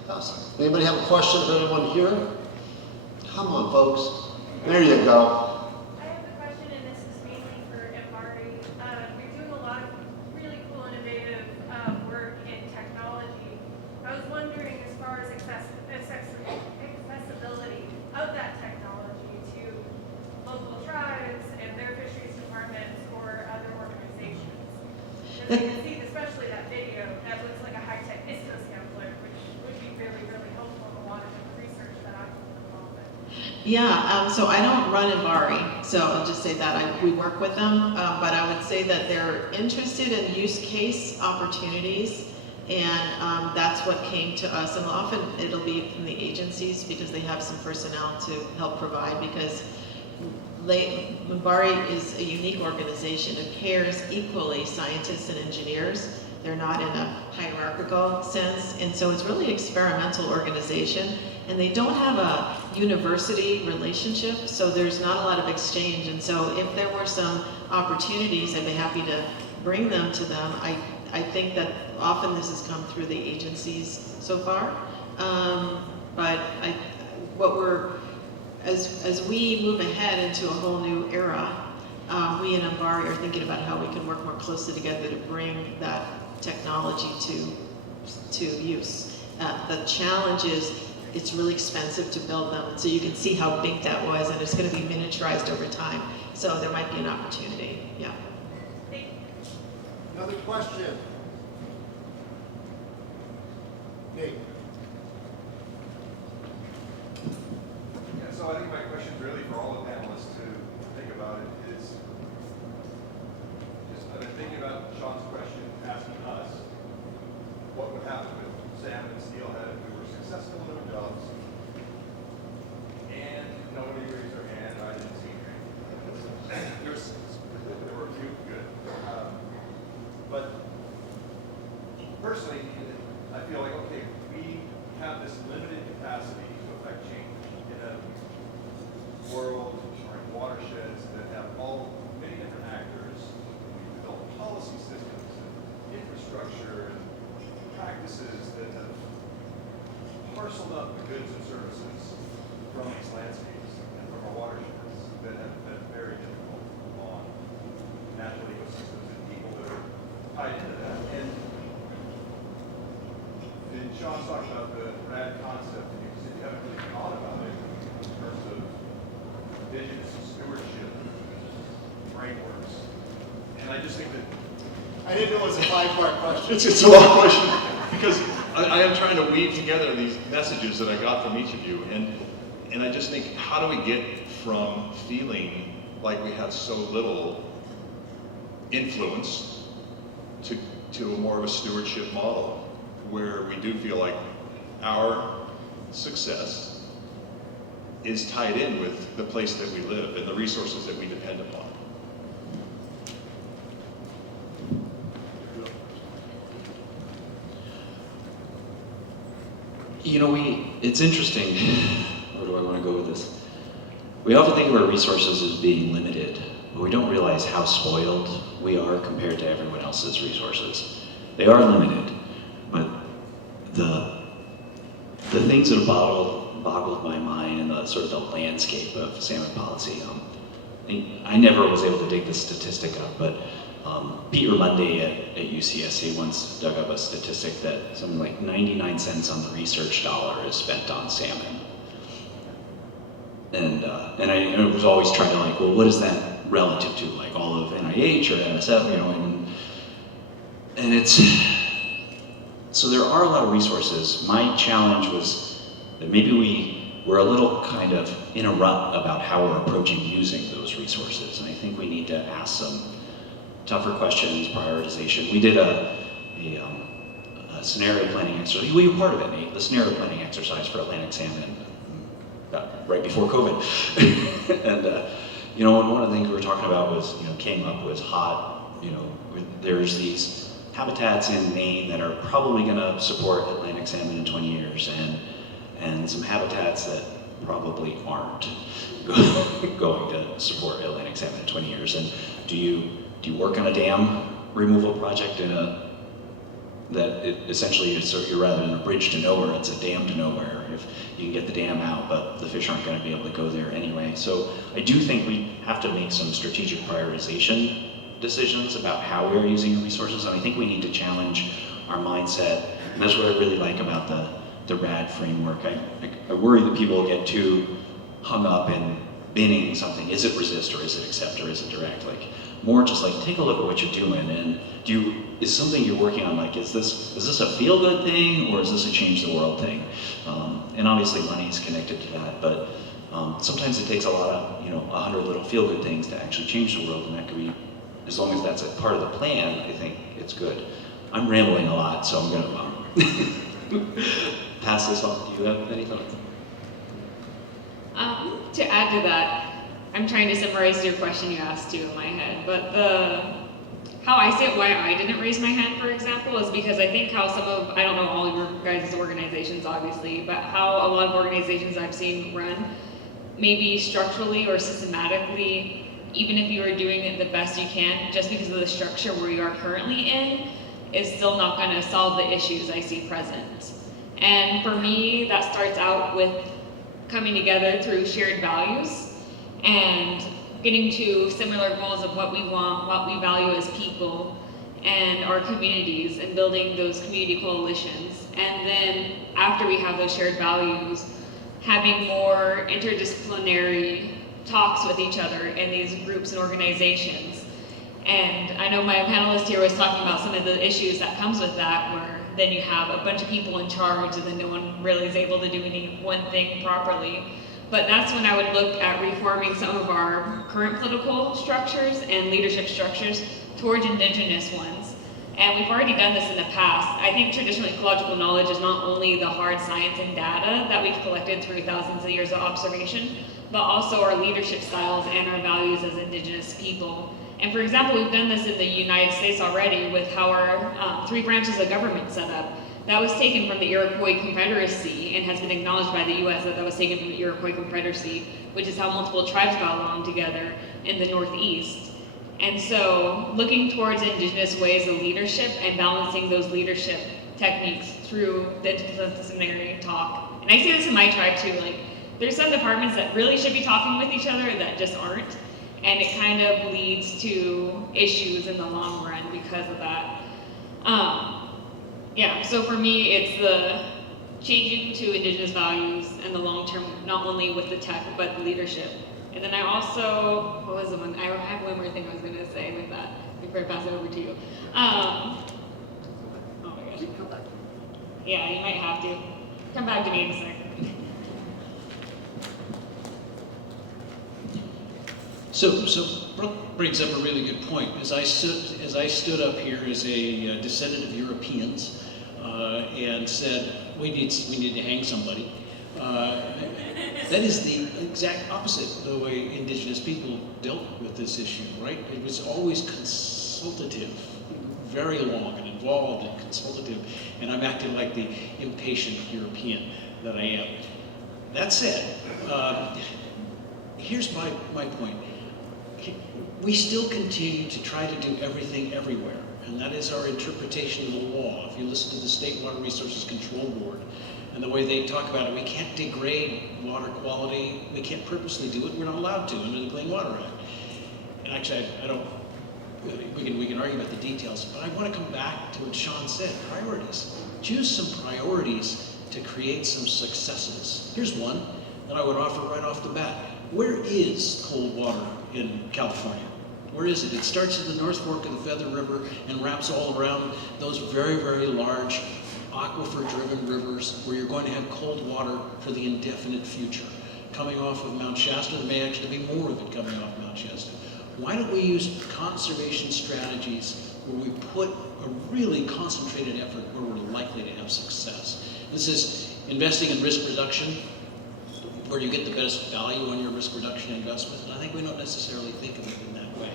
asked. Anybody have a question of anyone here? Come on, folks. There you go. I have a question, and this is mainly for Embari. You're doing a lot of really cool, innovative work in technology. I was wondering, as far as accessibility of that technology to local tribes and their fisheries departments or other organizations. Because I can see, especially that video, that looks like a high-tech ISCO sampler, which would be really, really helpful in a lot of the research that I'm involved in. Yeah, so I don't run Embari, so I'll just say that we work with them, but I would say that they're interested in use case opportunities, and that's what came to us. And often it'll be from the agencies because they have some personnel to help provide, because Embari is a unique organization. It pairs equally scientists and engineers. They're not in a hierarchical sense, and so it's really an experimental organization, and they don't have a university relationship, so there's not a lot of exchange. And so if there were some opportunities, I'd be happy to bring them to them. I think that often this has come through the agencies so far. But as we move ahead into a whole new era, we in Ambari are thinking about how we can work more closely together to bring that technology to use. The challenge is it's really expensive to build them, and so you can see how big that was, and it's going to be miniaturized over time. So there might be an opportunity. Yeah. Another question? Nate? Yeah, so I think my question really for all the panelists to think about it is, just I've been thinking about Sean's question, asking us, what would happen with salmon and steelhead if we were successful in our jobs? And nobody raised their hand, I didn't see any. There were a few good. But personally, I feel like, okay, we have this limited capacity to affect change in a world or in watersheds that have many different actors. We develop policy systems and infrastructure and practices that have parceled up the goods and services from these landscapes and from our watersheds that have been very difficult on natural ecosystems and people that are tied into that. And Sean's talking about the RAD concept, and you haven't really thought about it in terms of indigenous stewardship frameworks. And I just think that I didn't know it was a 5-part question. it's a long question because I am trying to weave together these messages that I got from each of you, and I just think, how do we get from feeling like we have so little influence to a more of a stewardship model, where we do feel like our success is tied in with the place that we live and the resources that we depend upon. You know, it's interesting. Where do I want to go with this? We often think of our resources as being limited, but we don't realize how spoiled we are compared to everyone else's resources. They are limited, but the things that have boggled my mind and the sort of the landscape of salmon policy. I never was able to dig the statistic up, but Peter Munday at UCSC once dug up a statistic that something like 99 cents on the research dollar is spent on salmon. And I was always trying to like, well, what is that relative to, like all of NIH or NSF, you know, and it's, so there are a lot of resources. My challenge was that maybe we're a little kind of in a rut about how we're approaching using those resources. And I think we need to ask some tougher questions, prioritization. We did a scenario planning exercise. We were part of it, Nate, the scenario planning exercise for Atlantic salmon right before COVID. And, you know, one of the things we were talking about was, you know, came up was hot, you know, there's these habitats in Maine that are probably going to support Atlantic salmon in 20 years, and some habitats that probably aren't going to support Atlantic salmon in 20 years. And do you work on a dam removal project that essentially you're rather than a bridge to nowhere, it's a dam to nowhere. If you can get the dam out, but the fish aren't going to be able to go there anyway. So I do think we have to make some strategic prioritization decisions about how we're using the resources, and I think we need to challenge our mindset. And that's what I really like about the RAD framework. I worry that people get too hung up in binning something. Is it resist, or is it accept, or is it direct? Like, more just like, take a look at what you're doing, and is something you're working on, like, is this a feel-good thing, or is this a change-the-world thing? And obviously money is connected to that, but sometimes it takes a lot of, 100 little feel-good things to actually change the world, and that could be, as long as that's a part of the plan, I think it's good. I'm rambling a lot, so I'm gonna pass this on. Do you have any thoughts? To add to that, I'm trying to summarize your question you asked too in my head, but how I see it, why I didn't raise my hand, for example, is because I think how some of, I don't know all of your guys' organizations, obviously, but how a lot of organizations I've seen run, maybe structurally or systematically, even if you are doing it the best you can, just because of the structure where you are currently in, is still not going to solve the issues I see present. And for me, that starts out with coming together through shared values and getting to similar goals of what we want, what we value as people and our communities, and building those community coalitions. And then after we have those shared values, having more interdisciplinary talks with each other in these groups and organizations. And I know my panelist here was talking about some of the issues that comes with that, where then you have a bunch of people in charge and then no one really is able to do any one thing properly. But that's when I would look at reforming some of our current political structures and leadership structures towards indigenous ones. And we've already done this in the past. I think traditional ecological knowledge is not only the hard science and data that we've collected through thousands of years of observation, but also our leadership styles and our values as indigenous people. And for example, we've done this in the United States already with how our 3 branches of government set up. That was taken from the Iroquois Confederacy and has been acknowledged by the US that was taken from the Iroquois Confederacy, which is how multiple tribes got along together in the Northeast. And so looking towards indigenous ways of leadership and balancing those leadership techniques through the interdisciplinary talk. And I see this in my tribe too, like there's some departments that really should be talking with each other that just aren't. And it kind of leads to issues in the long run because of that. Yeah, so for me, it's the changing to indigenous values in the long term, not only with the tech, but the leadership. And then I also, what was the one? I have one more thing I was going to say with that before I pass it over to you. Oh my gosh. Yeah, you might have to. Come back to me in a sec. So Brooke brings up a really good point. As I stood up here as a descendant of Europeans and said we need to hang somebody, that is the exact opposite of the way indigenous people dealt with this issue, right? It was always consultative, very long and involved and consultative, and I'm acting like the impatient European that I am. That said, here's my point. We still continue to try to do everything everywhere, and that is our interpretation of the law. If you listen to the State Water Resources Control Board and the way they talk about it, we can't degrade water quality, we can't purposely do it, we're not allowed to under the Clean Water Act. And actually, I don't, we can argue about the details, but I want to come back to what Sean said, priorities. Choose some priorities to create some successes. Here's one that I would offer right off the bat. Where is cold water in California? Where is it? It starts at the North Fork of the Feather River and wraps all around those very, very large aquifer-driven rivers where you're going to have cold water for the indefinite future. Coming off of Mount Shasta, there may actually be more of it coming off Mount Shasta. Why don't we use conservation strategies where we put a really concentrated effort where we're likely to have success? This is investing in risk reduction, where you get the best value on your risk reduction investment. And I think we don't necessarily think of it in that way.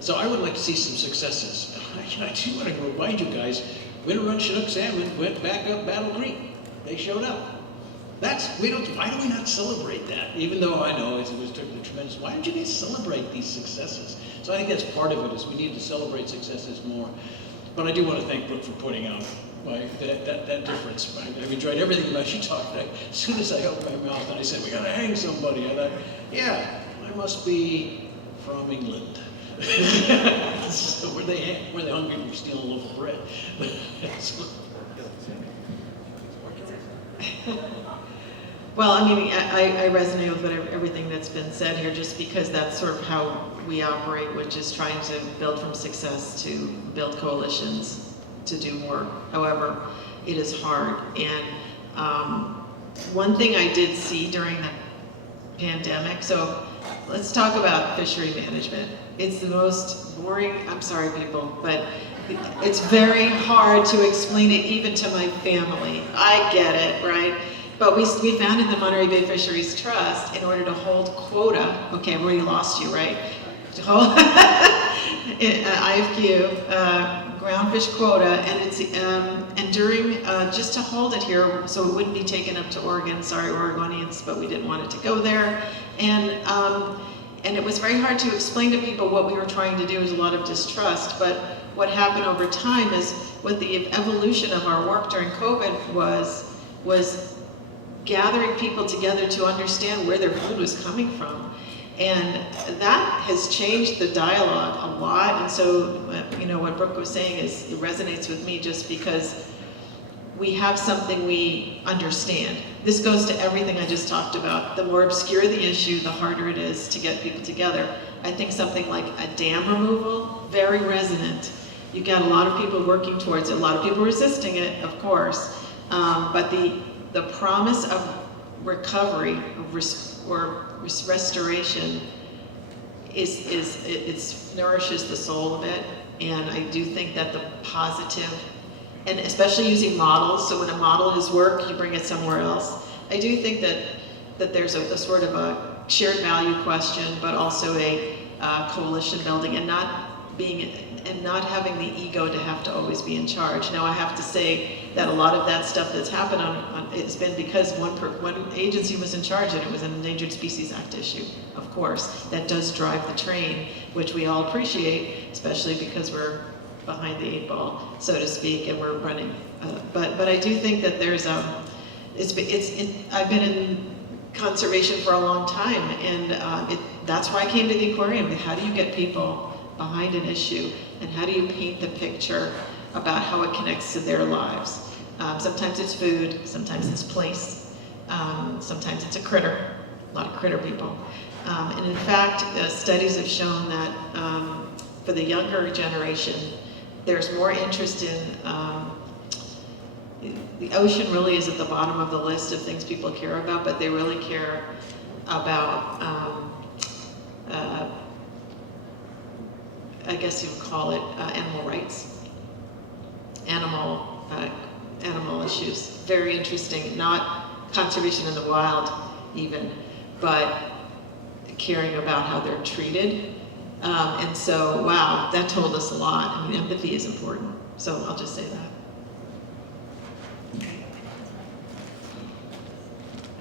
So I would like to see some successes. I do want to remind you guys, Winter Run Chinook salmon went back up Battle Creek. They showed up. Why do we not celebrate that? Even though I know it was tremendous, why don't you guys celebrate these successes? So I think that's part of it, is we need to celebrate successes more. But I do want to thank Brooke for pointing out that difference. I've enjoyed everything about you talk. As soon as I opened my mouth and I said, we got to hang somebody, I thought, yeah, I must be from England. So where they hung people for stealing a loaf of bread. Well, I mean, I resonate with everything that's been said here, just because that's sort of how we operate, which is trying to build from success to build coalitions to do more. However, it is hard. And one thing I did see during the pandemic, so let's talk about fishery management. It's the most boring, I'm sorry people, but it's very hard to explain it even to my family. I get it, right? But we founded the Monterey Bay Fisheries Trust in order to hold quota. Okay, I've already lost you, right? To hold IFQ, groundfish quota, and it's and during just to hold it here, so it wouldn't be taken up to Oregon. Sorry, Oregonians, but we didn't want it to go there, and it was very hard to explain to people what we were trying to do. There was a lot of distrust, but what happened over time is what the evolution of our work during COVID was gathering people together to understand where their food was coming from. And that has changed the dialogue a lot. And so, you know, what Brooke was saying is, it resonates with me just because we have something we understand. This goes to everything I just talked about. The more obscure the issue, the harder it is to get people together. I think something like a dam removal, very resonant. You got a lot of people working towards it, a lot of people resisting it, of course. But the promise of recovery or restoration it nourishes the soul of it. And I do think that the positive, and especially using models, so when a model has worked, you bring it somewhere else. I do think that there's a sort of a shared value question, but also a coalition building, and not having the ego to have to always be in charge. Now I have to say that a lot of that stuff that's happened it's been because one agency was in charge, and it was an Endangered Species Act issue, of course. That does drive the train, which we all appreciate, especially because we're behind the 8 ball, so to speak, and we're running. But I do think that there's I've been in conservation for a long time, and that's why I came to the aquarium. How do you get people behind an issue, and how do you paint the picture about how it connects to their lives? Sometimes it's food, sometimes it's place, sometimes it's a critter, a lot of critter people. And in fact, studies have shown that for the younger generation, there's more interest in, the ocean really is at the bottom of the list of things people care about, but they really care about, I guess you would call it animal rights, animal issues. Very interesting, not conservation in the wild even, but caring about how they're treated. And so, wow, that told us a lot. I mean, empathy is important. So I'll just say that.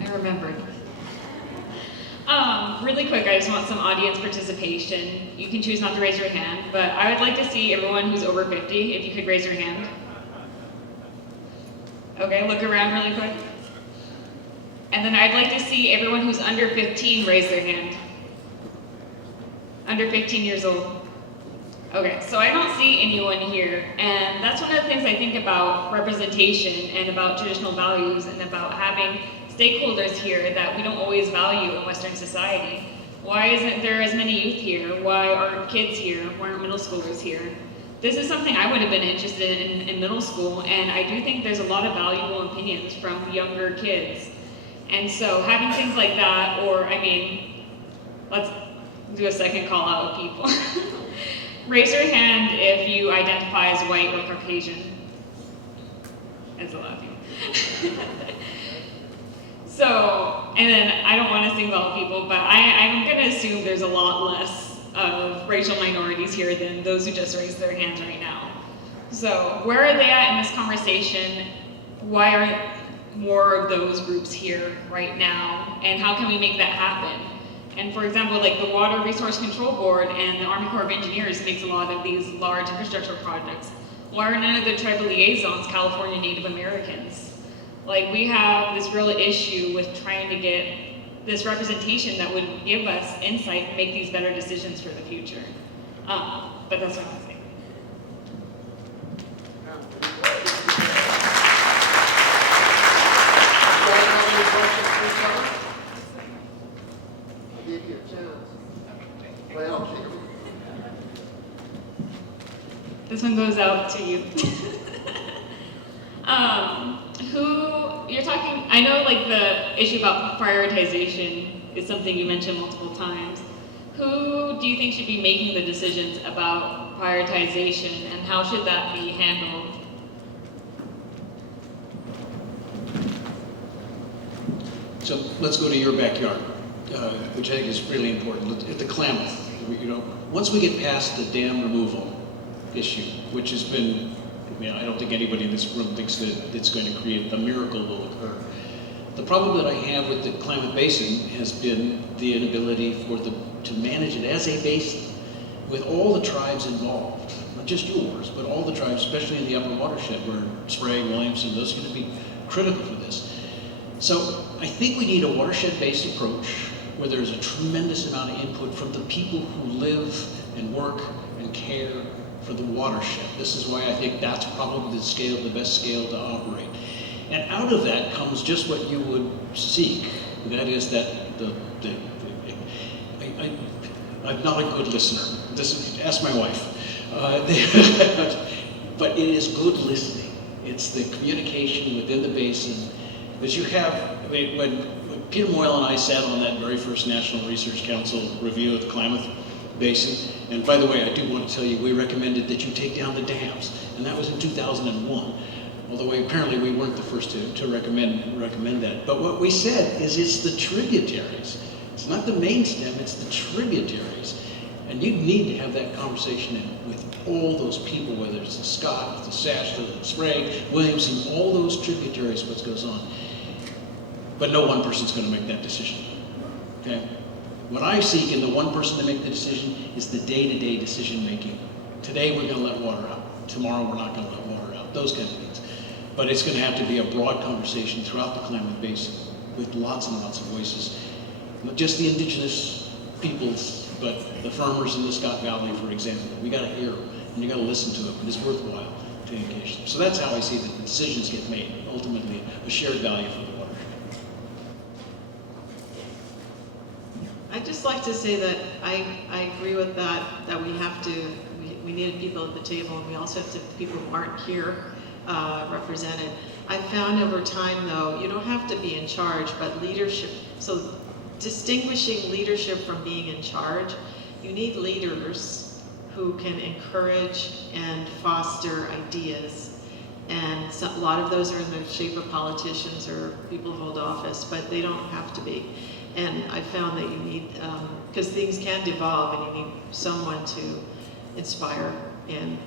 I remembered. Really quick, I just want some audience participation. You can choose not to raise your hand, but I would like to see everyone who's over 50, if you could raise your hand. Okay, look around really quick. And then I'd like to see everyone who's under 15 raise their hand. Under 15 years old. Okay, so I don't see anyone here, and that's one of the things I think about representation and about traditional values and about having stakeholders here that we don't always value in Western society. Why isn't there as many youth here? Why aren't kids here? Why aren't middle schoolers here? This is something I would have been interested in middle school, and I do think there's a lot of valuable opinions from younger kids. And so having things like that, or I mean, let's do a second call out of people. Raise your hand if you identify as white or Caucasian. That's a lot of people. So, and then I don't want to single people, but I'm going to assume there's a lot less of racial minorities here than those who just raised their hands right now. So where are they at in this conversation? Why aren't more of those groups here right now? And how can we make that happen? And for example, like the Water Resource Control Board and the Army Corps of Engineers makes a lot of these large infrastructure projects. Why are none of the tribal liaisons California Native Americans? Like we have this real issue with trying to get this representation that would give us insight and make these better decisions for the future. But that's what I'm saying. I gave you a chance. Well, This one goes out to you. You're talking, I know like the issue about prioritization is something you mentioned multiple times. Who do you think should be making the decisions about prioritization, and how should that be handled? So let's go to your backyard, which I think is really important. At the Klamath, you know, once we get past the dam removal issue, which has been, I mean, I don't think anybody in this room thinks that it's going to create a miracle will occur. The problem that I have with the Klamath Basin has been the inability to manage it as a basin. with all the tribes involved, not just yours, but all the tribes, especially in the upper watershed where Sprague, Williamson, those are going to be critical for this. So I think we need a watershed-based approach where there's a tremendous amount of input from the people who live and work and care for the watershed. This is why I think that's probably the best scale to operate. And out of that comes just what you would seek. That is that I'm not a good listener. Ask my wife. But it is good listening. It's the communication within the basin. But you have, I mean, when Peter Moyle and I sat on that very first National Research Council review of the Klamath Basin, and by the way, I do want to tell you, we recommended that you take down the dams, and that was in 2001. Although apparently we weren't the first to recommend that. But what we said is it's the tributaries. It's not the main stem, it's the tributaries. And you need to have that conversation with all those people, whether it's the Scott, the Shasta, the Sprague, Williamson, all those tributaries, what goes on. But no one person's going to make that decision. Okay? What I seek in the one person to make the decision is the day-to-day decision making. Today we're going to let water out. Tomorrow we're not going to let water out. Those kind of things. But it's going to have to be a broad conversation throughout the Klamath Basin with lots and lots of voices. Not just the indigenous peoples, but the farmers in the Scott Valley, for example. We got to hear them, and you got to listen to them, and it's worthwhile to engage them. So that's how I see that the decisions get made, ultimately a shared value for the watershed. I'd just like to say that I agree with that we have to, we needed people at the table, and we also have to have people who aren't here represented. I found over time, though, you don't have to be in charge, but leadership, so distinguishing leadership from being in charge, you need leaders who can encourage and foster ideas. And so, a lot of those are in the shape of politicians or people who hold office, but they don't have to be. And I found that you need, because things can devolve, and you need someone to inspire, and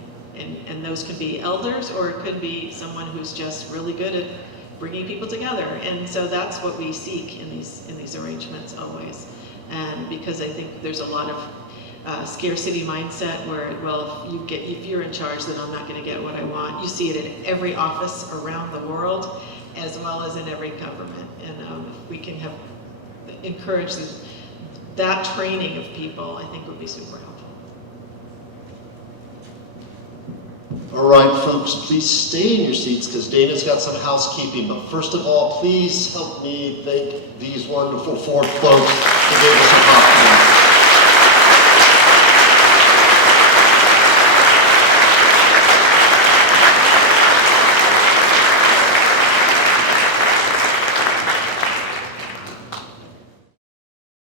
those could be elders, or it could be someone who's just really good at bringing people together. And so that's what we seek in these arrangements always. And because I think there's a lot of scarcity mindset where, well, if you're in charge, then I'm not going to get what I want. You see it in every office around the world, as well as in every government. And if we can encourage that training of people, I think would be super helpful. All right, folks, please stay in your seats because Dana's got some housekeeping. But first of all, please help me thank these wonderful four folks who gave us a